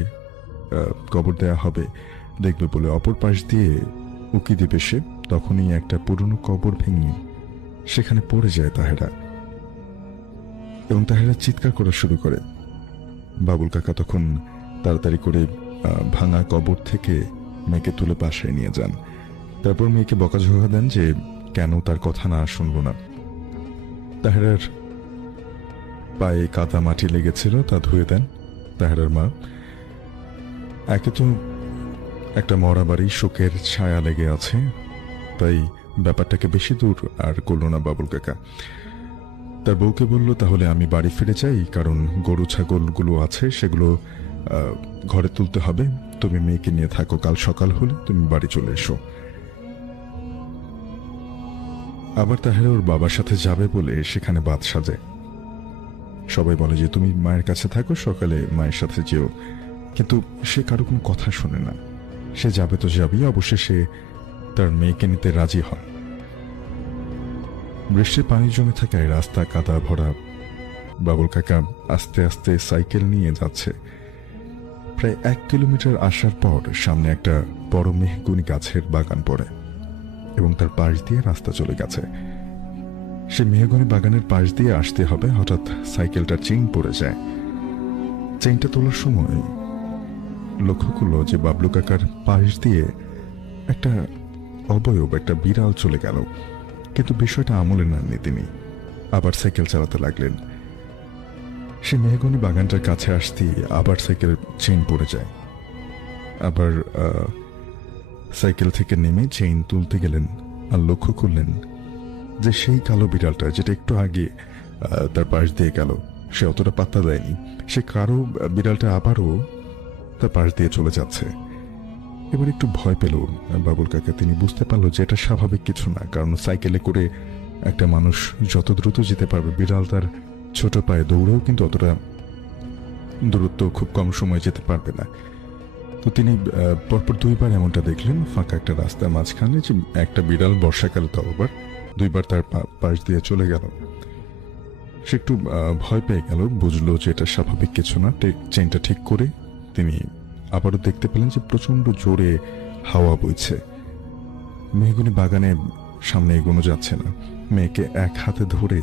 কবর দেয়া হবে দেখবে বলে। অপর পাশ দিয়ে উকি দিবে সে, তখনই একটা পুরনো কবর ভেঙে সেখানে পড়ে যায় তাহেরা, এবং তাহেরা চিৎকার করা শুরু করে। বাবুল কাকা তখন তাড়াতাড়ি করে ভাঙা কবর থেকে মেয়েকে তুলে বাসায় নিয়ে যান। তারপর মেয়েকে বকাঝকা দেন যে কেন তার কথা না শুনল না। তাহেরার পায়ে কাদা মাটি লেগেছিল, তা ধুয়ে দেন তাহেরার মা। একে তো একটা মরা বাড়ি, শোকের ছায়া লেগে আছে, তাই ব্যাপারটাকে বেশি দূর আর করল না বাবুল কাকা। তার বউকে বলল তাহলে আমি বাড়ি ফিরে যাই, কারণ গরু ছাগলগুলো আছে সেগুলো ঘরে তুলতে হবে, তুমি মেয়েকে নিয়ে থাকো, কাল সকাল হলে তুমি বাড়ি চলে এসো। আবার তাহেরা ওর বাবার সাথে যাবে বলে সেখানে বাদ সাজে। সবাই বলে যে তুমি মায়ের কাছে থাকো, সকালে মায়ের সাথে যেও, কিন্তু সে কারো কোনো কথা শোনে না। সে যাবে তো যাবেই, অবশেষে তার মেয়েকে নিতে রাজি হয়। বৃষ্টির পানি জমে থাকায় রাস্তা কাদা ভরা। বাবুল কাকা আস্তে আস্তে সাইকেল নিয়ে যাচ্ছে। প্রায় 1 কিলোমিটার আসার পর সামনে একটা বড় মেহগুনি গাছের বাগান পড়ে এবং তার পাশ দিয়ে রাস্তা চলে গেছে। সে মেহগুনি বাগানের পাশ দিয়ে আসতে হবে, হঠাৎ সাইকেলটার চেইন পড়ে যায়। চেইনটা তোলার সময় লক্ষ্য করলো যে বাবলু কাকার পাশ দিয়ে একটা অবয়ব, একটা বিড়াল চলে গেল, কিন্তু বিষয়টা আমলে নেননি তিনি। আবার সাইকেল চালাতে লাগলেন। সে মেহগনি বাগানটার কাছে আসতেই আবার সাইকেলের চেইন পড়ে যায়। আবার সাইকেল থেকে নেমে চেইন তুলতে গেলেন আর লক্ষ্য করলেন যে সেই কালো বিড়ালটা যেটা একটু আগে তার পাশ দিয়ে গেল, সে অতটা পাত্তা দেয়নি। সে কারো বিড়ালটা আবারও তার পাশ দিয়ে চলে যাচ্ছে। এবার একটু ভয় পেল বাবুল কাকা। তিনি বুঝতে পারলো যে এটা স্বাভাবিক কিছু না, কারণ সাইকেলে করে একটা মানুষ যত দ্রুত যেতে পারবে, বিড়াল তার ছোট পায়ে দৌড়েও কিন্তু অতটা দূরত্ব খুব কম সময় যেতে পারবে না। তো তিনি পরপর 2 বার এমনটা দেখলেন, ফাঁকা একটা রাস্তার মাঝখানে যে একটা বিড়াল, বর্ষাকালে তো আবার 2 বার তার পাশ দিয়ে চলে গেল। সে একটু ভয় পেয়ে গেল, বুঝলো যে এটা স্বাভাবিক কিছু না। চেইনটা ঠিক করে তিনি আবারও দেখতে পেলেন যে প্রচন্ড জোরে হাওয়া বইছে। মেহগুনি বাগানে সামনে এগোনো যাচ্ছে না। মেয়েকে এক হাতে ধরে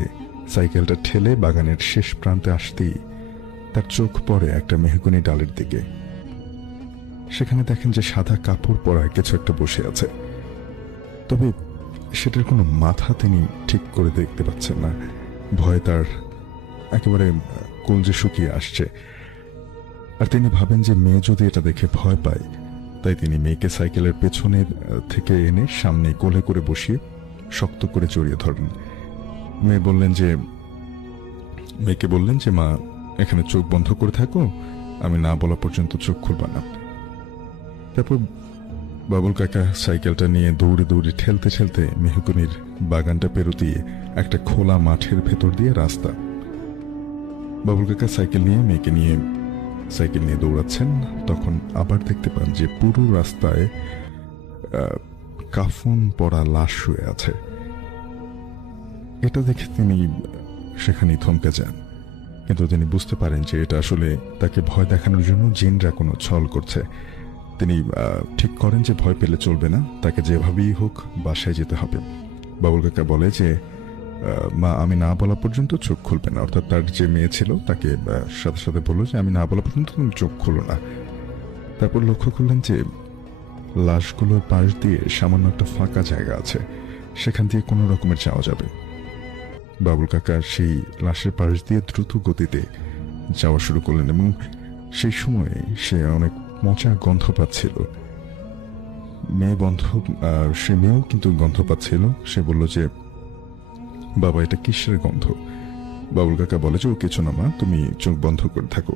সাইকেলটা ঠেলে বাগানের শেষ প্রান্তে আসতেই তার চোখ পড়ে একটা মেহগুনি ডালের দিকে। সেখানে দেখেন যে সাদা কাপড় পরা কিছু একটা বসে আছে। তবে সেটার কোনো মাথা তিনি ঠিক করে দেখতে পাচ্ছেন না। ভয়ে তার একেবারে কলজে শুকিয়ে আসছে। আর তিনি ভাবেন যে মেয়ে যদি এটা দেখে ভয় পায়, তাই তিনি মেয়েকে সাইকেলের পেছনের থেকে এনে সামনে কোলে করে বসিয়ে শক্ত করে জড়িয়ে ধরেন। মেয়েকে বললেন যে মা, এখানে চোখ বন্ধ করে থাকো, আমি না বলা পর্যন্ত চোখ খুলবা না। তারপর বাবুল কাকা সাইকেলটা নিয়ে দৌড়ে দৌড়ে ঠেলতে ঠেলতে মেহগুনির বাগানটা পেরোতিয়ে একটা খোলা মাঠের ভেতর দিয়ে রাস্তা। বাবুল কাকা সাইকেল নিয়ে দৌড়াচ্ছেন। তখন আবার দেখতে পান যে পুরো রাস্তায় কাফন পরা লাশ শুয়ে আছে। এটা দেখে তিনি সেখানেই থমকে যান, কিন্তু তিনি বুঝতে পারেন যে এটা আসলে তাকে ভয় দেখানোর জন্য জিনরা কোনো ছল করছে। তিনি ঠিক করেন যে ভয় পেলে চলবে না, তাকে যেভাবেই হোক বাসায় যেতে হবে। বাবুল কাকা বলে যে মা, আমি না বলা পর্যন্ত চোখ খুলবে না। অর্থাৎ তার যে মেয়ে ছিল তাকে সাথে সাথে বললো যে আমি না বলা পর্যন্ত তুমি চোখ খুলো না। তারপর লক্ষ্য করলেন যে লাশগুলোর পাশ দিয়ে সামান্য একটা ফাঁকা জায়গা আছে, সেখান দিয়ে কোনো রকমের যাওয়া যাবে। বাবুল কাকা সেই লাশের পাশ দিয়ে দ্রুত গতিতে যাওয়া শুরু করলেন এবং সেই সময়ে সে অনেক মজা গন্ধ পাচ্ছিল। সে মেয়েও কিন্তু গন্ধ পাচ্ছিল। সে বলল যে বাবা, এটা কিসের গন্ধ? বাবুল কাকা বলে যে ও কিছু না মা, তুমি চোখ বন্ধ করে থাকো।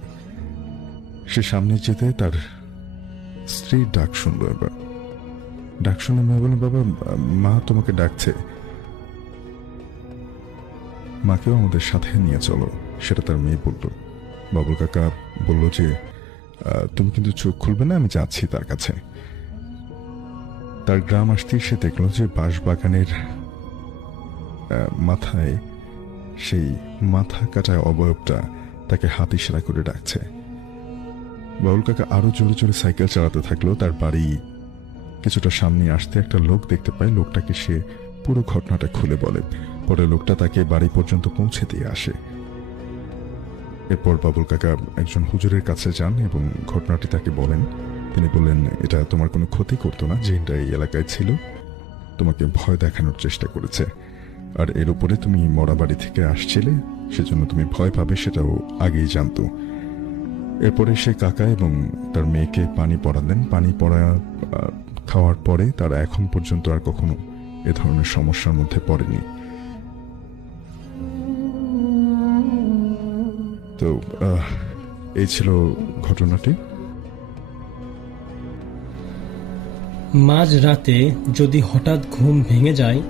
সে সামনে যেতে তার স্ত্রীর ডাক শুনলো। এবার ডাক শুনে মেয়ে বলে, বাবা, মা তোমাকে ডাকছে, মাকেও আমাদের সাথে নিয়ে চলো। সেটা তার মেয়ে বলল। বাবুল কাকা বলল যে তুমি কিন্তু চোখ খুলবে না, আমি যাচ্ছি তার কাছে। তার গ্রাম আসতেই সে দেখলো যে বাঁশবাগানের মাথায় সেই মাথা কাটা অবয়বটা তাকে হাত ইশারা করে ডাকছে। বাবুল কাকা আরো জোরে জোরে সাইকেল চালাতে থাকলো। তার বাড়ি কিছুটা সামনে আসতে একটা লোক দেখতে পায়। লোকটাকে সে পুরো ঘটনাটা খুলে বলে। পরে লোকটা তাকে বাড়ি পর্যন্ত পৌঁছে দিয়ে আসে। এরপর বাবুল কাকা একজন হুজুরের কাছে যান এবং ঘটনাটি তাকে বলেন। তিনি বললেন, এটা তোমার কোনো ক্ষতি করতো না, জিনটা এই এলাকায় ছিল, তোমাকে ভয় দেখানোর চেষ্টা করেছে। আর এর উপরে তুমি মরা বাড়ি থেকে আসছিলে, সেজন্য তুমি ভয় পাবে সেটাও আগেই জানতো। এরপরে সে কাকা এবং তার মেয়েকে পানি পড়ালেন। পানি পড়া খাওয়ার পরে তারা এখন পর্যন্ত আর কখনো এ ধরনের সমস্যার মধ্যে পড়েনি। তো এই ছিল ঘটনাটি। মাঝ রাতে যদি হঠাৎ ঘুম ভেঙে যায়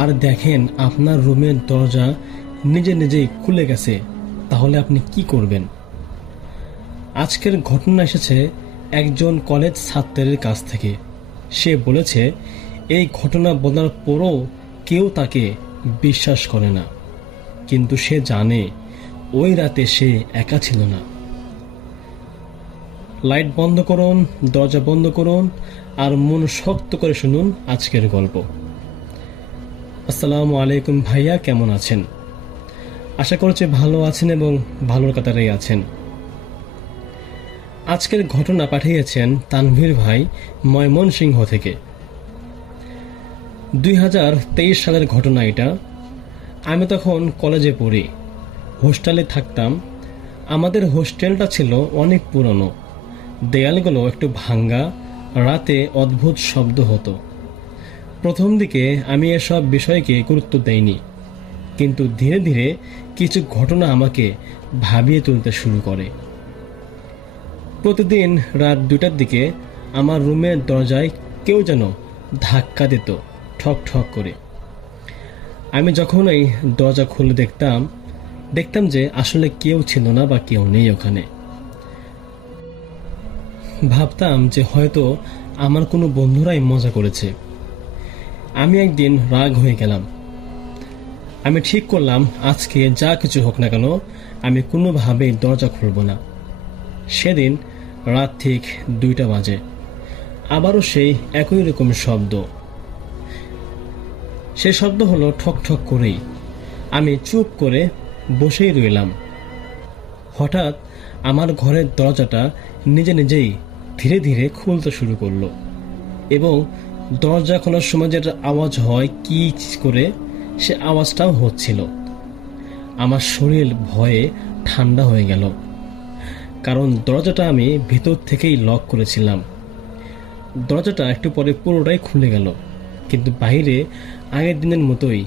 আর দেখেন আপনার রুমের দরজা নিজে নিজেই খুলে গেছে, তাহলে আপনি কি করবেন? আজকের ঘটনা এসেছে একজন কলেজ ছাত্রের কাছ থেকে। সে বলেছে এই ঘটনা বলার পরও কেউ তাকে বিশ্বাস করে না, কিন্তু সে জানে ওই রাতে সে একা ছিল না। লাইট বন্ধ করুন, দরজা বন্ধ করুন আর মন শক্ত করে শুনুন আজকের গল্প। আসসালামু আলাইকুম ভাইয়া, কেমন আছেন? আশা করছি ভালো আছেন এবং ভালোর কাতারেই আছেন। আজকের ঘটনা পাঠিয়েছেন তানভীর ভাই ময়মনসিংহ থেকে। 2023 সালের ঘটনা এটা। আমি তখন কলেজে পড়ি, হোস্টেলে থাকতাম। আমাদের হোস্টেলটা ছিল অনেক পুরনো, দেয়ালগুলো একটু ভাঙ্গা, রাতে অদ্ভুত শব্দ হতো। প্রথম দিকে আমি এসব বিষয়কে গুরুত্ব দেইনি, কিন্তু ধীরে ধীরে কিছু ঘটনা আমাকে ভাবিয়ে তুলতে শুরু করে। প্রতিদিন রাত 2টার দিকে আমার রুমের দরজায় কেউ যেন ধাক্কা দিত, ঠক ঠক করে। আমি যখনই দরজা খুলে দেখতাম যে আসলে কেউ ছিল না বা কেউ নেই ওখানে। ভাবতাম যে হয়তো আমার কোনো বন্ধুরাই মজা করেছে। আমি একদিন রাগ হয়ে গেলাম। আমি ঠিক করলাম আজকে যা কিছু হোক না কেন আমি কোনোভাবেই দরজা খুলব না। সেদিন রাত ঠিক 2টা বাজে। আবারও সেই একই রকম শব্দ। সে শব্দ হলো ঠক ঠক করেই। আমি চুপ করে বসেই রইলাম। হঠাৎ আমার ঘরের দরজাটা নিজে নিজেই ধীরে ধীরে খুলতে শুরু করলো এবং দরজা খোলার সময় যেটা আওয়াজ হয় কি করে, সে আওয়াজটাও হচ্ছিল। আমার শরীর ভয়ে ঠান্ডা হয়ে গেল, কারণ দরজাটা আমি ভিতর থেকেই লক করেছিলাম। দরজাটা একটু পরে পুরোটাই খুলে গেল, কিন্তু বাইরে আগের দিনের মতোই,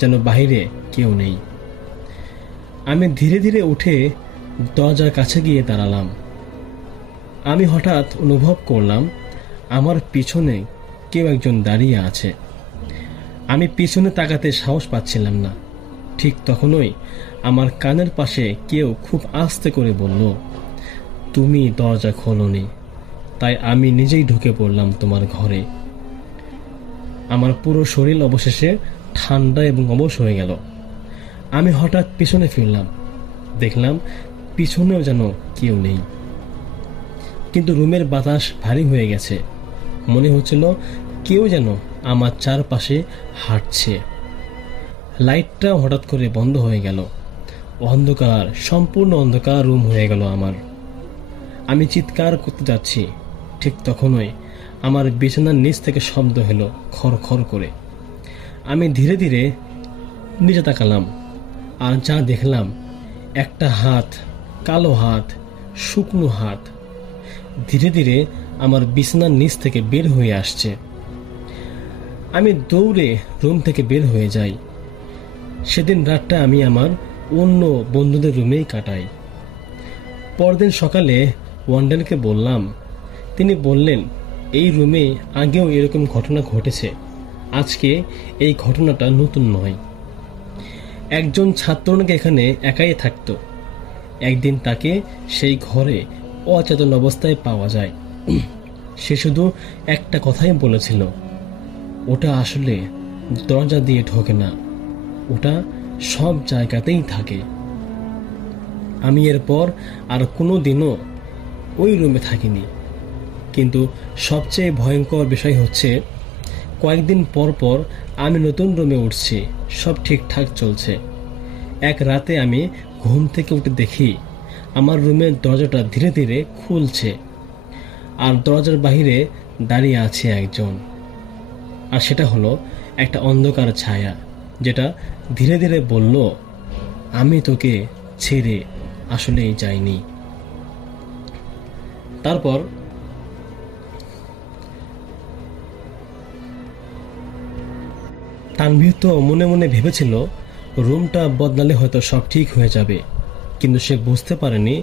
যেন বাইরে কেউ নেই। আমি ধীরে ধীরে উঠে দরজার কাছে গিয়ে দাঁড়ালাম। আমি হঠাৎ অনুভব করলাম আমার পিছনে কেউ একজন দাঁড়িয়ে আছে। আমি পিছনে তাকাতে সাহস পাচ্ছিলাম না। ঠিক তখনই আমার কানের পাশে কেউ খুব আস্তে করে বলল, তুমি দরজা খোলোনি, তাই আমি নিজেই ঢুকে পড়লাম তোমার ঘরে। আমার পুরো শরীর অবশেষে ঠান্ডা এবং অবশ হয়ে গেল। আমি হঠাৎ পিছনে ফিরলাম, দেখলাম পিছনেও যেন কেউ নেই, কিন্তু রুমের বাতাস ভারী হয়ে গেছে। মনে হচ্ছিল কেউ যেন আমার চারপাশে হাঁটছে। লাইটটা হঠাৎ করে বন্ধ হয়ে গেল। অন্ধকার, সম্পূর্ণ অন্ধকার রুম হয়ে গেল আমার। আমি চিৎকার করতে যাচ্ছি, ঠিক তখনই আমার বিছানার নিচ থেকে শব্দ হলো খর খর করে। আমি ধীরে ধীরে নিচে তাকালাম, আর যা দেখলাম, একটা হাত, কালো হাত, শুকনো হাত, ধীরে ধীরে আমার বিছানার নিচ থেকে বের হয়ে আসছে। আমি দৌড়ে রুম থেকে বের হয়ে যাই। সেদিন রাতটা আমি আমার অন্য বন্ধুদের রুমেই কাটাই। পরদিন সকালে ওয়ান্ডেলকে বললাম। তিনি বললেন, এই রুমে আগেও এরকম ঘটনা ঘটেছে, আজকে এই ঘটনাটা নতুন নয়। একজন ছাত্র নাকি এখানে একাই থাকতো। একদিন তাকে সেই ঘরে অচেতন অবস্থায় পাওয়া যায়। সে শুধু একটা কথাই বলেছিল, ওটা আসলে দরজা দিয়ে ঢোকে না, ওটা সব জায়গাতেই থাকে। আমি এরপর আর কোনো দিনও ওই রুমে থাকিনি। কিন্তু সবচেয়ে ভয়ঙ্কর বিষয় হচ্ছে, কয়েকদিন পর পর আমি নতুন রুমে উঠছি, সব ঠিকঠাক চলছে। এক রাতে আমি ঘুম থেকে উঠে দেখি আমার রুমের দরজাটা ধীরে ধীরে খুলছে, আর দরজার বাইরে দাঁড়িয়ে আছে একজন। আর সেটা হলো একটা অন্ধকার ছায়া, যেটা ধীরে ধীরে বলল, আমি তোকে ছেড়ে আসলেই যাইনি। তারপর তানভীর তো মনে মনে ভেবেছিল রুমটা বদলালে হয়তো সব ঠিক হয়ে যাবে, কিন্তু সে বুঝতে পারেনি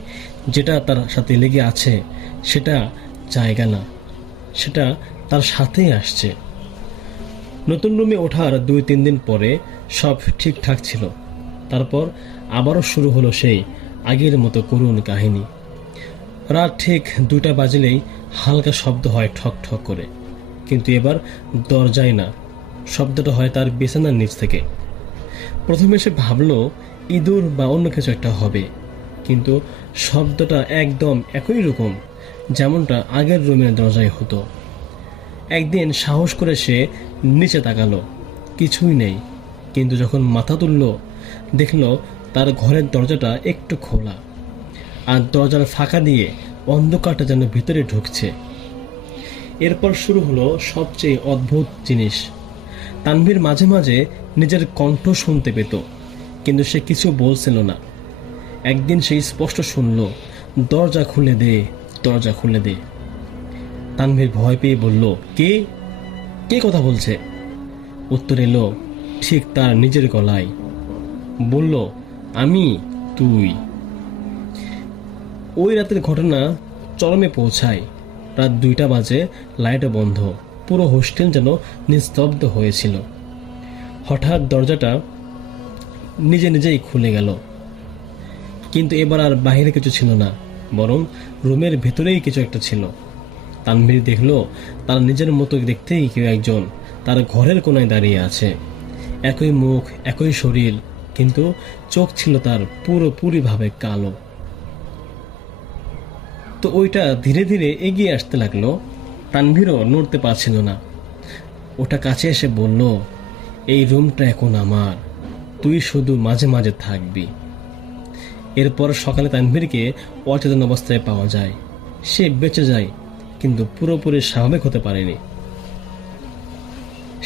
যেটা তার সাথে লেগে আছে সেটা জায়গা না, সেটা তার সাথেই আসছে। নতুন রুমে ওঠার 2-3 দিন পরে সব ঠিকঠাক ছিল। তারপর আবারও শুরু হলো সেই আগের মতো করুণ কাহিনী। রাত ঠিক 2টা বাজলেই হালকা শব্দ হয় ঠক ঠক করে, কিন্তু এবার দরজায় না, শব্দটা হয় তার বিছানার নিচ থেকে। প্রথমে সে ভাবলো ইঁদুর বা অন্য কিছু একটা হবে, কিন্তু শব্দটা একদম একই রকম যেমনটা আগের রুমের দরজায় হতো। একদিন সাহস করে সে নিচে তাকালো, কিছুই নেই, কিন্তু যখন মাথা তুলল দেখলো তার ঘরের দরজাটা একটু খোলা, আর দরজার ফাঁকা দিয়ে অন্ধকারটা যেন ভিতরে ঢুকছে। এরপর শুরু হলো সবচেয়ে অদ্ভুত জিনিস। তানভীর মাঝে মাঝে নিজের কণ্ঠ শুনতে পেত, কিন্তু সে কিছু বলছিল না। একদিন সে স্পষ্ট শুনল, দরজা খুলে দে, দরজা খুলে দে। তানভীর ভয় পেয়ে বলল, কে কে কথা বলছে? উত্তর এলো ঠিক তার নিজের গলায়, বলল, আমি, তুই। ওই রাতের ঘটনা চরমে পৌঁছায়। রাত 2টা বাজে, লাইট বন্ধ, পুরো হোস্টেল যেন নিস্তব্ধ হয়েছিল। হঠাৎ দরজাটা নিজে নিজেই খুলে গেল, কিন্তু এবার আর বাইরে কিছু ছিল না, বরং রুমের ভেতরেই কিছু একটা ছিল। তানভীর দেখলো তার নিজের মতো দেখতেই কেউ একজন তার ঘরের কোনায় দাঁড়িয়ে আছে। একই মুখ, একই শরীর, কিন্তু চোখ ছিল তার পুরোপুরিভাবে কালো। তো ওইটা ধীরে ধীরে এগিয়ে আসতে লাগলো। তানভীরও নড়তে পারছিল না। ওটা কাছে এসে বলল, এই রুমটা এখন আমার, তুই শুধু মাঝে মাঝে থাকবি। এরপর সকালে তানভীরকে অচেতন অবস্থায় পাওয়া যায়। সে বেঁচে যায়, কিন্তু পুরোপুরি স্বাভাবিক হতে পারেনি।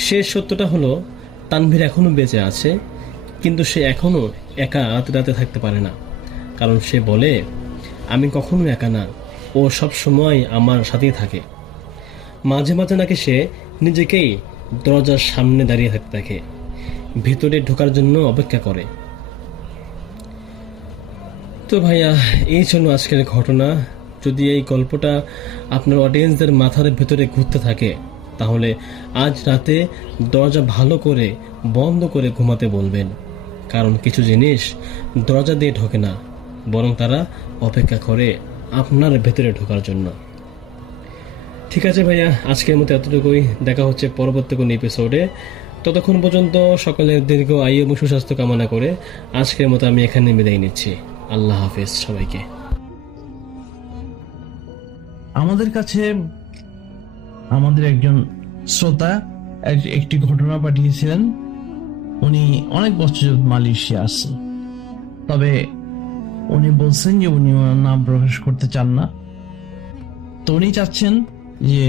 শেষ সত্যটা হলো তানভীর এখনো বেঁচে আছে, কিন্তু সে এখনো একা রাতে থাকতে পারে না। কারণ সে বলে, আমি কখনো একা না, ও সব সময় আমার সাথেই থাকে। মাঝে মাঝে নাকি সে নিজেকেই দরজার সামনে দাঁড়িয়ে থাকতে থাকে, ভিতরে ঢোকার জন্য অপেক্ষা করে। তো ভাইয়া, এই ছিল আজকের ঘটনা। যদি এই গল্পটা আপনার অডিয়েন্সদের মাথার ভেতরে ঘুরতে থাকে, তাহলে আজ রাতে দরজা ভালো করে বন্ধ করে ঘুমাতে বলবেন। কারণ কিছু জিনিস দরজা দিয়ে ঢোকে না, বরং তারা অপেক্ষা করে আপনার ভেতরে ঢোকার জন্য। ঠিক আছে ভাইয়া, আজকের মতো এতটুকুই। দেখা হচ্ছে পরবর্তী কোনো এপিসোডে। ততক্ষণ পর্যন্ত সকলের দীর্ঘ আয়ু এবং সুস্বাস্থ্য কামনা করে আজকের মতো আমি এখানে বিদায় নিচ্ছি। আল্লাহ হাফেজ সবাইকে। আমাদের কাছে আমাদের একজন শ্রোতা একটি ঘটনা পাঠিয়েছিলেন। উনি অনেক বছর যাবত মালয়েশিয়া আছেন, তবে উনি বলছেন যে উনি ওনার নাম প্রকাশ করতে চান না। তো উনি চাচ্ছেন যে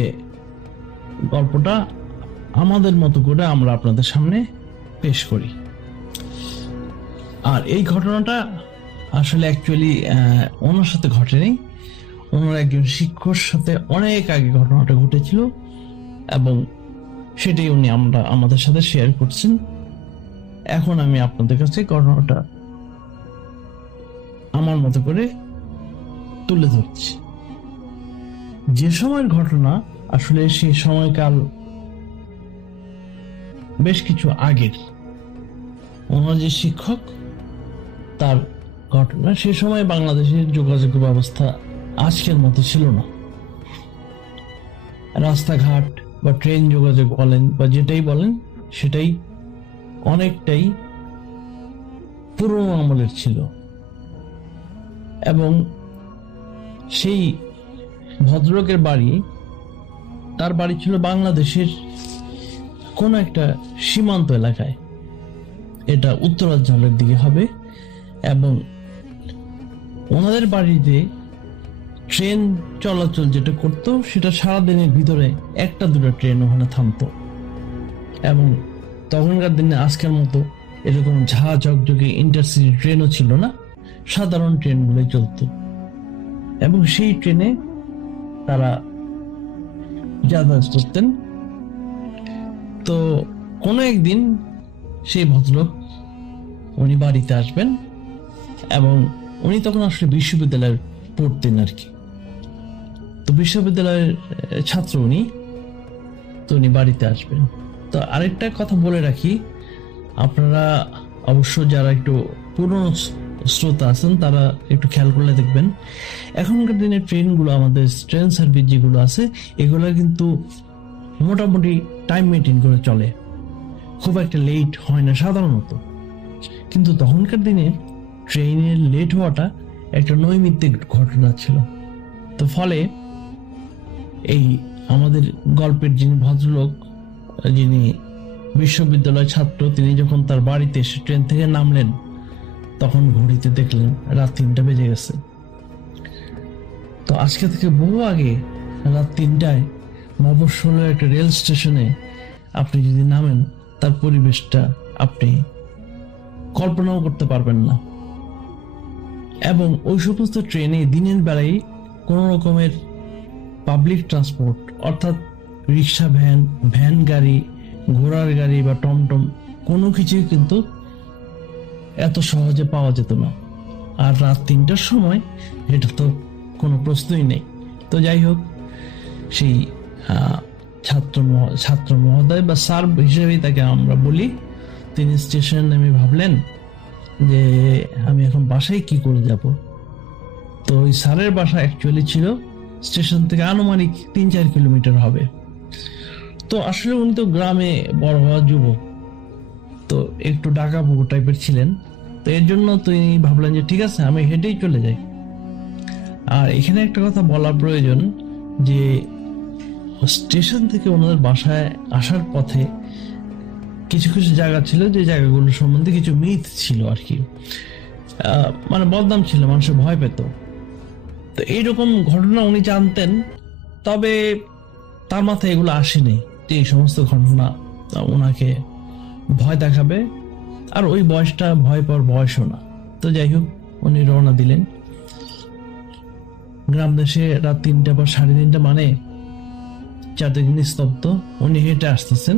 গল্পটা আমাদের মতো করে আমরা আপনাদের সামনে পেশ করি। আর এই ঘটনাটা আসলে অ্যাকচুয়ালি ওনার সাথে ঘটেনি, ওনার একজন শিক্ষকের সাথে অনেক আগে ঘটনাটা ঘটেছিল এবং সেটাই উনি আমাদের সাথে শেয়ার করছেন। এখন আমি আপনাদের কাছে ঘটনাটা আমার মতো করে তুলে ধরছি। যে সময়ের ঘটনা, আসলে সেই সময়কাল বেশ কিছু আগের। ওনার যে শিক্ষক, তার ঘটনা। সে সময় বাংলাদেশের যোগাযোগ ব্যবস্থা আজকের মতো ছিল না। রাস্তাঘাট বা ট্রেন যোগাযোগ বলেন বা যেটাই বলেন, সেটাই অনেকটাই পুরনো আমলের ছিল। এবং সেই ভদ্রলোকের বাড়ি, তার বাড়ি ছিল বাংলাদেশের কোন একটা সীমান্ত এলাকায়, এটা উত্তরাঞ্চলের দিকে হবে। এবং ওনাদের বাড়িতে ট্রেন চলাচল যেটা করতো, সেটা সারাদিনের ভিতরে একটা দুটো ট্রেন ওখানে থামতো। এবং তখনকার দিনে আজকের মতো এরকম ঝা ঝকঝকে ইন্টারসিটি ট্রেনও ছিল না, সাধারণ ট্রেনগুলো চলতো। এবং সেই ট্রেনে তারা যাতায়াত করতেন। তো কোনো একদিন সেই ভদ্রলোক উনি বাড়িতে আসবেন, এবং উনি তখন আসলে বিশ্ববিদ্যালয়ে পড়তেন আর কি। তো বিশ্ববিদ্যালয়ের ছাত্র উনি, তো উনি বাড়িতে আসবেন। তো আরেকটা কথা বলে রাখি, আপনারা অবশ্য যারা একটু পুরনো শ্রোতা আছেন তারা একটু খেয়াল করলে দেখবেন, এখনকার দিনে ট্রেনগুলো, আমাদের ট্রেন সার্ভিস যেগুলো আছে, এগুলো কিন্তু মোটামুটি টাইম মেনটেন করে চলে, খুব একটা লেট হয় না সাধারণত। কিন্তু তখনকার দিনে ট্রেনের লেট হওয়াটা একটা নৈমিত্তিক ঘটনা ছিল। তো ফলে এই আমাদের গল্পের যিনি ভদ্রলোক, যিনি বিশ্ববিদ্যালয় ছাত্র, তিনি যখন তার বাড়িতে এসে ট্রেন থেকে নামলেন, তখন ঘড়িতে দেখলেন রাত 3টা বেজে গেছে। তো আজকে থেকে বহু আগে রাত 3টায় মফস্বলের একটা রেল স্টেশনে আপনি যদি নামেন, তার পরিবেশটা আপনি কল্পনাও করতে পারবেন না। এবং ওই সমস্ত ট্রেনে দিনের বেলায় কোনো রকমের পাবলিক ট্রান্সপোর্ট, অর্থাৎ রিক্সা, ভ্যান গাড়ি, ঘোড়ার গাড়ি বা টমটম, কোনো কিছুই কিন্তু এত সহজে পাওয়া যেত না। আর রাত 3টার সময় এটা তো কোনো প্রশ্নই নেই। তো যাই হোক, সেই ছাত্র মহোদয় বা স্যার হিসেবেই তাকে আমরা বলি, তিনি স্টেশন নেমে ভাবলেন যে আমি এখন বাসায় কি করে যাব। তো ওই স্যারের বাসা অ্যাকচুয়ালি ছিল স্টেশন থেকে আনুমানিক 3-4 কিলোমিটার হবে। তো আসলে উনি তো গ্রামে বড় হওয়া যুবক, তো একটু ডাকাবুকো টাইপের ছিলেন। তো এর জন্য তিনি ভাবলেন যে ঠিক আছে, আমি হেঁটেই চলে যাই। আর এখানে একটা কথা বলা প্রয়োজন যে স্টেশন থেকে ওনাদের বাসায় আসার পথে কিছু কিছু জায়গা ছিল, যে জায়গাগুলো সম্বন্ধে কিছু মিথ ছিল আর কি, মানে বদনাম ছিল, মানুষের ভয় পেত। তো এইরকম ঘটনা উনি জানতেন, তবে তার মাথায় এগুলো আসেনি যে এই সমস্ত ঘটনা ওনাকে ভয় দেখাবে, আর ওই বয়সটা ভয় পাওয়ার বয়সও না। তো যাই হোক, উনি রওনা দিলেন। গ্রাম দেশে রাত 3টা বা 3:30 মানে চারদিকে নিস্তব্ধ। উনি হেঁটে আসতেছেন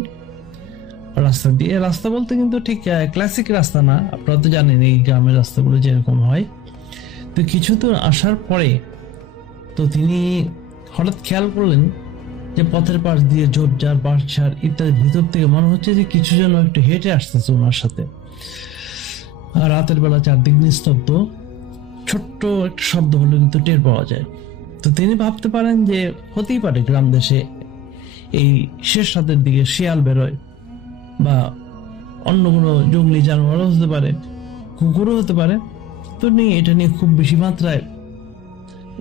রাস্তা দিয়ে। রাস্তা বলতে কিন্তু ঠিক ক্লাসিক রাস্তা না, আপনারা তো জানেন এই গ্রামের রাস্তাগুলো যেরকম হয়। তো কিছু দূর আসার পরে তো তিনি হঠাৎ খেয়াল করলেন যে পথের পাশ দিয়ে ঝোপঝাড়, বাঁশঝাড় ইত্যাদি ভিতর থেকে মনে হচ্ছে যে কিছু যেন একটু হেঁটে আসতেছে ওনার সাথে। আর রাতের বেলা চারদিক নিস্তব্ধ, ছোট্ট একটা শব্দ হলে কিন্তু টের পাওয়া যায়। তো তিনি ভাবতে পারেন যে হতেই পারে গ্রাম দেশে এই শেষ রাতের দিকে শিয়াল বেরোয়, বা অন্য কোনো জঙ্গলি জানোয়ারও হতে পারে, কুকুরও হতে পারে। তো এটা নিয়ে খুব বেশি মাত্রায়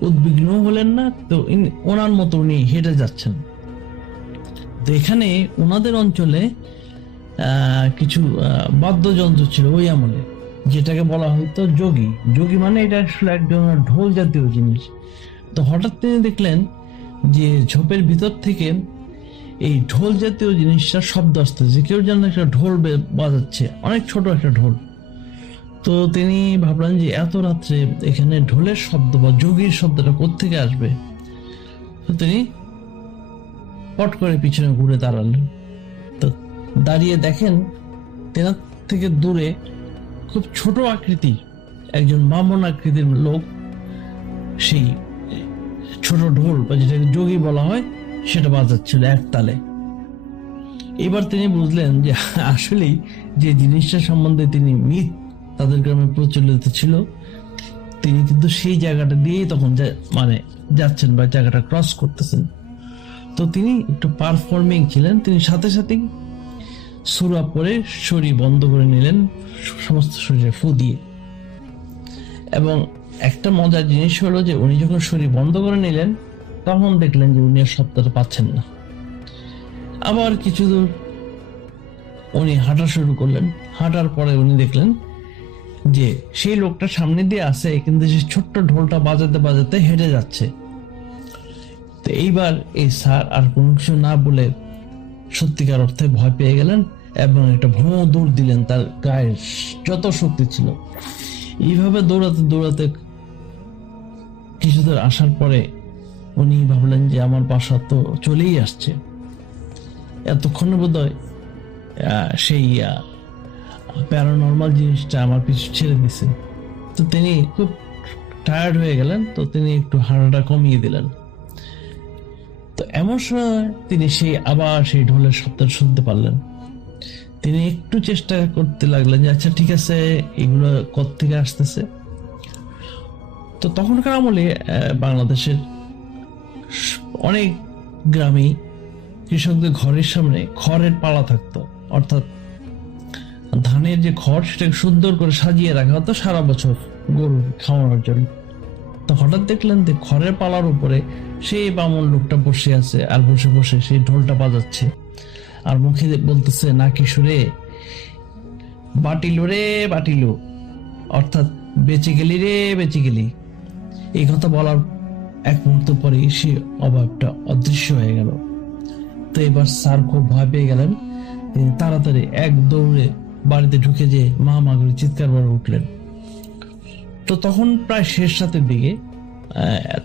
উদ্বিগ্ন হলেন না। তো ওনার মতো উনি হেঁটে যাচ্ছেন। তো এখানে ওনাদের অঞ্চলে কিছু বাদ্যযন্ত্র ছিল ওই আমলে, যেটাকে বলা হতো যোগী। যোগী মানে এটা আসলে এক ধরনের ঢোল জাতীয় জিনিস। তো হঠাৎ তিনি দেখলেন যে ঝোপের ভিতর থেকে এই ঢোল জাতীয় জিনিসটার শব্দ আসতেছে, কেউ যেন একটা ঢোল বাজাচ্ছে, অনেক ছোট একটা ঢোল। তো তিনি ভাবলেন যে এত রাত্রে এখানে ঢোলের শব্দ বা যোগীর শব্দটা কোত্থেকে আসবে। তো তিনি পট করে পিছনে ঘুরে দাঁড়ালেন। তো দাঁড়িয়ে দেখেন তেনার থেকে দূরে খুব ছোট আকৃতি একজন বামন আকৃতির লোক সেই ছোট ঢোল বা যেটাকে যোগী বলা হয় সেটা বাজাচ্ছিল এক তালে। এবার তিনি বুঝলেন যে আসলেই যে জিনিসটা সম্বন্ধে তিনি মিথ তাদের গ্রামে প্রচলিত ছিল, তিনি কিন্তু সেই জায়গাটা দিয়েই তখন যাচ্ছেন বা জায়গাটা ক্রস করতেছেন। তো তিনি একটু পারফর্মিং ছিলেন, তিনি সাথে সাথেই সূরা পড়ে শরীর বন্ধ করে নিলেন সমস্ত শরীরে ফু দিয়ে। এবং একটা মজার জিনিস হলো যে উনি যখন শরীর বন্ধ করে নিলেন তখন দেখলেন যে উনি আর শব্দটা পাচ্ছেন না। আবার কিছু দূর উনি হাঁটা শুরু করলেন। হাঁটার পরে উনি দেখলেন যে সেই লোকটা সামনে দিয়ে আসে, কিন্তু সে ছোট্ট ঢোলটা বাজাতে বাজাতে হেঁটে যাচ্ছে। তো এইবার এই স্যার আর কোনো কিছু না বলে সত্যিকার অর্থে ভয় পেয়ে গেলেন এবং একটা ভ্রমণ দৌড় দিলেন তার গায়ে যত শক্তি ছিল। এইভাবে দৌড়াতে দৌড়াতে কিছু দূর আসার পরে উনি ভাবলেন যে আমার বাসা তো চলেই আসছে, এতক্ষণে বোধহয় সেই প্যারানর্মাল জিনিসটা আমার পিছু ছেড়ে দিছে। তো তিনি খুব টায়ার্ড হয়ে গেলেন, তো তিনি একটু হাঁটাটা কমিয়ে দিলেন। তো এমন সময় তিনি আবার সেই ঢোলের শব্দ শুনতে পারলেন। তিনি একটু চেষ্টা করতে লাগলেন যে আচ্ছা ঠিক আছে এগুলো কোত্থেকে আসতেছে। তো তখনকার আমলে বাংলাদেশের অনেক গ্রামেই কৃষকদের ঘরের সামনে খড়ের পালা থাকতো, অর্থাৎ ধানের যে খড় সেটাকে সুন্দর করে সাজিয়ে রাখা হতো সারা বছর গরু খাওয়ানোর জন্য। তো হঠাৎ দেখলেন যে খড়ের পালার উপরে সেই বামন লোকটা বসে আছে, আর বসে বসে সেই ঢোলটা বাজাচ্ছে আর মুখে বলতেছে নাকি সুরে, বাটিলো রে বাটিলো, অর্থাৎ বেঁচে গেলি রে বেঁচে গেলি। এই কথা বলার এক মুহূর্ত পরেই সে অভাবটা অদৃশ্য হয়ে গেল। তো এবার স্যার খুব ভয় পেয়ে গেলেন। তিনি তাড়াতাড়ি এক দৌড়ে বাড়িতে ঢুকে যে মা মা করে চিৎকার করে উঠলেন। তো তখন প্রায় শেষ রাতের দিকে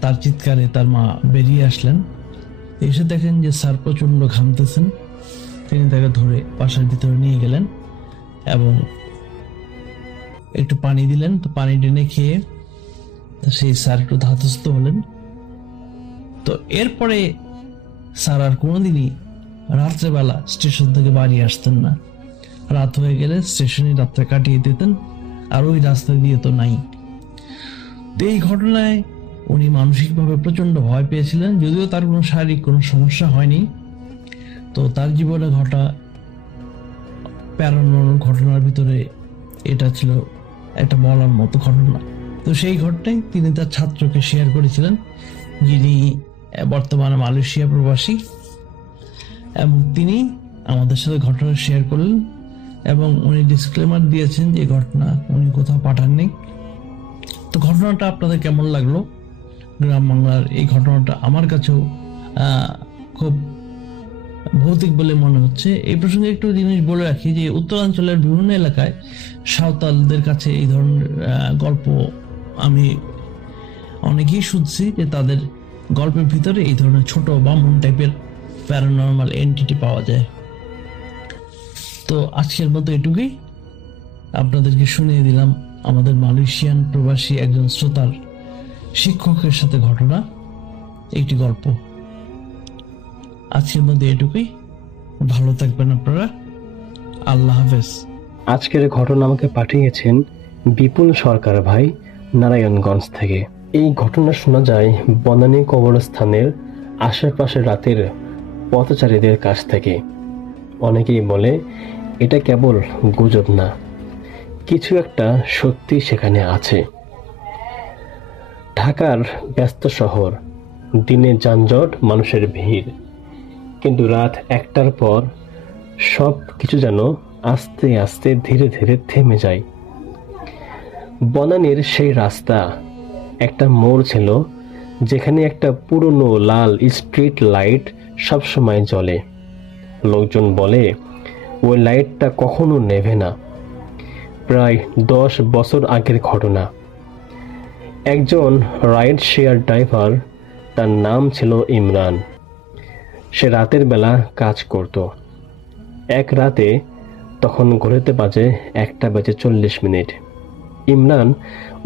তার চিৎকারে তার মা বেরিয়ে আসলেন। এসে দেখেন যে স্যার প্রচন্ড ঘামতেছেন। তিনি তাকে ধরে বাসার ভিতরে নিয়ে গেলেন এবং একটু পানি দিলেন। তো পানি টেনে খেয়ে সেই স্যার একটু ধাতস্থ হলেন। তো এরপরে স্যার আর কোনোদিনই রাত্রেবেলা স্টেশন থেকে বাড়ি আসতেন না। রাত হয়ে গেলে স্টেশনে রাত্রে কাটিয়ে দিতেন, আর ওই রাস্তা দিয়ে তো নাই। তো এই ঘটনায় উনি মানসিকভাবে প্রচন্ড ভয় পেয়েছিলেন, যদিও তার কোনো শারীরিক কোনো সমস্যা হয়নি। তো তার জীবনে ঘটা প্যারানর্মাল ঘটনার ভিতরে এটা ছিল একটা বলার মতো ঘটনা। তো সেই ঘটনায় তিনি তার ছাত্রকে শেয়ার করেছিলেন, যিনি বর্তমানে মালয়েশিয়া প্রবাসী, এবং তিনি আমাদের সাথে ঘটনা শেয়ার করলেন এবং উনি ডিসক্লেমার দিয়েছেন যে ঘটনা উনি কোথাও পাঠাননি। তো ঘটনাটা আপনাদের কেমন লাগলো? গ্রাম বাংলার এই ঘটনাটা আমার কাছেও খুব ভৌতিক বলে মনে হচ্ছে। এই প্রসঙ্গে একটু জিনিস বলে রাখি যে উত্তরাঞ্চলের বিভিন্ন এলাকায় সাঁওতালদের কাছে এই ধরনের গল্প আমি অনেকেই শুনছি যে তাদের গল্পের ভিতরে এই ধরনের ছোট বামুন টাইপের প্যারানর্মাল এন্টিটি পাওয়া যায়। তো আজকের মতো এটুকুই, আপনাদেরকে শুনিয়ে দিলাম আমাদের মালয়েশিয়ান প্রবাসী একজন শ্রোতার শিক্ষকের সাথে ঘটনা একটি গল্প। আজকের মধ্যে এটুকুই, ভালো থাকবেন আপনারা, আল্লাহ হাফেজ। আজকের ঘটনা আমাকে পাঠিয়েছেন বিপুল সরকার ভাই, নারায়ণগঞ্জ থেকে। এই ঘটনা শোনা যায় বনানী কবরস্থানের আশেপাশে রাতের পথচারীদের কাছ থেকে। অনেকেই বলে এটা কেবল গুজব না, কিছু একটা সত্যি সেখানে আছে। ঢাকার ব্যস্ত শহর, দিনে যানজট, মানুষের ভিড়, কিন্তু রাত 1টার পর সব কিছু যেন আস্তে আস্তে ধীরে ধীরে থেমে যায়। বনানীর সেই রাস্তা, একটা মোড় ছিল যেখানে একটা পুরনো লাল স্ট্রিট লাইট সবসময় জ্বলে। লোকজন বলে ওই লাইটটা কখনো নেভে না। প্রায় 10 বছর আগের ঘটনা। একজন রাইড শেয়ার ড্রাইভার, তার নাম ছিল ইমরান। সে রাতের বেলা কাজ করত। এক রাতে, তখন ঘড়িতে বাজে 1:40। ইমরান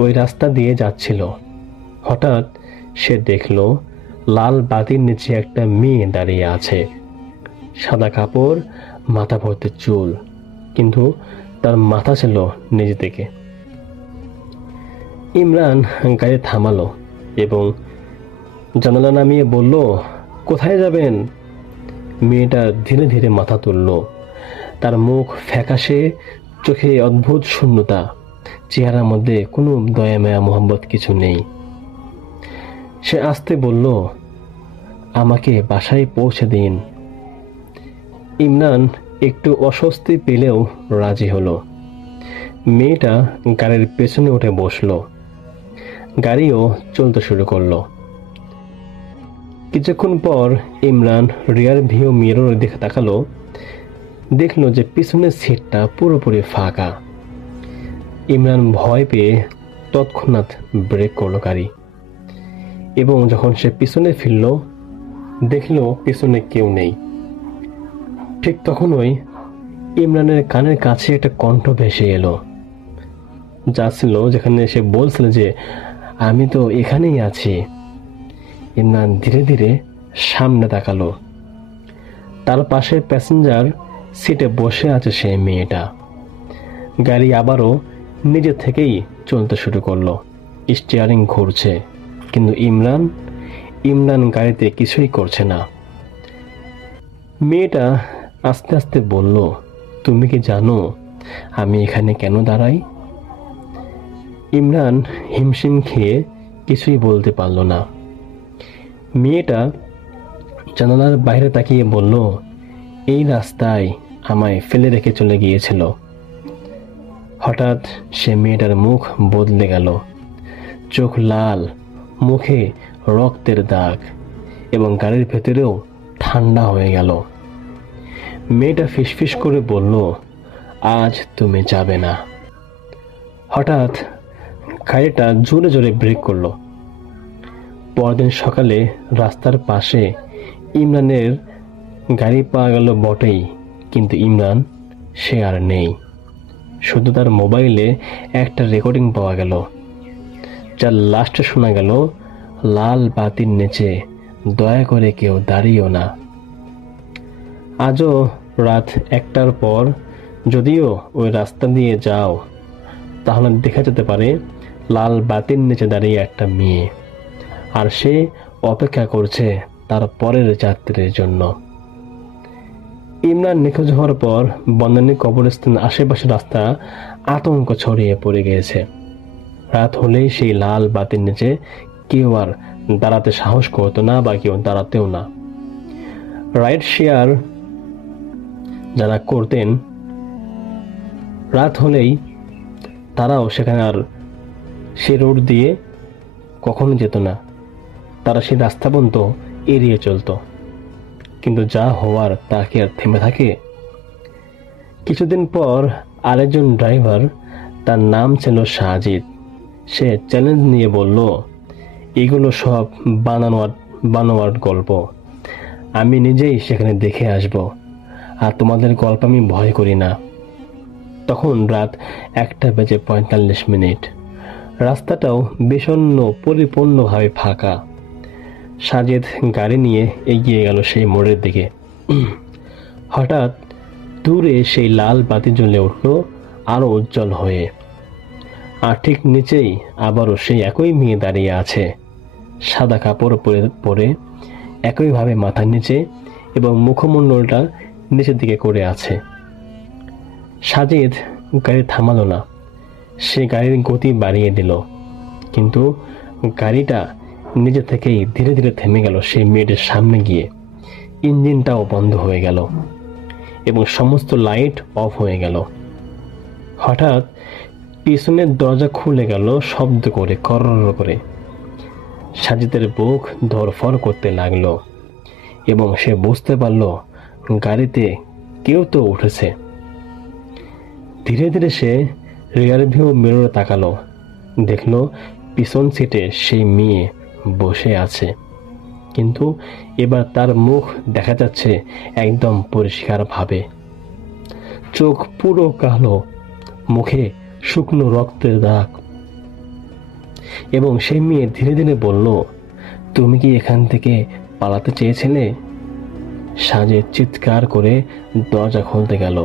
ওই রাস্তা দিয়ে যাচ্ছিল। হঠাৎ সে দেখল লাল বাতির নিচে একটা মেয়ে দাঁড়িয়ে আছে। সাদা কাপড়, মাথা ভর্তি চুল, কিন্তু তার মাথা ছিল নিজ দিকে। ইমরান গাড়ি থামালো এবং জানালা নামিয়ে বলল, কোথায় যাবেন? মেয়েটা ধীরে ধীরে মাথা তুলল। তার মুখ ফ্যাকাশে, চোখে অদ্ভুত শূন্যতা, চেহারার মধ্যে কোনো দয়া মায়া মোহাম্মত কিছু নেই। সে আস্তে বলল, আমাকে বাসায় পৌঁছে দিন। ইমরান একটু অস্বস্তি পেলেও রাজি হলো। মেয়েটা গাড়ির পেছনে উঠে বসলো। গাড়িও চলতে শুরু করলো। কিছুক্ষণ পর ইমরান রিয়ার ভিউ মিরর দেখে তাকালো। দেখলো যে পিছনের সিটটা পুরোপুরি ফাঁকা। ইমরান ভয় পেয়ে তৎক্ষণাৎ ব্রেক করলো গাড়ি, এবং যখন সে পিছনে ফিরল, দেখলো পিছনে কেউ নেই। ঠিক তখনই ইমরানের কানের কাছে একটা কণ্ঠ ভেসে এলো, যা ছিল যেখানে সে বলছিল যে আমি তো এখানেই আছি। ইমরান ধীরে ধীরে সামনে তাকালো। তার পাশে প্যাসেঞ্জার সিটে বসে আছে সেই মেয়েটা। গাড়ি আবারও নিজে থেকেই চলতে শুরু করলো। স্টিয়ারিং ঘুরছে, কিন্তু ইমরান গাড়িতে কিছুই করছে না। মেয়েটা আস্তে আস্তে বলল, তুমি কি জানো আমি এখানে কেন দাঁড়াই? ইমরান হিমশিম খেয়ে কিছুই বলতে পারল না। মেয়েটা জানালার বাইরে তাকিয়ে বলল, এই রাস্তায় আমায় ফেলে রেখে চলে গিয়েছিল। হঠাৎ সে মেয়েটার মুখ বদলে গেল। চোখ লাল, মুখে রক্তের দাগ, এবং গাড়ির ভেতরেও ঠান্ডা হয়ে গেল। মেয়েটা ফিসফিস করে বলল, আজ তুমি যাবে না। হঠাৎ গাড়িটা জোরে জোরে ব্রেক করলো। পরদিন সকালে রাস্তার পাশে ইমরানের গাড়ি পাওয়া গেল বটেই, কিন্তু ইমরান সে আর নেই। শুধু তার মোবাইলে একটা রেকর্ডিং পাওয়া গেল, যার লাস্টে শোনা গেল, লাল বাতির নিচে দয়া করে কেউ দাঁড়িও না। আজও রাত 1টার পর যদিও ওই রাস্তা দিয়ে যাও, তাহলে দেখা যেতে পারে লাল বাতির নিচে দাঁড়িয়ে একটা মেয়ে, আর সে অপেক্ষা করছে তার পরের যাত্রীর জন্য। ইমরান নিখোঁজ হওয়ার পর বনানী কবরস্থান আশেপাশে রাস্তা আতঙ্ক ছড়িয়ে পড়ে গিয়েছে। রাত হলেই সেই লাল বাতির নিচে কেউ আর দাঁড়াতে সাহস করতো না, বা কেউ দাঁড়াতেও না। রাইড শেয়ার যারা করতেন, রাত হলেই তারাও সেখানে আর সে রোড দিয়ে কখনো যেত না। তারা সেই রাস্তা পর্যন্ত এড়িয়ে চলতো। কিন্তু যা হওয়ার তা কি আর থেমে থাকে? কিছুদিন পর আরেকজন ড্রাইভার, তার নাম ছিল সাজিদ, সে চ্যালেঞ্জ নিয়ে বলল, এগুলো সব বানোয়াট গল্প, আমি নিজেই সেখানে দেখে আসব, আর তোমাদের গল্প আমি ভয় করি না। তখন রাত 1:45, রাস্তাটাও বিষণ্ণ, পরিপূর্ণভাবে ফাঁকা। সাজিদ গাড়ি নিয়ে এগিয়ে গেল সেই মোড়ের দিকে। হঠাৎ দূরে সেই লাল বাতি জ্বলে উঠল আরো উজ্জ্বল হয়ে, আর ঠিক নিচেই আবারও সেই একই মেয়ে দাঁড়িয়ে আছে, সাদা কাপড় পরে একইভাবে মাথার নিচে এবং মুখমণ্ডলটা নিচের দিকে করে আছে। সাজিদ গাড়ি থামালো না, সে গাড়ির গতি বাড়িয়ে দিল, কিন্তু গাড়িটা নিজে থেকেই ধীরে ধীরে থেমে গেল সেই মেয়েটির সামনে গিয়ে। ইঞ্জিনটাও বন্ধ হয়ে গেল এবং সমস্ত লাইট অফ হয়ে গেল। হঠাৎ পিছনের দরজা খুলে গেল শব্দ করে, করর করে। সাজিদের বুক ধরফর করতে লাগলো এবং সে বুঝতে পারল গাড়িতে কেউ তো উঠেছে। ধীরে ধীরে সে রিয়ার ভিউ মিররে তাকালো, দেখলো পিছন সিটে সেই মেয়ে বসে আছে, কিন্তু এবার তার মুখ দেখা যাচ্ছে একদম পরিষ্কার ভাবে। চোখ পুরো কালো, মুখে শুকনো রক্তের দাগ। এবং সেই মেয়ে ধীরে ধীরে বলল, তুমি কি এখান থেকে পালাতে চেয়েছিলে? সাজিদ চিৎকার করে দরজা খুলতে গেল,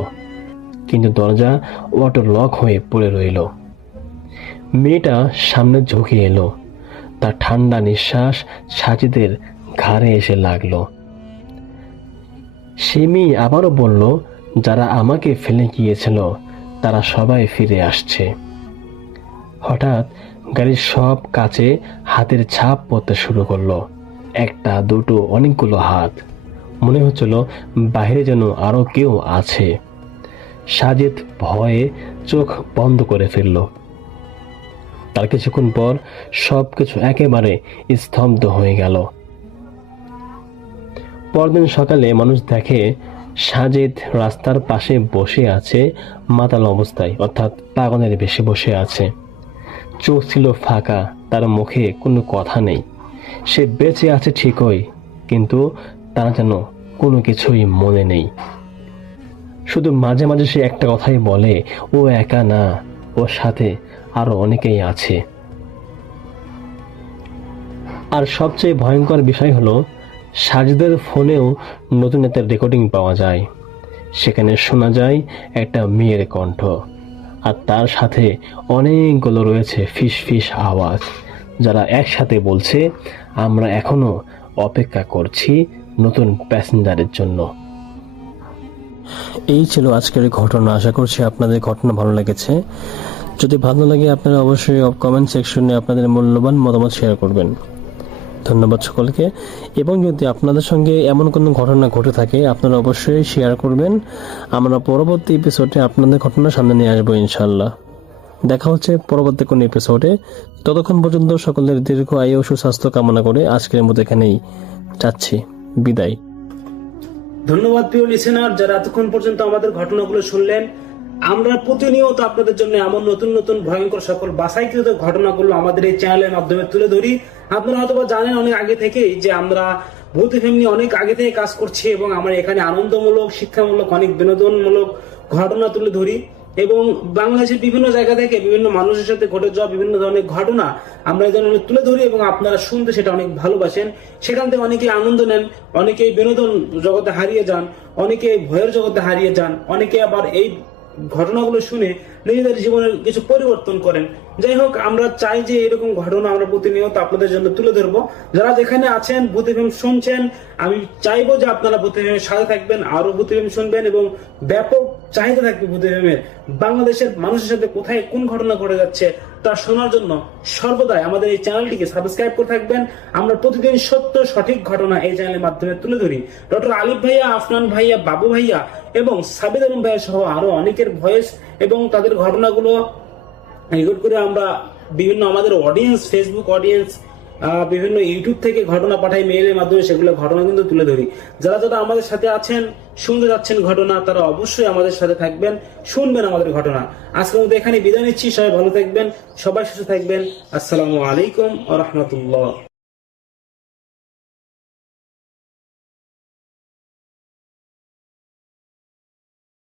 কিন্তু দরজা অটো লক হয়ে পড়ে রইল। মেয়েটা সামনে ঝুঁকে এলো, তার ঠান্ডা নিঃশ্বাস সাজিদের ঘাড়ে এসে লাগলো। সে মেয়ে আবারও বলল, যারা আমাকে ফেলে গিয়েছিল তারা সবাই ফিরে আসছে। হঠাৎ গাড়ির সব কাছে হাতের ছাপ পড়তে শুরু করলো, একটা, দুটো, অনেকগুলো হাত। মনে হচ্ছিল বাইরে যেন আরো কেউ আছে। সাজিদ ভয়ে চোখ বন্ধ করে ফেলল। তার কিছুক্ষণ পর সবকিছু একেবারে স্তব্ধ হয়ে গেল। পরদিন সকালে মানুষ দেখে সাজিদ রাস্তার পাশে বসে আছে, মাতাল অবস্থায়, অর্থাৎ পাগলের বেশি বসে আছে। চোখ ছিল ফাঁকা, তার মুখে কোনো কথা নেই। সে বেঁচে আছে ঠিকই, কিন্তু তার যেন কোনো কিছুই মনে নেই। শুধু মাঝে মাঝে সে একটা কথাই বলে, ও একা না, ওর সাথে আরো অনেকেই আছে। আর সবচেয়ে ভয়ঙ্কর বিষয় হলো, সাজিদের ফোনেও নতুন একটা রেকর্ডিং পাওয়া যায়। সেখানে শোনা যায় একটা মেয়ের কণ্ঠ, আর তার সাথে অনেকগুলো রয়েছে ফিস ফিস আওয়াজ, যারা একসাথে বলছে, আমরা এখনো অপেক্ষা করছি নতুন প্যাসেঞ্জারের জন্য। এই ছিল আজকের ঘটনা। আশা করছি আপনাদের ঘটনা ভালো লেগেছে। যদি ভালো লাগে আপনারা অবশ্যই কমেন্ট সেকশনে আপনাদের মূল্যবান মতামত শেয়ার করবেন। ধন্যবাদ সকলকে। এবং যদি আপনাদের সঙ্গে এমন কোনো ঘটনা ঘটে থাকে আপনারা অবশ্যই শেয়ার করবেন। আমরা পরবর্তী এপিসোডে আপনাদের ঘটনা সামনে নিয়ে আসবো ইনশাল্লাহ। দেখা হচ্ছে পরবর্তী কোনো এপিসোডে। ততক্ষণ পর্যন্ত সকলের দীর্ঘ আয়ু ও সুস্বাস্থ্য কামনা করে আজকের মতো এখানেই যাচ্ছি, বিদায়। ধন্যবাদ প্রিয় লিসেনার, যারা এতক্ষণ পর্যন্ত আমাদের ঘটনাগুলো শুনলেন। আমরা প্রতিনিয়ত আপনাদের জন্য এমন নতুন নতুন ভয়ঙ্কর সকল বাছাইকৃত ঘটনাগুলো আমাদের এই চ্যানেলের মাধ্যমে তুলে ধরি। আপনারা হয়তো জানেন অনেক আগে থেকেই যে আমরা ভূত এফএম নিয়ে অনেক আগে থেকে কাজ করছি এবং আমরা এখানে আনন্দমূলক, শিক্ষামূলক, অনেক বিনোদনমূলক ঘটনা তুলে ধরি এবং বাংলাদেশের বিভিন্ন জায়গা থেকে বিভিন্ন মানুষের সাথে ঘটে যাওয়া বিভিন্ন ধরনের ঘটনা আমরা যেন তুলে ধরি এবং আপনারা শুনতে সেটা অনেক ভালোবাসেন। সেখান থেকে অনেকেই আনন্দ নেন, অনেকেই বিনোদন জগতে হারিয়ে যান, অনেকে ভয়ের জগতে হারিয়ে যান, অনেকে আবার এই ঘটনাগুলো শুনে নিজেদের জীবনের কিছু পরিবর্তন করেন। যাই হোক, আমরা চাই যে এরকম ঘটনা আমরা প্রতিনিয়ত আপনাদের জন্য তুলে ধরবো। যারা যেখানে আছেন ভূত এফএম শুনছেন, আমি চাইবো যে আপনারা ভূত এফএম এর সাথে থাকবেন, আরো ভূত এফএম শুনবেন এবং ব্যাপক চাহিদা থাকবে ভূত এফএম এর। বাংলাদেশের মানুষের সাথে কোথায় কোন ঘটনা ঘটে যাচ্ছে তা শোনার জন্য সর্বদাই আমাদের এই চ্যানেলটিকে সাবস্ক্রাইব করে থাকবেন। আমরা প্রতিদিন সত্য সঠিক ঘটনা এই চ্যানেলের মাধ্যমে তুলে ধরি। ডক্টর আলিফ ভাইয়া, আফনান ভাইয়া, বাবু ভাইয়া এবং সাবিদ আলম ভাইয়া সহ আরো অনেকের ভয়েস এবং তাদের ঘটনাগুলো রেকর্ড করে আমরা বিভিন্ন আমাদের অডিয়েন্স, ফেসবুক অডিয়েন্স, বিভিন্ন ইউটিউব থেকে ঘটনা পাঠাই, মেইলের মাধ্যমে সেগুলো ঘটনা কিন্তু তুলে ধরি। যারা যারা আমাদের সাথে আছেন, শুনতে যাচ্ছেন ঘটনা, তারা অবশ্যই আমাদের সাথে থাকবেন, শুনবেন আমাদের ঘটনা। আজকের মধ্যে এখানে বিদায় নিচ্ছি। সবাই ভালো থাকবেন, সবাই সুস্থ থাকবেন। আসসালামু আলাইকুম ওয়া রাহমাতুল্লাহ।